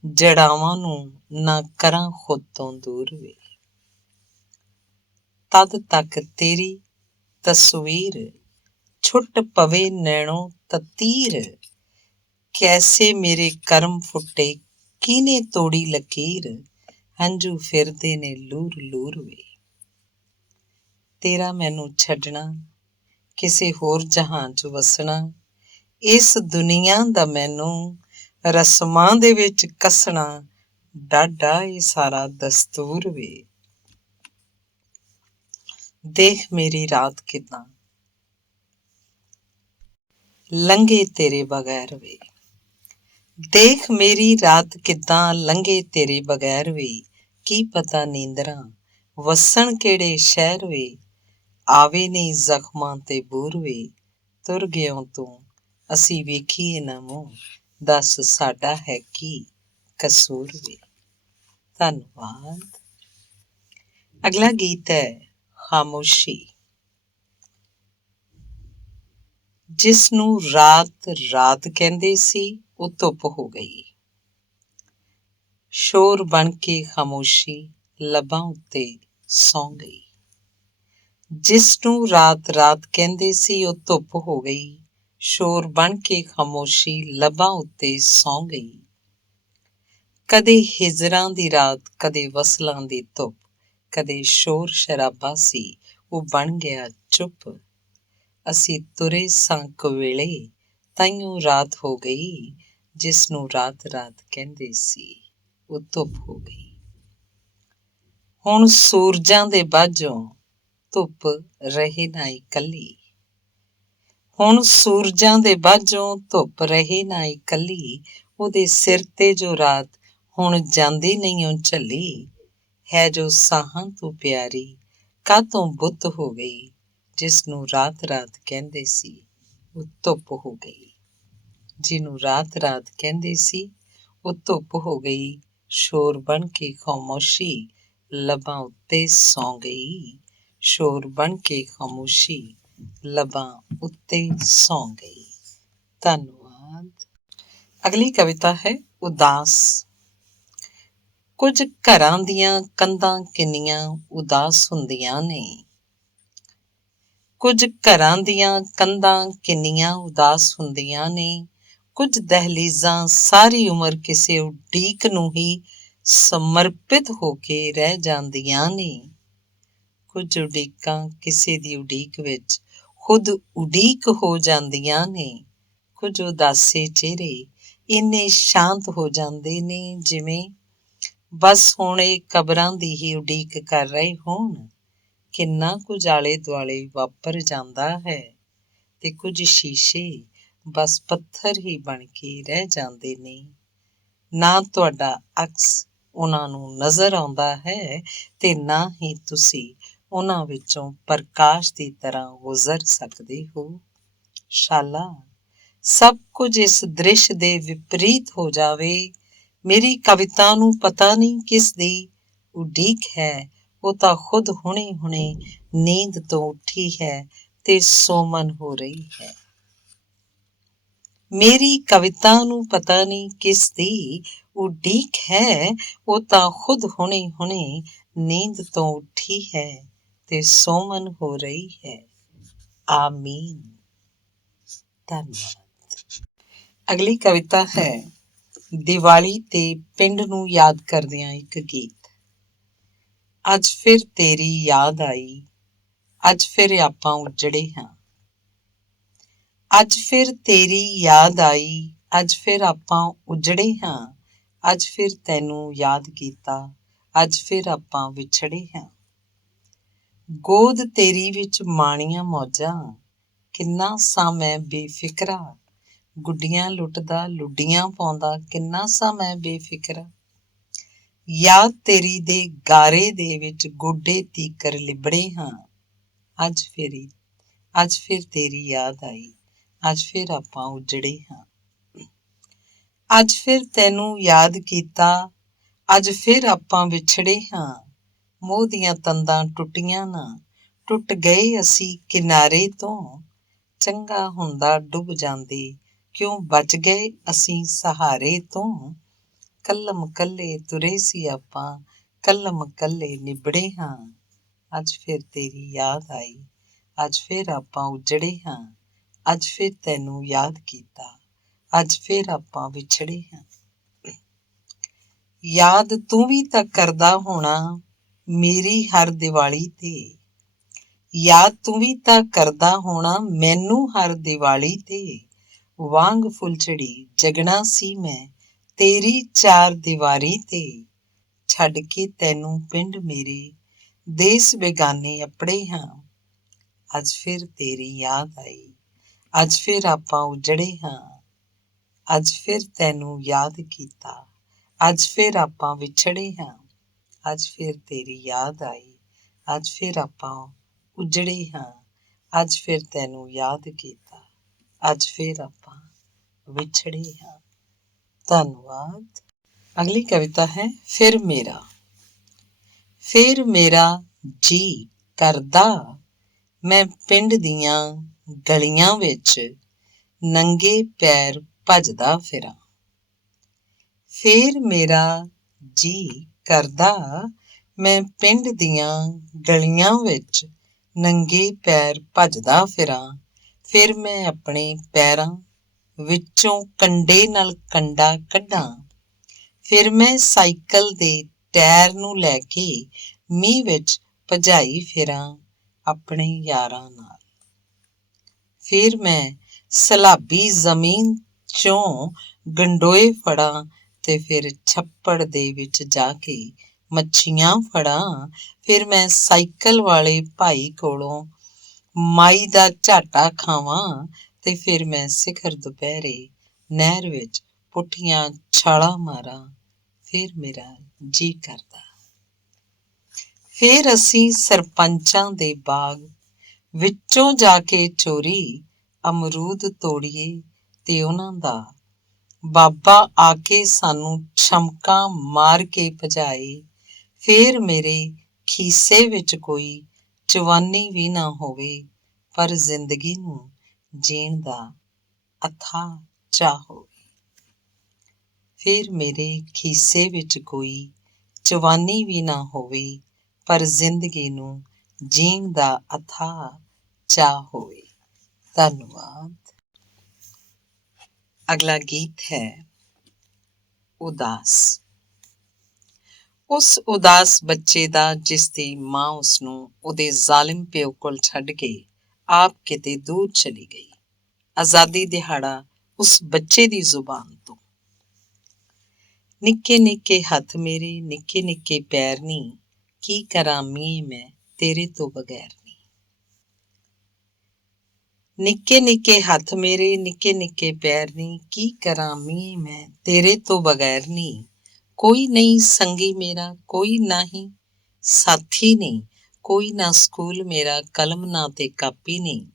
ਜੜਾਵਾਂ ਨੂੰ ਨਾ ਕਰਾਂ ਖੁਦ ਤੋਂ ਦੂਰ ਵੇ। ਤਦ ਤੱਕ ਤੇਰੀ ਤਸਵੀਰ ਛੁੱਟ ਪਵੇ ਨੈਣੋਂ ਤਤੀਰ, ਕੈਸੇ ਮੇਰੇ ਕਰਮ ਫੁੱਟੇ ਕਿਹਨੇ ਤੋੜੀ ਲਕੀਰ, ਹੰਝੂ ਫਿਰਦੇ ਨੇ ਲੂਰ ਲੂਰ ਵੇ। ਤੇਰਾ ਮੈਨੂੰ ਛੱਡਣਾ, ਕਿਸੇ ਹੋਰ ਜਹਾਂ 'ਚ ਵਸਣਾ, ਇਸ ਦੁਨੀਆ ਦਾ ਮੈਨੂੰ ਰਸਮਾਂ ਦੇ ਵਿੱਚ ਕੱਸਣਾ, ਡਾਢਾ ਇਹ ਸਾਰਾ ਦਸਤੂਰ ਵੇ। ਦੇਖ ਮੇਰੀ ਰਾਤ ਕਿੱਦਾਂ ਲੰਘੇ ਤੇਰੇ ਬਗੈਰ ਵੇ, ਦੇਖ ਮੇਰੀ ਰਾਤ ਕਿੱਦਾਂ ਲੰਘੇ ਤੇਰੇ ਬਗੈਰ ਵੇ, ਕੀ ਪਤਾ ਨੀਂਦਰਾਂ ਵਸਣ ਕਿਹੜੇ ਸ਼ਹਿਰ ਵੇ, ਆਵੇ ਨਹੀਂ ਜ਼ਖਮਾਂ ਤੇ ਬੂਰ ਵੇ। ਤੁਰ ਗਿਓ ਤੂੰ ਅਸੀਂ ਵੇਖੀਏ ਨਾ ਮੂੰਹ, ਦੱਸ ਸਾਡਾ ਹੈ ਕੀ ਕਸੂਰ ਵੇ। ਧੰਨਵਾਦ। ਅਗਲਾ ਗੀਤ ਹੈ ਖਾਮੋਸ਼ੀ। ਜਿਸ ਨੂੰ ਰਾਤ ਰਾਤ ਕਹਿੰਦੇ ਸੀ ਉਹ ਧੁੱਪ ਹੋ ਗਈ, ਸ਼ੋਰ ਬਣ ਕੇ ਖਾਮੋਸ਼ੀ ਲੱਬਾਂ ਉੱਤੇ ਸੌਂ ਗਈ। ਜਿਸ ਨੂੰ ਰਾਤ ਰਾਤ ਕਹਿੰਦੇ ਸੀ ਉਹ ਧੁੱਪ ਹੋ ਗਈ, ਸ਼ੋਰ ਬਣ ਕੇ ਖਾਮੋਸ਼ੀ ਲੱਬਾਂ ਉੱਤੇ ਸੌਂ ਗਈ। ਕਦੇ ਹਿਜਰਾਂ ਦੀ ਰਾਤ, ਕਦੇ ਵਸਲਾਂ ਦੀ ਧੁੱਪ, ਕਦੇ ਸ਼ੋਰ ਸ਼ਰਾਬਾ ਸੀ ਉਹ ਬਣ ਗਿਆ ਚੁੱਪ। ਅਸੀਂ ਤੁਰੇ ਸਾਂ ਕੁਵੇਲੇ ਤਾਈਓਂ ਰਾਤ ਹੋ ਗਈ, ਜਿਸ ਨੂੰ ਰਾਤ ਰਾਤ ਕਹਿੰਦੇ ਸੀ ਉਹ ਧੁੱਪ ਹੋ ਗਈ। ਹੁਣ ਸੂਰਜਾਂ ਦੇ ਬਾਝੋਂ ਧੁੱਪ ਰਹੇ ਨਾ ਇਕੱਲੀ, ਹੁਣ ਸੂਰਜਾਂ ਦੇ ਬਾਝੋਂ ਧੁੱਪ ਰਹੇ ਨਾ ਇਕੱਲੀ, ਉਹਦੇ ਸਿਰ ਤੇ ਜੋ ਰਾਤ ਹੁਣ ਜਾਂਦੀ ਨਹੀਂ ਉਹ ਝੱਲੀ, ਹੈ ਜੋ ਸਾਹਾਂ ਤੋਂ ਪਿਆਰੀ ਕਾਹਤੋਂ ਬੁੱਤ ਹੋ ਗਈ, ਜਿਸ ਨੂੰ ਰਾਤ ਰਾਤ ਕਹਿੰਦੇ ਸੀ ਉਹ ਧੁੱਪ ਹੋ ਗਈ। ਜਿਹਨੂੰ ਰਾਤ ਰਾਤ ਕਹਿੰਦੇ ਸੀ ਉਹ ਧੁੱਪ ਹੋ ਗਈ, ਸ਼ੋਰ ਬਣ ਕੇ ਖਾਮੋਸ਼ੀ ਲੱਬਾਂ ਉੱਤੇ ਸੌਂ ਗਈ, ਸ਼ੋਰ ਬਣ ਕੇ ਖਾਮੋਸ਼ੀ ਲੱਬਾਂ ਉੱਤੇ ਸੌਂ ਗਈ। ਧੰਨਵਾਦ। ਅਗਲੀ ਕਵਿਤਾ ਹੈ ਉਦਾਸ। ਕੁਝ ਘਰਾਂ ਦੀਆਂ ਕੰਧਾਂ ਕਿੰਨੀਆਂ ਉਦਾਸ ਹੁੰਦੀਆਂ ਨੇ, ਕੁਝ ਘਰਾਂ ਦੀਆਂ ਕੰਧਾਂ ਕਿੰਨੀਆਂ ਉਦਾਸ ਹੁੰਦੀਆਂ ਨੇ, ਕੁਝ ਦਹਿਲੀਜ਼ਾਂ ਸਾਰੀ ਉਮਰ ਕਿਸੇ ਉਡੀਕ ਨੂੰ ਹੀ ਸਮਰਪਿਤ ਹੋ ਕੇ ਰਹਿ ਜਾਂਦੀਆਂ ਨੇ, ਕੁਝ ਉਡੀਕਾਂ ਕਿਸੇ ਦੀ ਉਡੀਕ ਵਿੱਚ ਖੁਦ ਉਡੀਕ ਹੋ ਜਾਂਦੀਆਂ ਨੇ, ਕੁਝ ਉਦਾਸੇ ਚਿਹਰੇ ਇੰਨੇ ਸ਼ਾਂਤ ਹੋ ਜਾਂਦੇ ਨੇ ਜਿਵੇਂ ਬਸ ਹੁਣ ਇਹ ਕਬਰਾਂ ਦੀ ਹੀ ਉਡੀਕ ਕਰ ਰਹੇ ਹੋਣ। ਕਿੰਨਾ ਕੁਝ ਆਲੇ ਦੁਆਲੇ ਵਾਪਰ ਜਾਂਦਾ ਹੈ ਤੇ ਕੁਝ ਸ਼ੀਸ਼ੇ ਬਸ ਪੱਥਰ ਹੀ ਬਣ ਕੇ ਰਹਿ ਜਾਂਦੇ ਨੇ। ਨਾ ਤੁਹਾਡਾ ਅਕਸ ਉਹਨਾਂ ਨੂੰ ਨਜ਼ਰ ਆਉਂਦਾ ਹੈ ਤੇ ਨਾ ਹੀ ਤੁਸੀਂ ਉਹਨਾਂ ਵਿੱਚੋਂ ਪ੍ਰਕਾਸ਼ ਦੀ ਤਰ੍ਹਾਂ ਗੁਜ਼ਰ ਸਕਦੇ ਹੋ। ਸ਼ਾਲਾ ਸਭ ਕੁਝ ਇਸ ਦ੍ਰਿਸ਼ ਦੇ ਵਿਪਰੀਤ ਹੋ ਜਾਵੇ, ਮੇਰੀ ਕਵਿਤਾ ਨੂੰ ਪਤਾ ਨਹੀਂ ਕਿਸ ਦੀ ਉਡੀਕ ਹੈ, ਉਹ ਤਾਂ ਖੁਦ ਹੁਣੇ ਹੁਣੇ ਨੀਂਦ ਤੋਂ ਉੱਠੀ ਹੈ ਤੇ ਸੋਮਨ ਹੋ ਰਹੀ ਹੈ। ਮੇਰੀ ਕਵਿਤਾ ਨੂੰ ਪਤਾ ਨਹੀਂ ਕਿਸ ਦੀ ਉਡੀਕ ਹੈ, ਉਹ ਤਾਂ ਖੁਦ ਹੁਣੇ ਨੀਂਦ ਤੋਂ ਉੱਠੀ ਹੈ ਤੇ ਸੋਮਨ ਹੋ ਰਹੀ ਹੈ। ਆਮੀਨ। ਧੰਨਵਾਦ। ਅਗਲੀ ਕਵਿਤਾ ਹੈ ਦੀਵਾਲੀ ਤੇ ਪਿੰਡ ਨੂੰ ਯਾਦ ਕਰਦਿਆਂ ਇੱਕ ਗੀਤ। ਅੱਜ ਫਿਰ ਤੇਰੀ ਯਾਦ ਆਈ, ਅੱਜ ਫਿਰ ਆਪਾਂ ਉਜੜੇ ਹਾਂ। ਅੱਜ ਫਿਰ ਤੇਰੀ ਯਾਦ ਆਈ, ਅੱਜ ਫਿਰ ਆਪਾਂ ਉਜੜੇ ਹਾਂ। ਅੱਜ ਫਿਰ ਤੈਨੂੰ ਯਾਦ ਕੀਤਾ, ਅੱਜ ਫਿਰ ਆਪਾਂ ਵਿਛੜੇ ਹਾਂ। ਗੋਦ ਤੇਰੀ ਵਿੱਚ ਮਾਣੀਆਂ ਮੌਜਾਂ, ਕਿੰਨਾ ਸਾਂ ਮੈਂ ਬੇਫਿਕਰਾ। ਗੁੱਡੀਆਂ ਲੁੱਟਦਾ ਲੁੱਡੀਆਂ ਪਾਉਂਦਾ, ਕਿੰਨਾ ਸਾਂ ਮੈਂ ਬੇਫਿਕਰਾ। ਯਾਦ ਤੇਰੀ ਦੇ ਗਾਰੇ ਦੇ ਵਿੱਚ ਗੋਡੇ ਤੀਕਰ ਲਿਬੜੇ ਹਾਂ। ਅੱਜ ਫਿਰ ਤੇਰੀ ਯਾਦ ਆਈ, ਅੱਜ ਫਿਰ ਆਪਾਂ ਉਜੜੇ ਹਾਂ। ਅੱਜ ਫਿਰ ਤੈਨੂੰ ਯਾਦ ਕੀਤਾ, ਅੱਜ ਫਿਰ ਆਪਾਂ ਵਿਛੜੇ ਹਾਂ। ਮੋਹ ਦੀਆਂ ਤੰਦਾਂ ਟੁੱਟੀਆਂ ਨਾ, ਟੁੱਟ ਗਏ ਅਸੀਂ ਕਿਨਾਰੇ ਤੋਂ। ਚੰਗਾ ਹੁੰਦਾ ਡੁੱਬ ਜਾਂਦੇ, ਕਿਉਂ ਬਚ ਗਏ ਅਸੀਂ ਸਹਾਰੇ ਤੋਂ। ਕੱਲਮ ਕੱਲੇ ਤੁਰੇ ਸੀ ਆਪਾਂ, ਕੱਲਮ ਕੱਲੇ ਨਿਬੜੇ ਹਾਂ। ਅੱਜ ਫਿਰ ਤੇਰੀ ਯਾਦ ਆਈ, ਅੱਜ ਫਿਰ ਆਪਾਂ ਉਜੜੇ ਹਾਂ। ਅੱਜ ਫਿਰ ਤੈਨੂੰ ਯਾਦ ਕੀਤਾ, ਅੱਜ ਫਿਰ ਆਪਾਂ ਵਿਛੜੇ ਹਾਂ। ਯਾਦ ਤੂੰ ਵੀ ਤਾਂ ਕਰਦਾ ਹੋਣਾ ਮੇਰੀ ਹਰ ਦੀਵਾਲੀ ਤੇ। ਯਾਦ ਤੂੰ ਵੀ ਤਾਂ ਕਰਦਾ ਹੋਣਾ ਮੈਨੂੰ ਹਰ ਦੀਵਾਲੀ ਤੇ। ਵਾਂਗ ਫੁੱਲਝੜੀ ਜਗਣਾ ਸੀ ਮੈਂ ਤੇਰੀ ਚਾਰ ਦੀਵਾਰੀ ਤੇ। ਛੱਡ ਕੇ ਤੈਨੂੰ ਪਿੰਡ ਮੇਰੇ ਦੇਸ ਬੇਗਾਨੇ ਅੱਪੜੇ ਹਾਂ। ਅੱਜ ਫਿਰ ਤੇਰੀ ਯਾਦ ਆਈ, ਅੱਜ ਫਿਰ ਆਪਾਂ ਉਜੜੇ ਹਾਂ। ਅੱਜ ਫਿਰ ਤੈਨੂੰ ਯਾਦ ਕੀਤਾ, ਅੱਜ ਫਿਰ ਆਪਾਂ ਵਿਛੜੇ ਹਾਂ। ਅੱਜ ਫਿਰ ਤੇਰੀ ਯਾਦ ਆਈ, ਅੱਜ ਫਿਰ ਆਪਾਂ ਉਜੜੇ ਹਾਂ। ਅੱਜ ਫਿਰ ਤੈਨੂੰ ਯਾਦ ਕੀਤਾ, ਅੱਜ ਫਿਰ ਆਪਾਂ ਵਿਛੜੇ ਹਾਂ। ਧੰਨਵਾਦ। ਅਗਲੀ ਕਵਿਤਾ ਹੈ ਫਿਰ ਮੇਰਾ। ਫਿਰ ਮੇਰਾ ਜੀ ਕਰਦਾ ਮੈਂ ਪਿੰਡ ਦੀਆਂ ਗਲੀਆਂ ਵਿੱਚ ਨੰਗੇ ਪੈਰ ਭੱਜਦਾ ਫਿਰਾਂ। ਫਿਰ ਮੇਰਾ ਜੀ ਕਰਦਾ ਮੈਂ ਪਿੰਡ ਦੀਆਂ ਗਲੀਆਂ ਵਿੱਚ ਨੰਗੇ ਪੈਰ ਭੱਜਦਾ ਫਿਰਾਂ। ਫਿਰ ਮੈਂ ਆਪਣੇ ਪੈਰਾਂ ਵਿੱਚੋਂ ਕੰਡੇ ਨਾਲ ਕੰਡਾ ਕੱਢਾਂ। ਫਿਰ ਮੈਂ ਸਾਈਕਲ ਦੇ ਟਾਇਰ ਨੂੰ ਲੈ ਕੇ ਮੀਂਹ ਵਿੱਚ ਭਜਾਈ ਫਿਰਾਂ ਆਪਣੇ ਯਾਰਾਂ ਨਾਲ। ਫਿਰ ਮੈਂ ਸਲਾਬੀ ਜ਼ਮੀਨ ਚੋਂ ਗੰਡੋਏ ਫੜਾਂ ਤੇ ਫਿਰ ਛੱਪੜ ਦੇ ਵਿੱਚ ਜਾ ਕੇ ਮੱਛੀਆਂ ਫੜਾਂ। ਫਿਰ ਮੈਂ ਸਾਈਕਲ ਵਾਲੇ ਭਾਈ ਕੋਲੋਂ ਮਾਈ ਦਾ ਝਾਟਾ ਖਾਵਾਂ ਤੇ ਫਿਰ ਮੈਂ ਸਿਖਰ ਦੁਪਹਿਰੇ ਨਹਿਰ ਵਿੱਚ ਪੁੱਠੀਆਂ ਛਾਲਾਂ ਮਾਰਾਂ। ਫਿਰ ਮੇਰਾ ਜੀ ਕਰਦਾ। ਫਿਰ ਅਸੀਂ ਸਰਪੰਚਾਂ ਦੇ ਬਾਗ ਵਿੱਚੋਂ ਜਾ ਕੇ ਚੋਰੀ ਅਮਰੂਦ ਤੋੜੀਏ ਤੇ ਉਹਨਾਂ ਦਾ ਬਾਬਾ ਆ ਕੇ ਸਾਨੂੰ ਛਮਕਾਂ ਮਾਰ ਕੇ ਭਜਾਏ। ਫਿਰ ਮੇਰੇ ਖੀਸੇ ਵਿੱਚ ਕੋਈ ਚਵਾਨੀ ਵੀ ਨਾ ਹੋਵੇ, ਪਰ ਜ਼ਿੰਦਗੀ ਨੂੰ ਜੀਣ ਦਾ ਅਥਾਹ ਚਾਅ ਹੋਵੇ। ਫਿਰ ਮੇਰੇ ਖੀਸੇ ਵਿੱਚ ਕੋਈ ਚਵਾਨੀ ਵੀ ਨਾ ਹੋਵੇ, ਪਰ ਜ਼ਿੰਦਗੀ ਨੂੰ ਜੀਣ ਦਾ ਅਥਾਹ ਚਾਅ ਹੋਵੇ। ਧੰਨਵਾਦ। ਅਗਲਾ ਗੀਤ ਹੈ ਉਦਾਸ। ਉਸ ਉਦਾਸ ਬੱਚੇ ਦਾ ਜਿਸ ਦੀ ਮਾਂ ਉਸਨੂੰ ਉਹਦੇ ਜ਼ਾਲਿਮ ਪਿਓ ਕੋਲ ਛੱਡ ਕੇ ਆਪ ਕਿਤੇ ਦੂਰ ਚਲੀ ਗਈ। ਆਜ਼ਾਦੀ ਦਿਹਾੜਾ ਉਸ ਬੱਚੇ ਦੀ ਜ਼ੁਬਾਨ ਤੋਂ। ਨਿੱਕੇ ਨਿੱਕੇ ਹੱਥ ਮੇਰੇ, ਨਿੱਕੇ ਨਿੱਕੇ ਪੈਰ ਨੀ, ਕੀ ਕਰਾਂ ਮੀਏ ਮੈਂ ਤੇਰੇ ਤੋਂ ਬਗੈਰ ਨੀ। ਨਿੱਕੇ ਨਿੱਕੇ ਹੱਥ ਮੇਰੇ, ਨਿੱਕੇ ਨਿੱਕੇ ਪੈਰ ਨੀ, ਕੀ ਕਰਾਂ ਮੀਏ ਮੈਂ ਤੇਰੇ ਤੋਂ ਬਗੈਰ ਨੀ। ਕੋਈ ਨਹੀਂ ਸੰਗੀ ਮੇਰਾ, ਕੋਈ ਨਾ ਹੀ ਸਾਥੀ ਨਹੀਂ, ਕੋਈ ਨਾ ਸਕੂਲ ਮੇਰਾ, ਕਲਮ ਨਾ ਤੇ ਕਾਪੀ ਨਹੀਂ।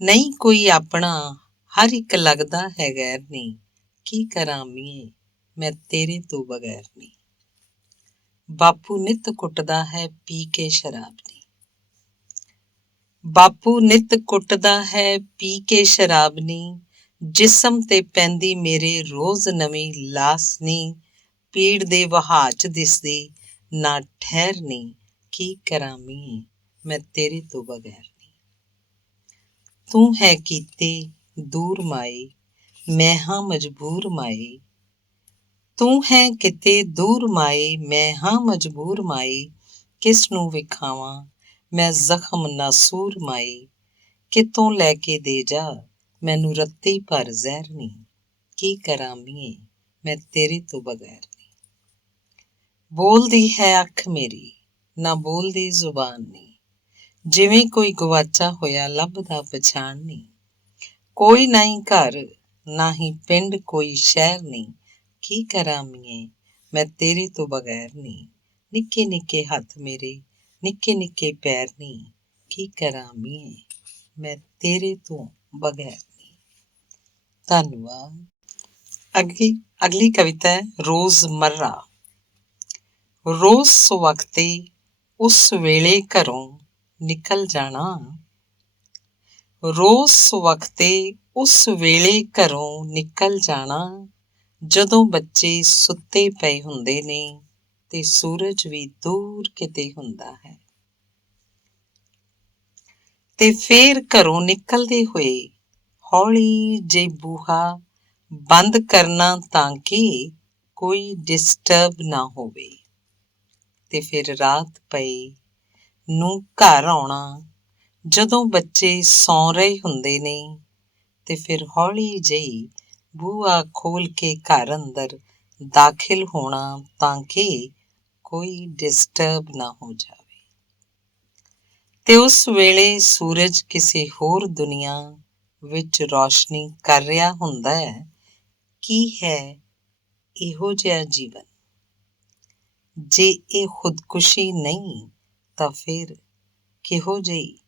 ਨਹੀਂ ਕੋਈ ਆਪਣਾ, ਹਰ ਇੱਕ ਲੱਗਦਾ ਹੈ ਗੈਰ ਨੀ, ਕੀ ਕਰਾਂ ਮੀਏ ਮੈਂ ਤੇਰੇ ਤੋਂ ਬਗੈਰ ਨੀ। ਬਾਪੂ ਨਿੱਤ ਕੁੱਟਦਾ ਹੈ ਪੀ ਕੇ ਸ਼ਰਾਬ ਨੀ। ਬਾਪੂ ਨਿੱਤ ਕੁੱਟਦਾ ਹੈ ਪੀ ਕੇ ਸ਼ਰਾਬ ਨੀ, ਜਿਸਮ ਤੇ ਪੈਂਦੀ ਮੇਰੇ ਰੋਜ਼ ਨਵੀਂ ਲਾਸ ਨੀ, ਪੀੜ ਦੇ ਵਹਾਅ 'ਚ ਦਿਸਦੀ ਨਾ ਠਹਿਰ ਨੀ, ਕੀ ਕਰਾਂ ਮੀਏ ਮੈਂ ਤੇਰੇ ਤੋਂ ਬਗੈਰ ਨੀ। ਤੂੰ ਹੈ ਕੀਤੇ ਦੂਰ ਮਾਏ, ਮੈਂ ਹਾਂ ਮਜਬੂਰ ਮਾਏ, ਤੂੰ ਹੈ ਕਿਤੇ ਦੂਰ ਮਾਏ, ਮੈਂ ਹਾਂ ਮਜਬੂਰ ਮਾਏ, ਕਿਸ ਨੂੰ ਵਿਖਾਵਾਂ ਮੈਂ ਜ਼ਖਮ ਨਾਸੂਰ ਮਾਏ, ਕਿਤੋਂ ਲੈ ਕੇ ਦੇ ਜਾ ਮੈਨੂੰ ਰੱਤੀ ਭਰ ਜ਼ਹਿਰ ਨੀ, ਕੀ ਕਰਾਂ ਮੀਏ ਮੈਂ ਤੇਰੇ ਤੋਂ ਬਗੈਰ ਨੀ। ਬੋਲਦੀ ਹੈ ਅੱਖ ਮੇਰੀ ਨਾ ਬੋਲਦੀ ਜ਼ੁਬਾਨ ਨੀ, ਜਿਵੇਂ ਕੋਈ ਗਵਾਚਾ ਹੋਇਆ ਲੱਭਦਾ ਪਛਾਣ ਨੀ, ਕੋਈ ਨਾ ਹੀ ਘਰ ਨਾ ਹੀ ਪਿੰਡ ਕੋਈ ਸ਼ਹਿਰ ਨੀ, ਕੀ ਕਰਾਂ ਮੀਏ ਮੈਂ ਤੇਰੇ ਤੋਂ ਬਗੈਰ ਨੀ। ਨਿੱਕੇ ਨਿੱਕੇ ਹੱਥ ਮੇਰੇ ਨਿੱਕੇ ਨਿੱਕੇ ਪੈਰ ਨੀ, ਕੀ ਕਰਾਂ ਮੀਏ ਮੈਂ ਤੇਰੇ ਤੋਂ ਬਗੈਰ ਨੀ। ਧੰਨਵਾਦ। ਅਗਲੀ ਕਵਿਤਾ ਹੈ ਰੋਜ਼ਮर्रा। ਰੋਜ਼ ਸਵਖਤੇ ਉਸ ਵੇਲੇ ਘਰੋਂ ਨਿਕਲ ਜਾਣਾ, ਰੋਜ਼ ਸਵਖਤੇ ਉਸ ਵੇਲੇ ਘਰੋਂ ਨਿਕਲ ਜਾਣਾ, ਜਦੋਂ ਬੱਚੇ ਸੁੱਤੇ ਪਏ ਹੁੰਦੇ ਨੇ ਤੇ ਸੂਰਜ ਵੀ ਦੂਰ ਕਿਤੇ ਹੁੰਦਾ ਹੈ, ਤੇ ਫੇਰ ਘਰੋਂ ਨਿਕਲਦੇ ਹੋਏ ਹੌਲੀ ਜਿਹੀ ਬੂਹਾ ਬੰਦ ਕਰਨਾ ਤਾਂ ਕਿ ਕੋਈ ਡਿਸਟਰਬ ਨਾ ਹੋਵੇ, ਤੇ ਫਿਰ ਰਾਤ ਪਏ ਨੂੰ ਘਰ ਆਉਣਾ ਜਦੋਂ ਬੱਚੇ ਸੌਂ ਰਹੇ ਹੁੰਦੇ ਨੇ, ਤੇ ਫਿਰ ਹੌਲੀ ਜਿਹੀ ਬੂਹਾ ਖੋਲ ਕੇ ਘਰ ਅੰਦਰ ਦਾਖਿਲ ਹੋਣਾ ਤਾਂ ਕਿ ਕੋਈ ਡਿਸਟਰਬ ਨਾ ਹੋ ਜਾਵੇ। ਤੇ ਉਸ ਵੇਲੇ ਸੂਰਜ ਕਿਸੇ ਹੋਰ ਦੁਨੀਆ ਵਿੱਚ ਰੌਸ਼ਨੀ ਕਰ ਰਿਹਾ ਹੁੰਦਾ ਹੈ। ਕੀ ਹੈ ਇਹੋ ਜਿਹਾ ਜੀਵਨ? ਜੇ ਇਹ ਖੁਦਕੁਸ਼ੀ ਨਹੀਂ ਤਾਂ ਫਿਰ ਕਿਹੋ ਜਿਹੀ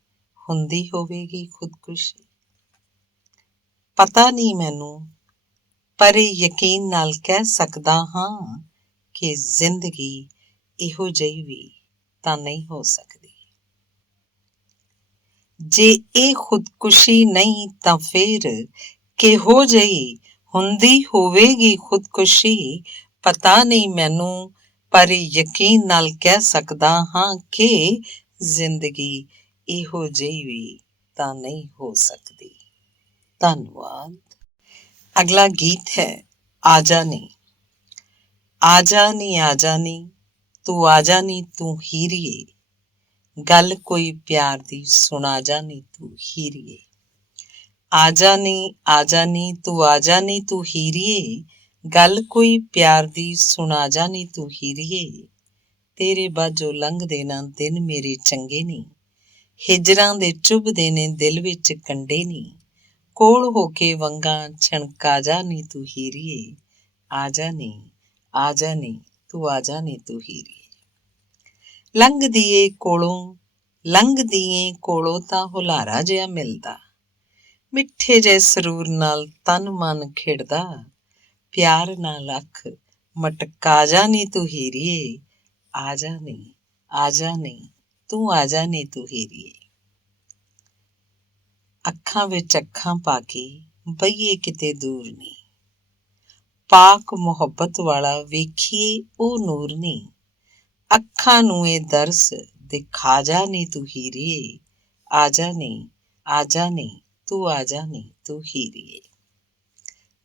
ਹੁੰਦੀ ਹੋਵੇਗੀ ਖੁਦਕੁਸ਼ੀ? ਪਤਾ ਨਹੀਂ ਮੈਨੂੰ, ਪਰ ਇਹ ਯਕੀਨ ਨਾਲ ਕਹਿ ਸਕਦਾ ਹਾਂ ਕਿ ਜ਼ਿੰਦਗੀ ਇਹੋ ਜਿਹੀ ਵੀ ਤਾਂ ਨਹੀਂ ਹੋ ਸਕਦੀ। ਜੇ ਇਹ ਖੁਦਕੁਸ਼ੀ ਨਹੀਂ ਤਾਂ ਫਿਰ ਕਿਹੋ ਜਿਹੀ ਹੁੰਦੀ ਹੋਵੇਗੀ ਖੁਦਕੁਸ਼ੀ? ਪਤਾ ਨਹੀਂ ਮੈਨੂੰ, ਪਰ ਯਕੀਨ ਨਾਲ ਕਹਿ ਸਕਦਾ ਹਾਂ ਕਿ ਜ਼ਿੰਦਗੀ ਇਹੋ ਜਿਹੀ ਵੀ ਤਾਂ ਨਹੀਂ ਹੋ ਸਕਦੀ। ਧੰਨਵਾਦ। ਅਗਲਾ ਗੀਤ ਹੈ ਆਜਾ ਨੀ। ਆਜਾ ਨੀ ਆਜਾ ਨੀ ਤੂੰ ਆਜਾ ਨੀ ਤੂੰ ਹੀਰੀਏ, ਗੱਲ ਕੋਈ ਪਿਆਰ ਦੀ ਸੁਣਾ ਜਾ ਨੀ ਤੂੰ ਹੀਰੀਏ। ਆਜਾ ਨੀ ਆਜਾ ਨੀ ਤੂੰ ਆਜਾ ਨੀ ਤੂੰ ਹੀਰੀਏ, ਗੱਲ ਕੋਈ ਪਿਆਰ ਦੀ ਸੁਣਾ ਜਾ ਨੀ ਤੂੰ ਹੀਰੀਏ। ਤੇਰੇ ਬਾਝੋਂ ਲੰਘਦੇ ਨਾ ਦਿਨ ਮੇਰੇ ਚੰਗੇ ਨੀ, ਹਿਜਰਾਂ ਦੇ ਚੁੱਭਦੇ ਨੇ ਦਿਲ ਵਿੱਚ ਕੰਡੇ ਨੀ, ਕੋਲ ਹੋ ਕੇ ਵੰਗਾਂ ਛਣਕਾ ਜਾ ਨੀ ਤੂੰ ਹੀਰੀਏ। ਆਜਾ ਨੀ ਆਜਾ ਨੀ ਤੂੰ ਆਜਾ ਨੀ ਤੂੰ ਹੀਰੀਏ। ਲੰਘਦੀ ਏ ਕੋਲੋਂ ਤਾਂ ਹੁਲਾਰਾ ਜਿਹਾ ਮਿਲਦਾ, ਮਿੱਠੇ ਜਿਹੇ ਸਰੂਰ ਨਾਲ ਤਨ ਮਨ ਖਿੜਦਾ, ਪਿਆਰ ਨਾਲ ਅੱਖ ਮਟਕਾ ਜਾ ਨੀ ਤੂੰ ਹੀਰੀਏ। ਆਜਾ ਨੀ ਤੂੰ ਆਜਾ ਨੀ ਤੂੰ ਹੀਰੀਏ। ਅੱਖਾਂ ਵਿੱਚ ਅੱਖਾਂ ਪਾ ਕੇ ਬਈਏ ਕਿਤੇ ਦੂਰ ਨੀ, ਪਾਕ ਮੁਹੱਬਤ ਵਾਲਾ ਵੇਖੀਏ ਉਹ ਨੂਰ ਨੀ, ਅੱਖਾਂ ਨੂੰ ਇਹ ਦਰਸ ਦਿਖਾ ਜਾ ਨੀ ਤੂੰ ਹੀਰੀਏ। ਆਜਾ ਨੀ ਤੂੰ ਆਜਾ ਨੀ ਤੂੰ ਹੀਰੀਏ।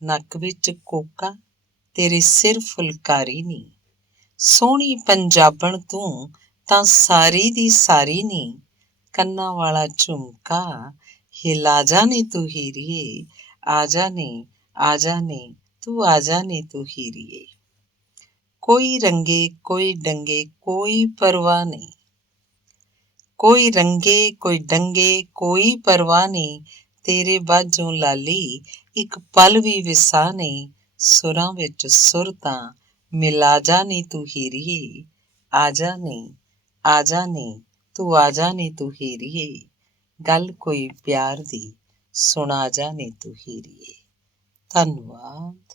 ਨੱਕ ਵਿੱਚ ਕੋਕਾ ਤੇਰੇ ਸਿਰ ਫੁਲਕਾਰੀ ਨੀ, ਸੋਹਣੀ ਪੰਜਾਬਣ ਤੂੰ ਤਾਂ ਸਾਰੀ ਦੀ ਸਾਰੀ ਨੀ, ਕੰਨਾਂ ਵਾਲਾ ਝੁਮਕਾ ਹਿਲਾ ਜਾ ਨੀ ਤੂੰ ਹੀਰੀਏ। ਆਜਾ ਨੀ ਤੂੰ ਆਜਾ ਨੀ ਤੂੰ ਹੀਰੀਏ। ਕੋਈ ਰੰਗੇ ਕੋਈ ਡੰਗੇ ਕੋਈ ਪਰਵਾਹ ਨਹੀਂ, ਕੋਈ ਰੰਗੇ ਕੋਈ ਡੰਗੇ ਕੋਈ ਪਰਵਾਹ ਨਹੀਂ, ਤੇਰੇ ਬਾਝੋਂ ਲਾਲੀ ਇੱਕ ਪਲ ਵੀ ਵਿਸਾ ਨਹੀਂ, ਸੁਰਾਂ ਵਿੱਚ ਸੁਰ ਤਾਂ ਮਿਲਾ ਜਾ ਨੀ ਤੂੰ ਹੀਰੀਏ। ਆਜਾ ਨੀ ਤੂੰ ਆਜਾ ਨੀ ਤੂੰ ਹੀਰੀਏ, ਗੱਲ ਕੋਈ ਪਿਆਰ ਦੀ ਸੁਣਾ ਜਾ ਨੀ ਤੂੰ ਹੀਰੀਏ। ਧੰਨਵਾਦ।